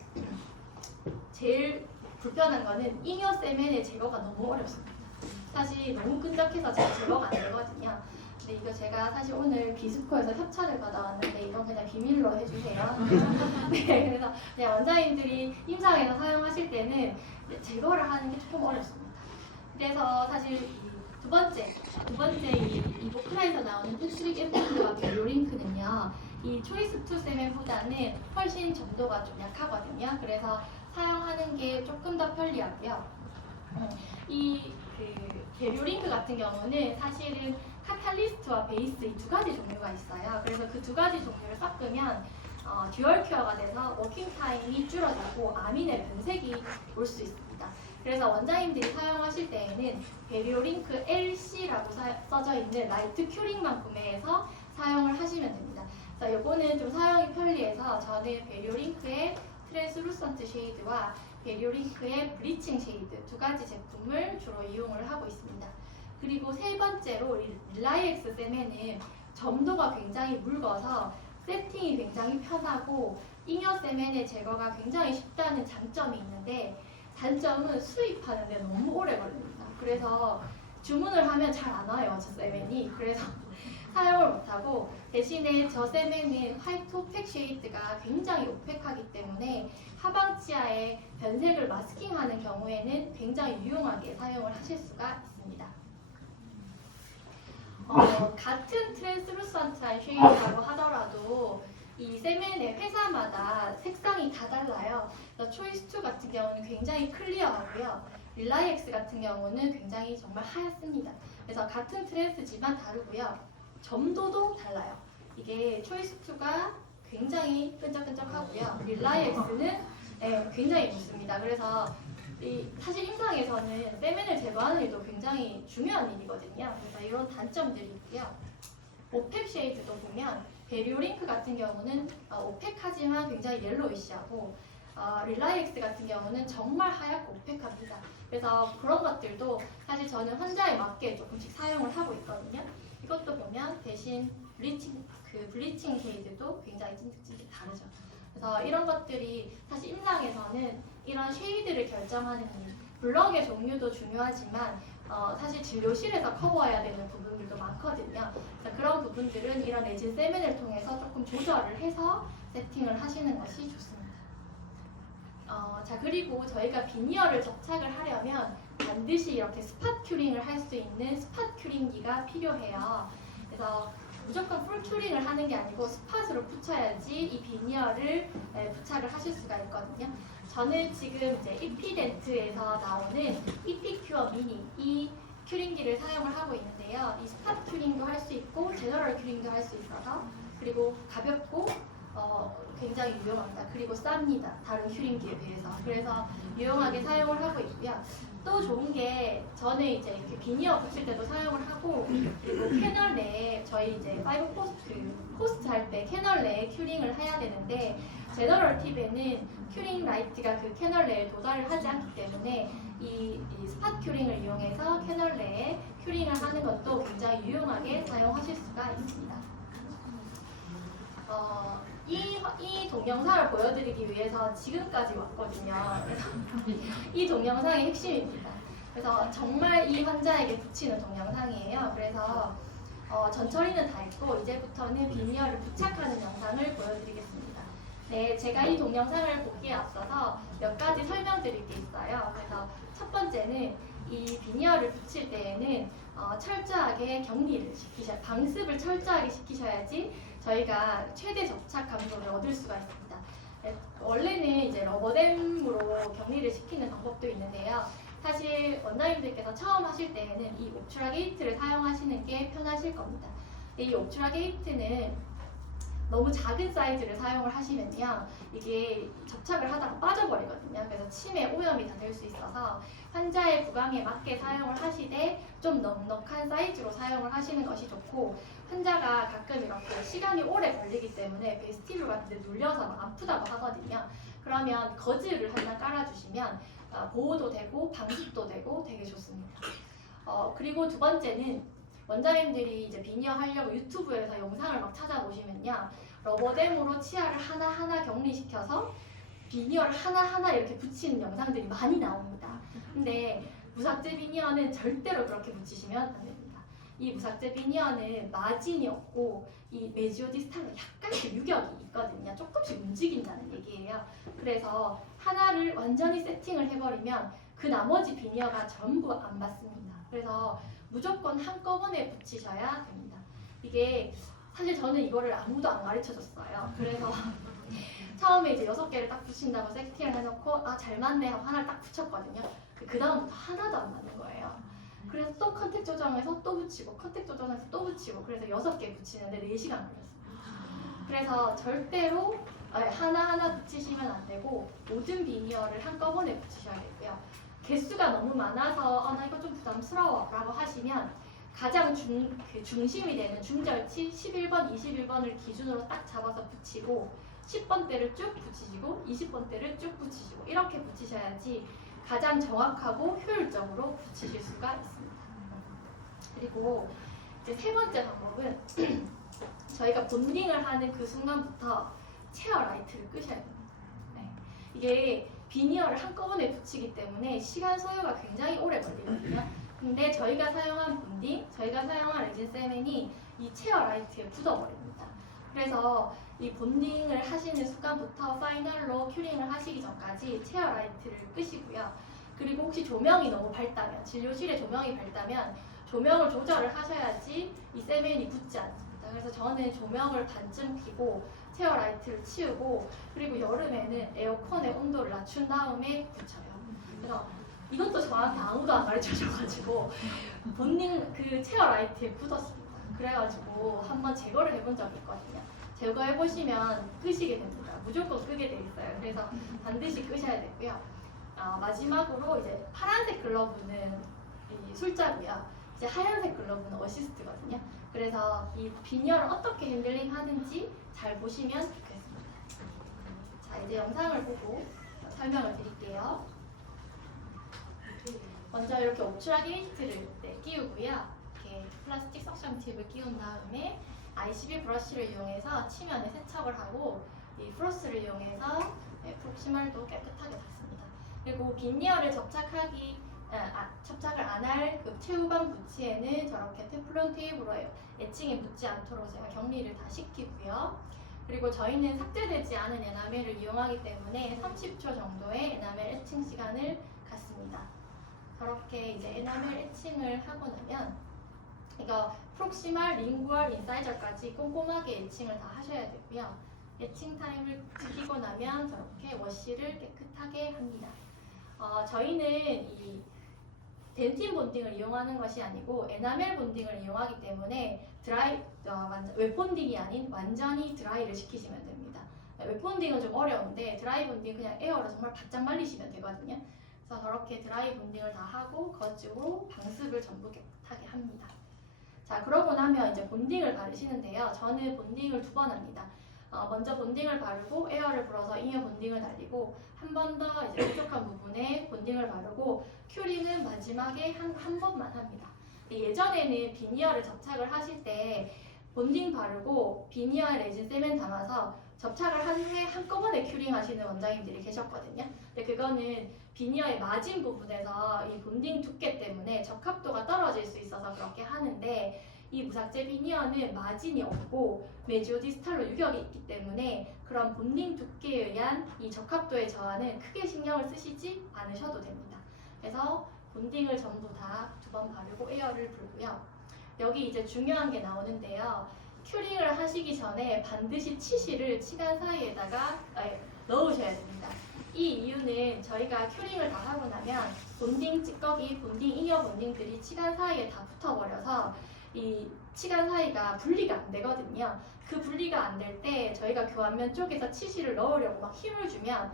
제일 불편한 거는 잉여 세멘의 제거가 너무 어렵습니다. 사실 너무 끈적해서 잘 제거가 안 되거든요. 근데 이거 제가 사실 오늘 비스코에서 협찬을 받아왔는데 이건 그냥 비밀로 해주세요. 네, 그래서 그냥 원장님들이 임상에서 사용하실 때는 제거를 하는 게 조금 어렵습니다. 그래서 사실 두 번째 이보크라에서 나오는 테트릭 엠본드와 베리오링크는요. 이 초이스 2 세멘보다는 훨씬 점도가 좀 약하거든요. 그래서 사용하는 게 조금 더 편리하고요. 이 베리오링크 같은 경우는 사실은 카탈리스트와 베이스 이 두 가지 종류가 있어요. 그래서 그 두 가지 종류를 섞으면 듀얼 큐어가 돼서 워킹 타임이 줄어들고 아민의 변색이 올 수 있습니다. 그래서 원장님들이 사용하실 때에는 베리오링크 LC라고 써져 있는 라이트 큐링만 구매해서 사용을 하시면 됩니다. 그래서 이거는 좀 사용이 편리해서 저는 베리오링크의 트랜스루선트 쉐이드와 베리오링크의 블리칭 쉐이드 두 가지 제품을 주로 이용을 하고 있습니다. 그리고 세 번째로 릴라이엑스 세멘은 점도가 굉장히 묽어서 세팅이 굉장히 편하고 잉여 세멘의 제거가 굉장히 쉽다는 장점이 있는데 단점은 수입하는데 너무 오래 걸립니다. 그래서 주문을 하면 잘 안 와요, 저 세멘이. 그래서 사용을 못하고 대신에 저 세멘은 화이트 오펙 쉐이드가 굉장히 오펙하기 때문에 하방 치아에 변색을 마스킹하는 경우에는 굉장히 유용하게 사용을 하실 수가 있습니다. 같은 트랜스루선트한 쉐이드라고 하더라도 이 세멘의 회사마다 색상이 다 달라요. 초이스2 같은 경우는 굉장히 클리어하고요. 릴라이엑스 같은 경우는 굉장히 정말 하얗습니다. 그래서 같은 트랜스지만 다르고요. 점도도 달라요. 이게 초이스2가 굉장히 끈적끈적하고요. 릴라이엑스는 굉장히 묻습니다. 그래서 사실 임상에서는 세멘을 제거하는 일도 굉장히 중요한 일이거든요. 그래서 이런 단점들이 있고요. 오펙 쉐이드도 보면 베리오링크 같은 경우는 오펙하지만 굉장히 옐로이시하고 릴라이엑스 같은 경우는 정말 하얗고 오펙합니다. 그래서 그런 것들도 사실 저는 환자에 맞게 조금씩 사용을 하고 있거든요. 이것도 보면 대신 블리칭 쉐이드도 굉장히 찐득찐득 다르죠. 그래서 이런 것들이 사실 임상에서는 이런 쉐이드를 결정하는 일, 블럭의 종류도 중요하지만 사실 진료실에서 커버해야 되는 부분들도 많거든요. 그래서 그런 부분들은 이런 레진 세멘을 통해서 조금 조절을 해서 세팅을 하시는 것이 좋습니다. 자, 그리고 저희가 비니어를 접착을 하려면 반드시 이렇게 스팟 큐링을 할 수 있는 스팟 큐링기가 필요해요. 그래서 무조건 풀 큐링을 하는 게 아니고 스팟으로 붙여야지 이 비니어를 부착을 하실 수가 있거든요. 저는 지금 이제 이피덴트에서 나오는 이피큐어 미니 이 큐링기를 사용을 하고 있는데요. 이 스팟 큐링도 할 수 있고 제너럴 큐링도 할 수 있어서 그리고 가볍고 굉장히 유용합니다. 그리고 쌉니다. 다른 큐링기에 비해서. 그래서 유용하게 사용을 하고 있고요. 또 좋은 게 저는 이제 이렇게 비니어 붙일 때도 사용을 하고 그리고 캐널 내에 저희 이제 파이브 포스트 할 때 캐널 내에 큐링을 해야 되는데 제너럴 팁에는 큐링 라이트가 그 캐널 내에 도달을 하지 않기 때문에 이 스팟 큐링을 이용해서 캐널 내에 큐링을 하는 것도 굉장히 유용하게 사용하실 수가 있습니다. 이 동영상을 보여드리기 위해서 지금까지 왔거든요. 그래서 이 동영상이 핵심입니다. 그래서 정말 이 환자에게 붙이는 동영상이에요. 그래서 전처리는 다 했고 이제부터는 비니어를 부착하는 영상을 보여드리겠습니다. 네, 제가 이 동영상을 보기에 앞서서 몇 가지 설명드릴 게 있어요. 그래서 첫 번째는 이 비니어를 붙일 때에는 철저하게 격리를 방습을 철저하게 시키셔야지 저희가 최대 접착 감도를 얻을 수가 있습니다. 원래는 이제 러버댐으로 격리를 시키는 방법도 있는데요. 사실 원장님들께서 처음 하실 때에는 이 옵추라 게이트를 사용하시는 게 편하실 겁니다. 이 옵추라 게이트는 너무 작은 사이즈를 사용을 하시면요, 이게 접착을 하다가 빠져버리거든요. 그래서 침에 오염이 다 될 수 있어서 환자의 부강에 맞게 사용을 하시되 좀 넉넉한 사이즈로 사용을 하시는 것이 좋고, 환자가 가끔 이렇게 시간이 오래 걸리기 때문에 베스티블 같은 데 눌려서 막 아프다고 하거든요. 그러면 거즈를 하나 깔아주시면 보호도 되고 방식도 되고 되게 좋습니다. 그리고 두 번째는 원장님들이 이제 비니어 하려고 유튜브에서 영상을 막 찾아보시면요, 러버댐으로 치아를 하나하나 격리시켜서 비니어를 하나하나 이렇게 붙이는 영상들이 많이 나옵니다. 근데 무삭제 비니어는 절대로 그렇게 붙이시면 안 됩니다. 이 무삭제 비니어는 마진이 없고 이 메지오디스탈로 약간씩 유격이 있거든요. 조금씩 움직인다는 얘기예요. 그래서 하나를 완전히 세팅을 해버리면 그 나머지 비니어가 전부 안 맞습니다. 그래서 무조건 한꺼번에 붙이셔야 됩니다. 이게 사실 저는 이거를 아무도 안 가르쳐줬어요. 그래서 처음에 이제 6개를 딱 붙인다고 세팅을 해놓고 잘 맞네 하고 하나를 딱 붙였거든요. 그 다음부터 하나도 안 맞는 거예요. 그래서 또 컨택 조정해서 또 붙이고 컨택 조정해서 또 붙이고, 그래서 6개 붙이는데 4시간 걸렸어요. 그래서 절대로 하나하나 붙이시면 안 되고 모든 비니어를 한꺼번에 붙이셔야 되고요. 개수가 너무 많아서 나 이거 좀 부담스러워 라고 하시면 가장 중심이 되는 중절치 11번, 21번을 기준으로 딱 잡아서 붙이고 10번대를 쭉 붙이시고 20번대를 쭉 붙이시고 이렇게 붙이셔야지 가장 정확하고 효율적으로 붙이실 수가 있습니다. 그리고 이제 세 번째 방법은 저희가 본딩을 하는 그 순간부터 체어 라이트를 끄셔야 됩니다. 네. 이게 비니어를 한꺼번에 붙이기 때문에 시간 소요가 굉장히 오래 걸리거든요. 근데 저희가 사용한 본딩, 저희가 사용한 레진 세멘이 이 체어 라이트에 묻어버립니다. 그래서 이 본딩을 하시는 순간부터 파이널로 큐링을 하시기 전까지 체어 라이트를 끄시고요. 그리고 혹시 조명이 너무 밝다면, 진료실에 조명이 밝다면 조명을 조절을 하셔야지 이 세멘이 붙지 않습니다. 그래서 저는 조명을 반쯤 켜고 체어 라이트를 치우고, 그리고 여름에는 에어컨의 온도를 낮춘 다음에 붙여요. 그래서 이것도 저한테 아무도 안 가르쳐줘가지고 본인 그 체어 라이트에 묻었습니다. 그래가지고 한번 제거를 해본 적이 있거든요. 제거해보시면 끄시게 됩니다. 무조건 끄게 돼 있어요. 그래서 반드시 끄셔야 되고요. 마지막으로 이제 파란색 글러브는 이 술자고요. 이제 하얀색 글러브는 어시스트거든요. 그래서 이 비니어를 어떻게 핸들링 하는지 잘 보시면 좋겠습니다. 자, 이제 영상을 보고 설명을 드릴게요. 먼저 이렇게 옵추라 게이트를 끼우고요. 이렇게 플라스틱 석션 팁을 끼운 다음에 ICB 브러쉬를 이용해서 치면에 세척을 하고 이 플로스를 이용해서 프록시멀도 깨끗하게 닦습니다. 그리고 비니어를 접착을 안 할 그 최후방 부치에는 저렇게 테플론 테이프로 애칭이 묻지 않도록 제가 격리를 다 시키고요. 그리고 저희는 삭제되지 않은 에나멜을 이용하기 때문에 30초 정도의 에나멜 애칭 시간을 갖습니다. 저렇게 이제 에나멜 애칭을 하고 나면 이거 프록시멀, 링구얼, 인사이저까지 꼼꼼하게 애칭을 다 하셔야 되고요. 애칭 타임을 지키고 나면 저렇게 워시를 깨끗하게 합니다. 저희는 이 덴틴 본딩을 이용하는 것이 아니고 에나멜 본딩을 이용하기 때문에 웹 본딩이 아닌 완전히 드라이를 시키시면 됩니다. 웹 본딩은 좀 어려운데 드라이 본딩 그냥 에어로 정말 바짝 말리시면 되거든요. 그래서 저렇게 드라이 본딩을 다 하고 거즈로 방습을 전부 깨끗하게 합니다. 자, 그러고 나면 이제 본딩을 바르시는데요. 저는 본딩을 2번 합니다. 먼저 본딩을 바르고 에어를 불어서 잉여 본딩을 날리고 한 번 더 이제 부족한 부분에 본딩을 바르고 큐링은 마지막에 한 번만 합니다. 예전에는 비니어를 접착을 하실 때 본딩 바르고 비니어에 레진 세멘 담아서 접착을 한 후에 한꺼번에 큐링 하시는 원장님들이 계셨거든요. 근데 그거는 비니어의 마진 부분에서 이 본딩 두께 때문에 적합도가 떨어질 수 있어서 그렇게 하는데, 이 무삭제 비니어는 마진이 없고 메지오디스탈로 유격이 있기 때문에 그런 본딩 두께에 의한 이 적합도의 저하는 크게 신경을 쓰시지 않으셔도 됩니다. 그래서 본딩을 전부 다 2번 바르고 에어를 불고요. 여기 이제 중요한 게 나오는데요. 큐링을 하시기 전에 반드시 치실을 치간 사이에다가 넣으셔야 됩니다. 이 이유는 저희가 큐링을 다 하고 나면 본딩 찌꺼기, 본딩 잉여 본딩들이 치간 사이에 다 붙어버려서 이 치간 사이가 분리가 안 되거든요. 그 분리가 안 될 때 저희가 교환면 쪽에서 치실을 넣으려고 막 힘을 주면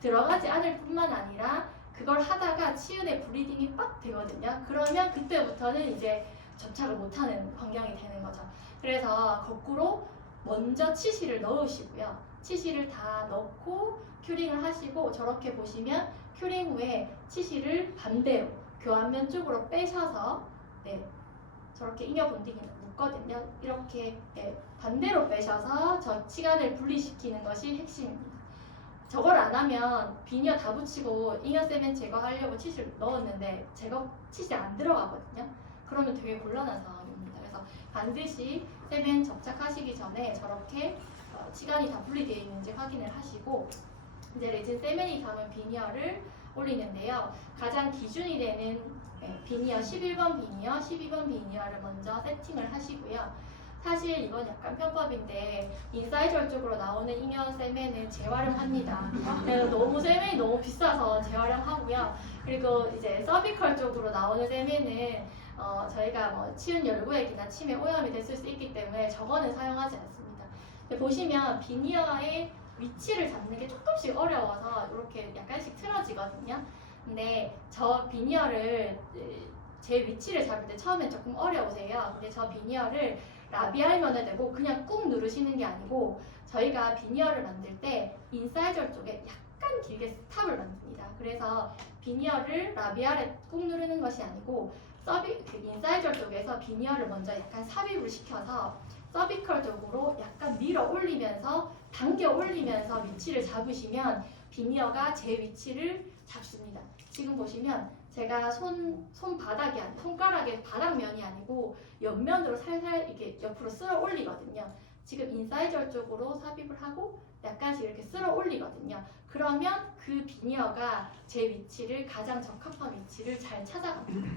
들어가지 않을 뿐만 아니라 그걸 하다가 치은에 블리딩이 빡 되거든요. 그러면 그때부터는 이제 접착을 못하는 환경이 되는 거죠. 그래서 거꾸로 먼저 치실을 넣으시고요. 치실을 다 넣고 큐링을 하시고, 저렇게 보시면 큐링 후에 치실을 반대로 교환면 쪽으로 빼셔서 저렇게 잉여 본딩이 묻거든요. 이렇게 반대로 빼셔서 저 치간을 분리시키는 것이 핵심입니다. 저걸 안 하면 비니어 다 붙이고 잉여 세멘 제거하려고 치실 넣었는데 치실 안 들어가거든요. 그러면 되게 곤란한 상황입니다. 그래서 반드시 세멘 접착하시기 전에 저렇게 치간이 다 분리되어 있는지 확인을 하시고, 이제 레진 세멘이 담은 비니어를 올리는데요. 가장 기준이 되는 비니어 11번 비니어, 12번 비니어를 먼저 세팅을 하시고요. 사실 이건 약간 편법인데 인사이저 쪽으로 나오는 잉여 세멘은 재활용합니다. 너무 세멘이 너무 비싸서 재활용하고요. 그리고 이제 서비컬 쪽으로 나오는 세멘은 저희가 뭐 치은 열구액이나 치매 오염이 됐을 수 있기 때문에 저거는 사용하지 않습니다. 보시면 비니어의 위치를 잡는 게 조금씩 어려워서 이렇게 약간씩 틀어지거든요. 근데 저 비니어를 제 위치를 잡을 때 처음엔 조금 어려우세요. 근데 저 비니어를 라비알면에 대고 그냥 꾹 누르시는 게 아니고, 저희가 비니어를 만들 때 인사이저 쪽에 약간 길게 스탑을 만듭니다. 그래서 비니어를 라비알에 꾹 누르는 것이 아니고 인사이저 쪽에서 비니어를 먼저 약간 삽입을 시켜서 서비컬 쪽으로 약간 밀어 올리면서 당겨 올리면서 위치를 잡으시면 비니어가 제 위치를 잡습니다. 지금 보시면 제가 손바닥이 아니 손가락의 바닥면이 아니고 옆면으로 살살 이렇게 옆으로 쓸어 올리거든요. 지금 인사이저 쪽으로 삽입을 하고 약간씩 이렇게 쓸어 올리거든요. 그러면 그 비니어가 제 위치를 가장 적합한 위치를 잘 찾아갑니다.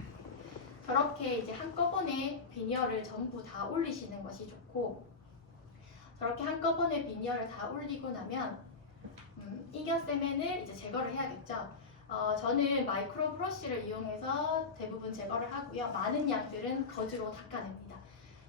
저렇게 이제 한꺼번에 비니어를 전부 다 올리시는 것이 좋고, 저렇게 한꺼번에 비니어를 다 올리고 나면 잉여 세멘을 이제 제거를 해야겠죠. 저는 마이크로 브러쉬를 이용해서 대부분 제거를 하고요. 많은 양들은 거즈로 닦아냅니다.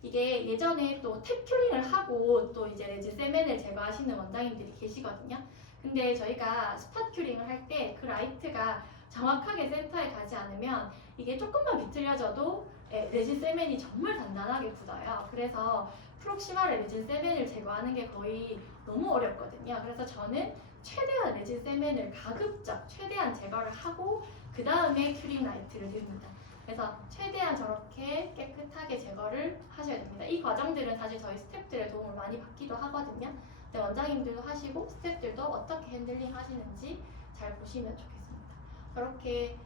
이게 예전에 또 탭 큐링을 하고 또 이제 레진 세멘을 제거하시는 원장님들이 계시거든요. 근데 저희가 스팟 큐링을 할 때 그 라이트가 정확하게 센터에 가지 않으면 이게 조금만 비틀려져도 레진 세멘이 정말 단단하게 굳어요. 그래서 프록시마를 레진 세멘을 제거하는 게 거의 너무 어렵거든요. 그래서 저는 최대한 레진 세멘을 가급적 최대한 제거를 하고 그 다음에 큐링 라이트를 듭니다. 그래서 최대한 저렇게 깨끗하게 제거를 하셔야 됩니다. 이 과정들은 사실 저희 스태프들의 도움을 많이 받기도 하거든요. 근데 원장님들도 하시고 스태프들도 어떻게 핸들링 하시는지 잘 보시면 좋겠습니다. 저렇게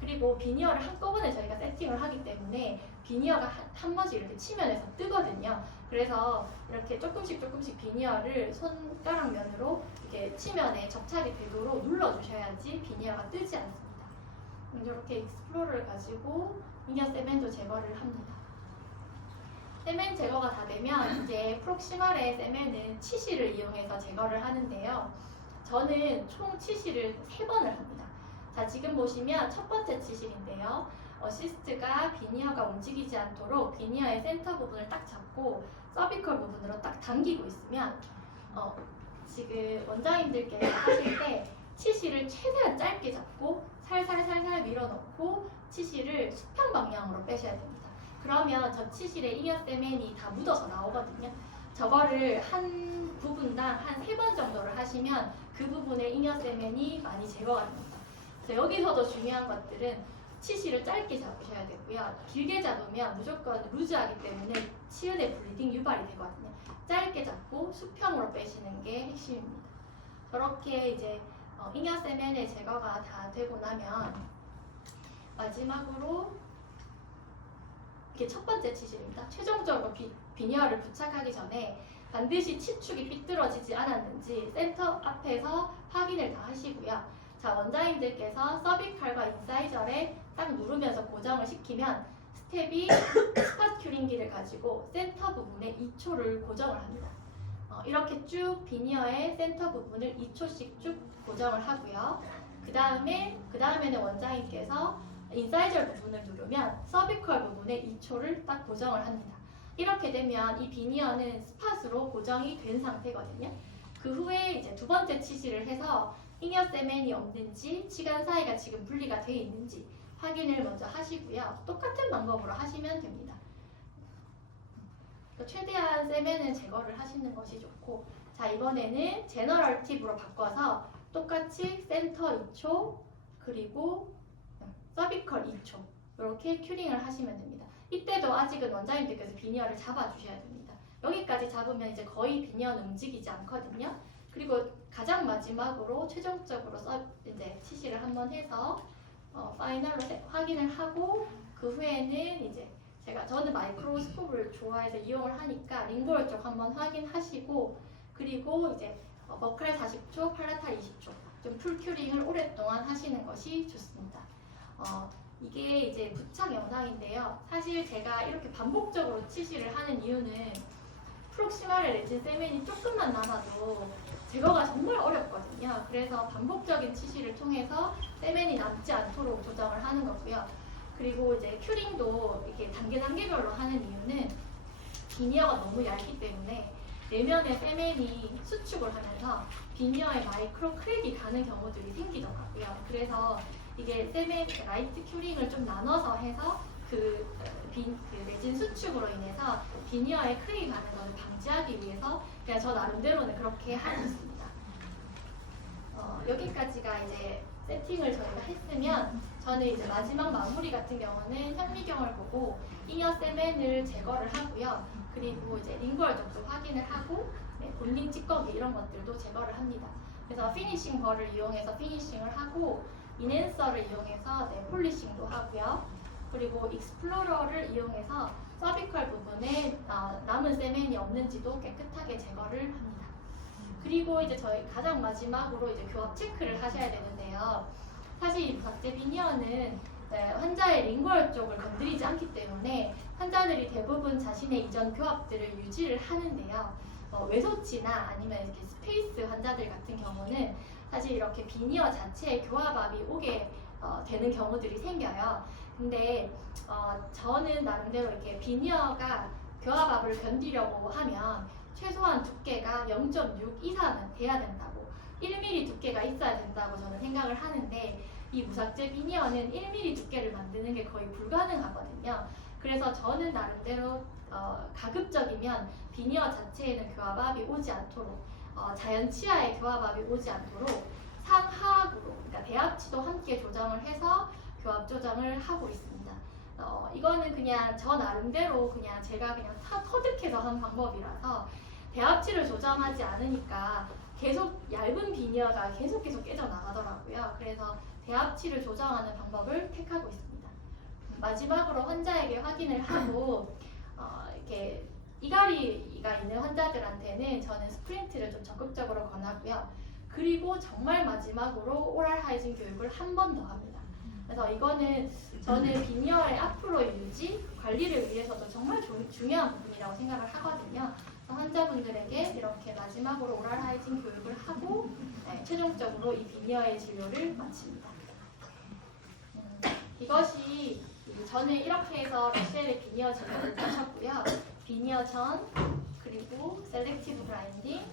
그리고 비니어를 한꺼번에 저희가 세팅을 하기 때문에 비니어가 한 번씩 이렇게 치면에서 뜨거든요. 그래서 이렇게 조금씩 비니어를 손가락 면으로 이렇게 치면에 접착이 되도록 눌러주셔야지 비니어가 뜨지 않습니다. 이렇게 익스플로러를 가지고 잉여 세멘도 제거를 합니다. 세멘 제거가 다 되면 이제 프록시말의 세멘은 치실을 이용해서 제거를 하는데요. 저는 총 치실을 3번을 합니다. 자, 지금 보시면 첫 번째 치실인데요. 어시스트가 비니어가 움직이지 않도록 비니어의 센터 부분을 딱 잡고 서비컬 부분으로 딱 당기고 있으면 지금 원장님들께서 하실 때 치실을 최대한 짧게 잡고 살살 밀어넣고 치실을 수평 방향으로 빼셔야 됩니다. 그러면 저 치실에 잉여 세멘이 다 묻어서 나오거든요. 저거를 한 부분당 한 3번 정도를 하시면 그 부분에 잉여 세멘이 많이 제거가 됩니다. 그래서 여기서도 중요한 것들은 치실을 짧게 잡으셔야 되고요. 길게 잡으면 무조건 루즈하기 때문에 치은의 블리딩 유발이 되거든요. 짧게 잡고 수평으로 빼시는 게 핵심입니다. 저렇게 이제 잉여 세멘의 제거가 다 되고 나면 마지막으로 이게 첫 번째 치실입니다. 최종적으로 비니어를 부착하기 전에 반드시 치축이 삐뚤어지지 않았는지 센터 앞에서 확인을 다 하시고요. 자, 원장님들께서 서비칼과 인사이저에 딱 누르면서 고정을 시키면 스텝이 스팟 큐링기를 가지고 센터 부분에 2초를 고정을 합니다. 이렇게 쭉 비니어의 센터 부분을 2초씩 쭉 고정을 하고요. 그 다음에는 원장님께서 인사이저 부분을 누르면 서비컬 부분에 2초를 딱 고정을 합니다. 이렇게 되면 이 비니어는 스팟으로 고정이 된 상태거든요. 그 후에 이제 두 번째 치실을 해서 잉여 세멘이 없는지 치간 사이가 지금 분리가 되어 있는지 확인을 먼저 하시고요. 똑같은 방법으로 하시면 됩니다. 최대한 세멘은 제거를 하시는 것이 좋고, 자, 이번에는 제너럴 팁으로 바꿔서 똑같이 센터 2초 그리고 서비컬 2초 이렇게 큐링을 하시면 됩니다. 이때도 아직은 원장님들께서 비니어를 잡아주셔야 됩니다. 여기까지 잡으면 이제 거의 비니어는 움직이지 않거든요. 그리고 가장 마지막으로 최종적으로 이제 치실을 한번 해서 파이널로 확인을 하고 그 후에는 이제 저는 마이크로스코프를 좋아해서 이용을 하니까 링골 쪽 한번 확인하시고, 그리고 이제 머칼 40초, 팔라탈 20초 좀 풀큐링을 오랫동안 하시는 것이 좋습니다. 이게 이제 부착 영상인데요. 사실 제가 이렇게 반복적으로 치실을 하는 이유는 프록시말의 레진 세멘이 조금만 남아도 제거가 정말 어렵거든요. 그래서 반복적인 치실을 통해서 세멘이 남지 않도록 조정을 하는 거고요. 그리고 이제 큐링도 이렇게 단계별로 하는 이유는 비니어가 너무 얇기 때문에 내면에 세멘이 수축을 하면서 비니어에 마이크로 크랙이 가는 경우들이 생기더라고요. 그래서 이게 세멘 라이트 큐링을 좀 나눠서 해서 그 레진 수축으로 인해서 비니어에 크랙이 가는 것을 방지하기 위해서 그냥 저 나름대로는 그렇게 하고 있습니다. 여기까지가 이제 세팅을 저희가 했으면 저는 이제 마지막 마무리 같은 경우는 현미경을 보고 잉여 세멘을 제거를 하고요. 그리고 이제 링구얼 쪽도 확인을 하고 본딩 찌꺼기 이런 것들도 제거를 합니다. 그래서 피니싱 벌을 이용해서 피니싱을 하고 인핸서를 이용해서 폴리싱도 하고요. 그리고 익스플로러를 이용해서 서비컬 부분에 남은 세멘이 없는지도 깨끗하게 제거를 합니다. 그리고 이제 저희 가장 마지막으로 이제 교합 체크를 하셔야 되는데요. 사실 이 무삭제 비니어는 환자의 링구얼 쪽을 건드리지 않기 때문에 환자들이 대부분 자신의 이전 교합들을 유지를 하는데요. 외소치나 아니면 이렇게 스페이스 환자들 같은 경우는 사실 이렇게 비니어 자체에 교합압이 오게 되는 경우들이 생겨요. 근데 저는 나름대로 이렇게 비니어가 교합압을 견디려고 하면 최소한 두께가 0.6 이상은 돼야 된다고, 1mm 두께가 있어야 된다고 저는 생각을 하는데, 이 무삭제 비니어는 1mm 두께를 만드는 게 거의 불가능하거든요. 그래서 저는 나름대로 가급적이면 비니어 자체에는 교합압이 오지 않도록, 자연 치아에 교합압이 오지 않도록 상하악으로, 그러니까 대합치도 함께 조정을 해서 교합 조정을 하고 있습니다. 이거는 그냥 저 나름대로 그냥 제가 그냥 터득해서 한 방법이라서, 대합치를 조정하지 않으니까 계속 얇은 비니어가 계속 깨져 나가더라고요. 그래서 대합치를 조정하는 방법을 택하고 있습니다. 마지막으로 환자에게 확인을 하고 이렇게 이갈이가 있는 환자들한테는 저는 스프린트를 좀 적극적으로 권하고요. 그리고 정말 마지막으로 오랄 하이진 교육을 한 번 더 합니다. 그래서 이거는 저는 비니어의 앞으로의 유지, 관리를 위해서도 정말 중요한 부분이라고 생각을 하거든요. 환자분들에게 이렇게 마지막으로 오랄 하이진 교육을 하고 최종적으로 이 비니어의 진료를 마칩니다. 이것이 저는 이렇게 해서 러셀의 비니어 진료를 마쳤고요. 비니어 전, 그리고 셀렉티브 그라인딩,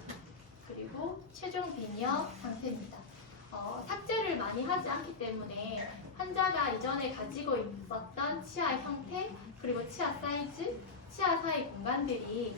그리고 최종 비니어 상태입니다. 삭제를 많이 하지 않기 때문에 환자가 이전에 가지고 있었던 치아 형태, 그리고 치아 사이즈, 치아 사이 공간들이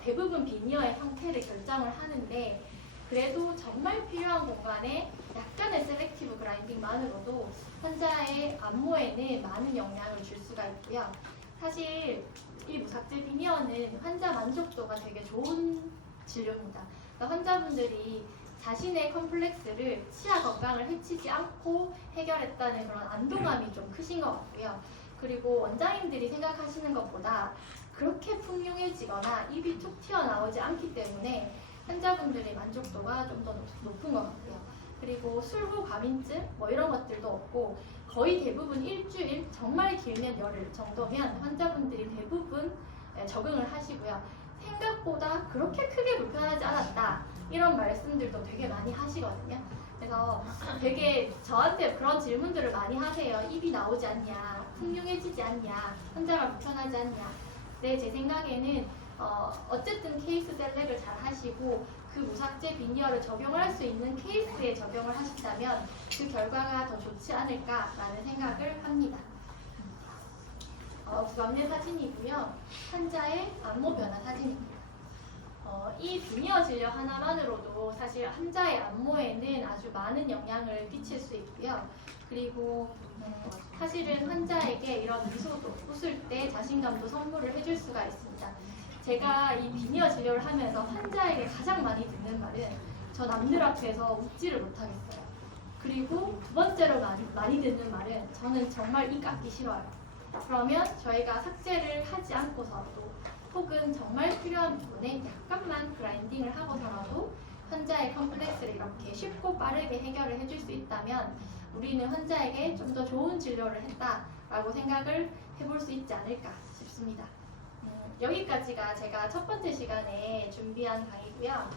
대부분 비니어의 형태를 결정을 하는데, 그래도 정말 필요한 공간에 약간의 셀렉티브 그라인딩만으로도 환자의 안모에는 많은 영향을 줄 수가 있고요. 사실 이 무삭제 비니어는 환자 만족도가 되게 좋은 진료입니다. 그러니까 환자분들이 자신의 컴플렉스를 치아 건강을 해치지 않고 해결했다는 그런 안도감이 좀 크신 것 같고요. 그리고 원장님들이 생각하시는 것보다 그렇게 풍요해지거나 입이 툭 튀어나오지 않기 때문에 환자분들의 만족도가 좀 더 높은 것 같고요. 그리고 술후 과민증 뭐 이런 것들도 없고, 거의 대부분 일주일, 정말 길면 열흘 정도면 환자분들이 대부분 적응을 하시고요. 생각보다 그렇게 크게 불편하지 않았다, 이런 말씀들도 되게 많이 하시거든요. 그래서 되게 저한테 그런 질문들을 많이 하세요. 입이 나오지 않냐, 풍요해지지 않냐, 환자가 불편하지 않냐. 네, 제 생각에는 어쨌든 케이스 셀렉을 잘 하시고 그 무삭제 비니어를 적용할 수 있는 케이스에 적용을 하신다면 그 결과가 더 좋지 않을까라는 생각을 합니다. 두 번째 사진이고요. 환자의 안모 변화 사진입니다. 이 비니어 진료 하나만으로도 사실 환자의 안모에는 아주 많은 영향을 끼칠 수 있고요. 그리고 사실은 환자에게 이런 미소도, 웃을 때 자신감도 선물을 해줄 수가 있습니다. 제가 이 비니어 진료를 하면서 환자에게 가장 많이 듣는 말은, 저 남들 앞에서 웃지를 못하겠어요. 그리고 두 번째로 많이 듣는 말은, 저는 정말 이 깎기 싫어요. 그러면 저희가 삭제를 하지 않고서도, 혹은 정말 필요한 부분에 약간만 그라인딩을 하고서라도 환자의 컴플렉스를 이렇게 쉽고 빠르게 해결을 해줄 수 있다면 우리는 환자에게 좀 더 좋은 진료를 했다라고 생각을 해볼 수 있지 않을까 싶습니다. 여기까지가 제가 첫 번째 시간에 준비한 강의고요.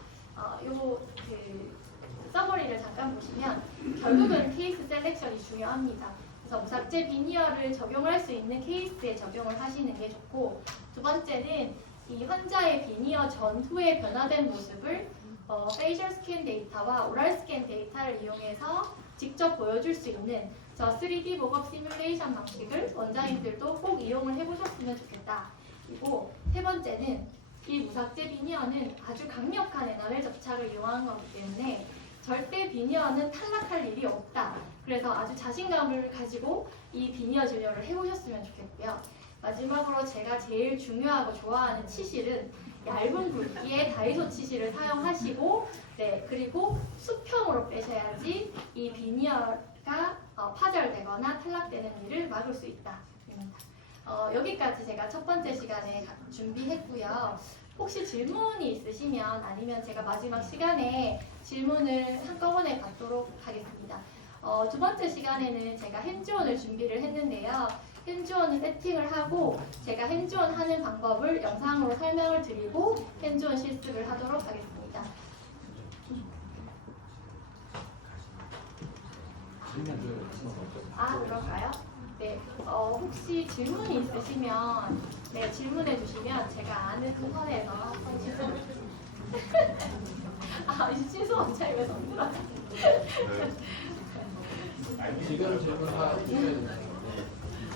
서머리를 잠깐 보시면 결국은 케이스 셀렉션이 중요합니다. 그래서 무삭제 비니어를 적용할 수 있는 케이스에 적용을 하시는 게 좋고, 두 번째는 이 환자의 비니어 전후의 변화된 모습을 페이셜 스캔 데이터와 오랄 스캔 데이터를 이용해서 직접 보여줄 수 있는 저 3D 목업 시뮬레이션 방식을 원장님들도 꼭 이용을 해보셨으면 좋겠다. 그리고 세 번째는 이 무삭제 비니어는 아주 강력한 에나멜 접착을 이용한 거기 때문에 절대 비니어는 탈락할 일이 없다. 그래서 아주 자신감을 가지고 이 비니어 진료를 해보셨으면 좋겠고요. 마지막으로 제가 제일 중요하고 좋아하는 치실은 얇은 굵기의 다이소 치실을 사용하시고, 그리고 수평으로 빼셔야지 이 비니어가 파절되거나 탈락되는 일을 막을 수 있다. 여기까지 제가 첫 번째 시간에 준비했고요. 혹시 질문이 있으시면 아니면 제가 마지막 시간에 질문을 한꺼번에 받도록 하겠습니다. 두 번째 시간에는 제가 핸즈온을 준비를 했는데요. 핸즈온을 세팅을 하고 제가 핸즈온 하는 방법을 영상으로 설명을 드리고 핸즈온 실습을 하도록 하겠습니다. 그럴까요? 네, 혹시 질문이 있으시면 네, 질문해 주시면 제가 아는 선에서 한번 질문. 신수 원장님의 선수라. 지금 질문하시면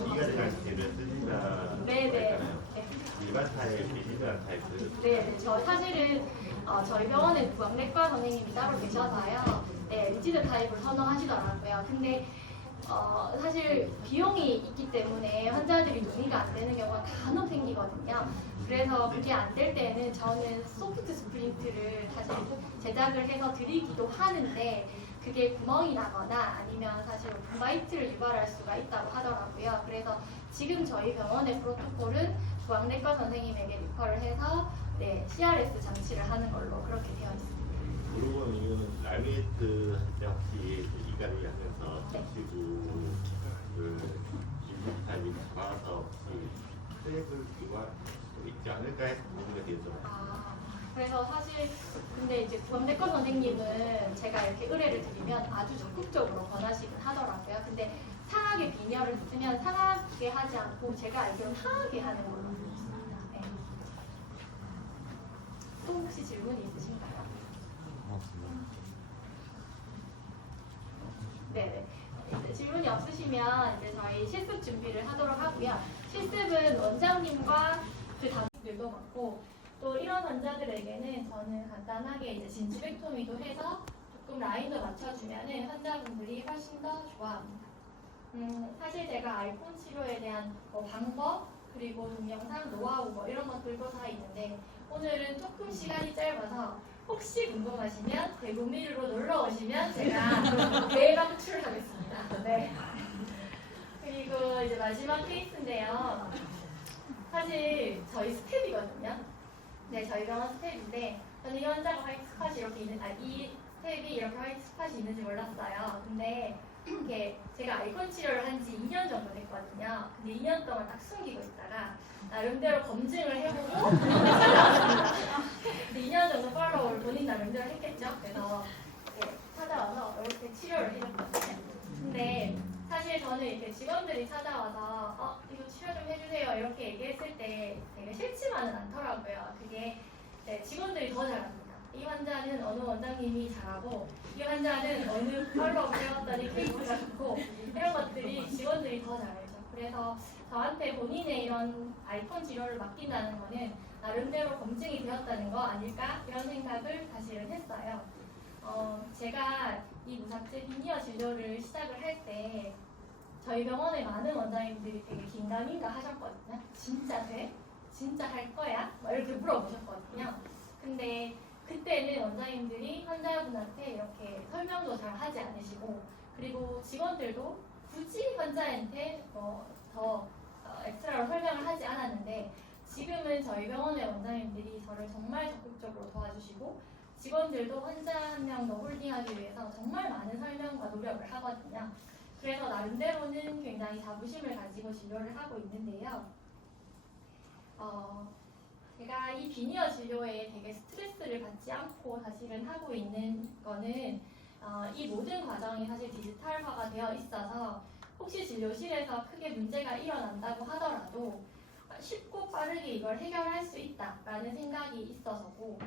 이가를 말씀드리면 쓰신다. 네네. 일반 타입, 비밀한 타입. 네, 저 사실은 저희 병원에 부학내과 선생님이 따로 계셔서요. 네, 리지드 타입을 선호하시더라고요. 근데 사실 비용이 있기 때문에 환자들이 논의가 안 되는 경우가 간혹 생기거든요. 그래서 그게 안 될 때는 저는 소프트 스프린트를 사실 제작을 해서 드리기도 하는데 그게 구멍이 나거나 아니면 사실 오픈바이트를 유발할 수가 있다고 하더라고요. 그래서 지금 저희 병원의 프로토콜은 부학내과 선생님에게 리퍼를 해서 네, CRS 장치를 하는 걸로 그렇게 되어 있습니다. 물어보는 이유는 라미에트 할때 혹시 이가를 하면서 네. 지구를 인물 타입이 잡아서 혹시 트랩을 기관 있지 않을까 해서 문제가 되었잖아요. 그래서 사실 근데 이제 부학내과 선생님은 제가 이렇게 의뢰를 드리면 아주 적극적으로 권하시긴 하더라고요. 근데 상하게 비녀를 쓰면 상하게 하지 않고 제가 알기로는 상하게 하는 걸로 알고 있습니다. 네. 또 혹시 질문이 있으신가요? 네네. 이제 질문이 없으시면 이제 저희 실습 준비를 하도록 하고요. 실습은 원장님과 그 담당들도 많고 또 이런 환자들에게는 저는 간단하게 이제 진지백토미도 해서 조금 라인도 맞춰주면은 환자분들이 훨씬 더 좋아합니다. 사실 제가 알콘 치료에 대한 방법 그리고 동영상 노하우 이런 것들도 다 있는데 오늘은 조금 시간이 짧아서 혹시 궁금하시면 대구미르로 놀러 오시면 제가 대방출하겠습니다. 네. 그리고 이제 마지막 케이스인데요. 사실 저희 스텝이거든요. 네, 저희 병원 스텝인데 저는 이 환자가 화이트 스팟이 이렇게 있는, 이 스텝이 이렇게 화이트 스팟이 있는지 몰랐어요. 근데 이렇게 제가 아이콘 치료를 한 지 2년 정도 됐거든요. 근데 2년 동안 딱 숨기고 있다가 나름대로 검증을 해보고 찾아왔습니다. 2년 정도 팔로우를 본인 나름대로 했겠죠. 그래서 네, 찾아와서 이렇게 치료를 해줬거든요. 근데 사실 저는 이렇게 직원들이 찾아와서 이거 치료 좀 해주세요 이렇게 얘기했을 때 되게 싫지만은 않더라고요. 그게 네, 직원들이 더 잘합니다. 이 환자는 어느 원장님이 잘하고 이 환자는 어느 팔로우 배웠더니 케이스가 좋고 이런 것들이 직원들이 더 잘 알죠. 그래서 저한테 본인의 이런 아이콘 치료를 맡긴다는 거는 나름대로 검증이 되었다는 거 아닐까 이런 생각을 사실은 했어요. 제가 이 무삭제 비니어 진료를 시작을 할 때 저희 병원의 많은 원장님들이 되게 긴가민가 하셨거든요. 진짜 돼? 진짜 할 거야? 이렇게 물어보셨거든요. 근데 그때는 원장님들이 환자분한테 이렇게 설명도 잘 하지 않으시고 그리고 직원들도 굳이 환자한테 더 엑스트라로 설명을 하지 않았는데 지금은 저희 병원의 원장님들이 저를 정말 적극적으로 도와주시고 직원들도 환자 한 명 더 홀딩하기 위해서 정말 많은 설명과 노력을 하거든요. 그래서 나름대로는 굉장히 자부심을 가지고 진료를 하고 있는데요. 제가 이 비니어 진료에 되게 스트레스를 받지 않고 사실은 하고 있는 거는 이 모든 과정이 사실 디지털화가 되어 있어서 혹시 진료실에서 크게 문제가 일어난다고 하더라도 쉽고 빠르게 이걸 해결할 수 있다라는 생각이 있어서고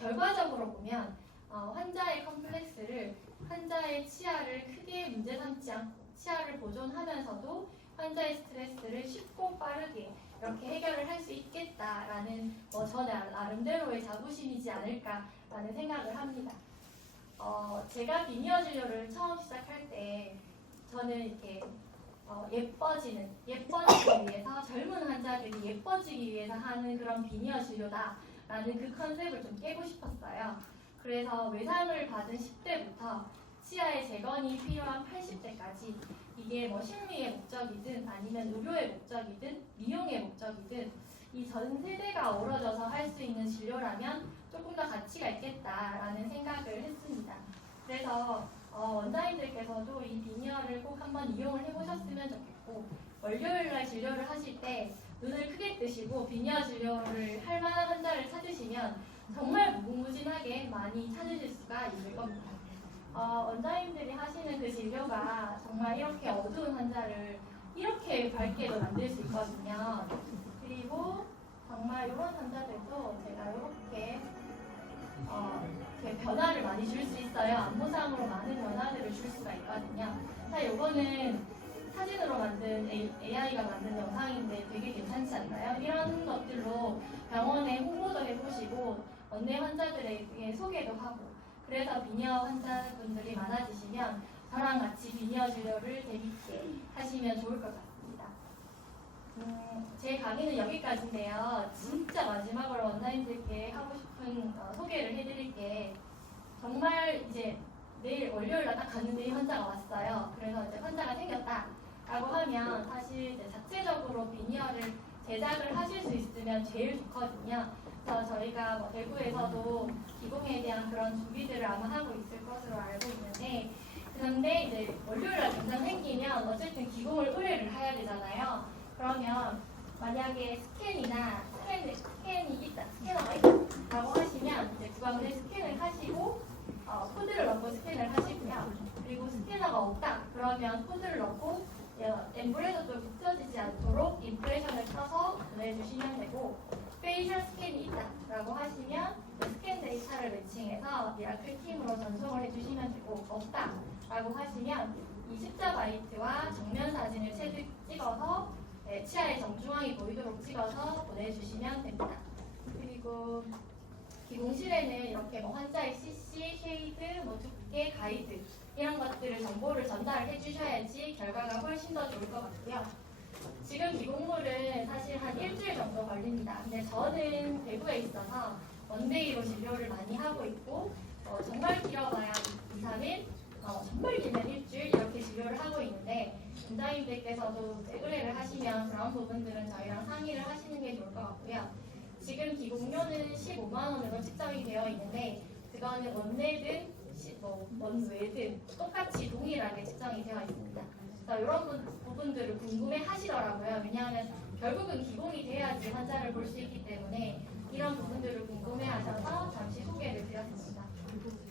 결과적으로 보면 환자의 컴플렉스를 환자의 치아를 크게 문제 삼지 않고 치아를 보존하면서도 환자의 스트레스를 쉽고 빠르게 이렇게 해결을 할 수 있겠다라는 저 나름대로의 자부심이지 않을까라는 생각을 합니다. 제가 비니어 진료를 처음 시작할 때 저는 이렇게 예뻐지기 위해서 젊은 환자들이 예뻐지기 위해서 하는 그런 비니어 진료다라는 그 컨셉을 좀 깨고 싶었어요. 그래서 외상을 받은 10대부터 치아의 재건이 필요한 80대까지 이게 뭐 심리의 목적이든 아니면 의료의 목적이든 미용의 목적이든 이 전 세대가 어우러져서 할 수 있는 진료라면 조금 더 가치가 있겠다라는 생각을 했습니다. 그래서 원장님들께서도 이 비니어를 꼭 한번 이용을 해보셨으면 좋겠고 월요일날 진료를 하실 때 눈을 크게 뜨시고 비니어 진료를 할 만한 환자를 찾으시면 정말 무궁무진하게 많이 찾으실 수가 있을 겁니다. 원장님들이 하시는 그 진료가 정말 이렇게 어두운 환자를 이렇게 밝게도 만들 수 있거든요. 그리고 정말 이런 환자들도 제가 이렇게 변화를 많이 줄 수 있어요. 안무상으로 많은 변화들을 줄 수가 있거든요. 사실 이거는 사진으로 만든 AI가 만든 영상인데 되게 괜찮지 않나요? 이런 것들로 병원에 홍보도 해보시고 원내 환자들에게 소개도 하고 그래서 비니어 환자분들이 많아지시면 저랑 같이 비니어 진료를 재밌게 하시면 좋을 것 같습니다. 제 강의는 여기까지인데요. 진짜 마지막으로 원장님들께 하고 싶은 소개를 해드릴 게 정말 이제 내일 월요일날 딱 갔는데 이 환자가 왔어요. 그래서 이제 환자가 생겼다라고 하면 사실 이제 자체적으로 비니어를 제작을 하실 수 있으면 제일 좋거든요. 그래서 저희가 뭐 대구에서도 기공에 대한 그런 준비들을 아마 하고 있을 것으로 알고 있는데 그런데 이제 월요일날 당장 생기면 어쨌든 기공을 의뢰를 해야 되잖아요. 그러면 만약에 스캔이 있다, 스캐너가 있다라고 하시면 이제 구강내 스캔을 하시고 코드를 넣고 스캔을 하시고요. 그리고 스캐너가 없다 그러면 코드를 넣고 엠블레더 쪽이 찢어지지 않도록 임프레션을 쳐서 보내주시면 되고 페이셜 스캔이 있다라고 하시면 스캔 데이터를 매칭해서 미라클 팀으로 전송을 해주시면 되고 없다라고 하시면 이 십자바이트와 정면 사진을 찍어서 치아의 정중앙이 보이도록 찍어서 보내주시면 됩니다. 그리고 기공실에는 이렇게 뭐 환자의 CC, 쉐이드, 뭐 두께, 가이드 이런 것들을 정보를 전달을 해주셔야지 결과가 훨씬 더 좋을 것 같고요. 지금 기공물은 사실 한 일주일 정도 걸립니다. 근데 저는 대구에 있어서 원데이로 진료를 많이 하고 있고 정말 길어봐야 2, 3일, 정말 길면 일주일 이렇게 진료를 하고 있는데 원장님들께서도 의뢰를 하시면 그런 부분들은 저희랑 상의를 하시는 게 좋을 것 같고요. 지금 기공료는 15만 원으로 책정이 되어 있는데 그거는 원내든 원외든 똑같이 동일하게 책정이 되어 있습니다. 그래서 이런 부분들을 궁금해 하시더라고요. 왜냐하면 결국은 기공이 돼야지 환자를 볼 수 있기 때문에 이런 부분들을 궁금해 하셔서 잠시 소개를 드렸습니다.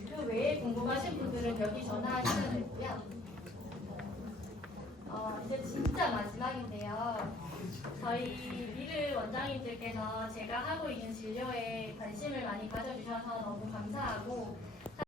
그 외에 궁금하신 분들은 여기 전화하시면 되고요. 이제 진짜 마지막인데요. 저희 미르 원장님들께서 제가 하고 있는 진료에 관심을 많이 가져주셔서 너무 감사하고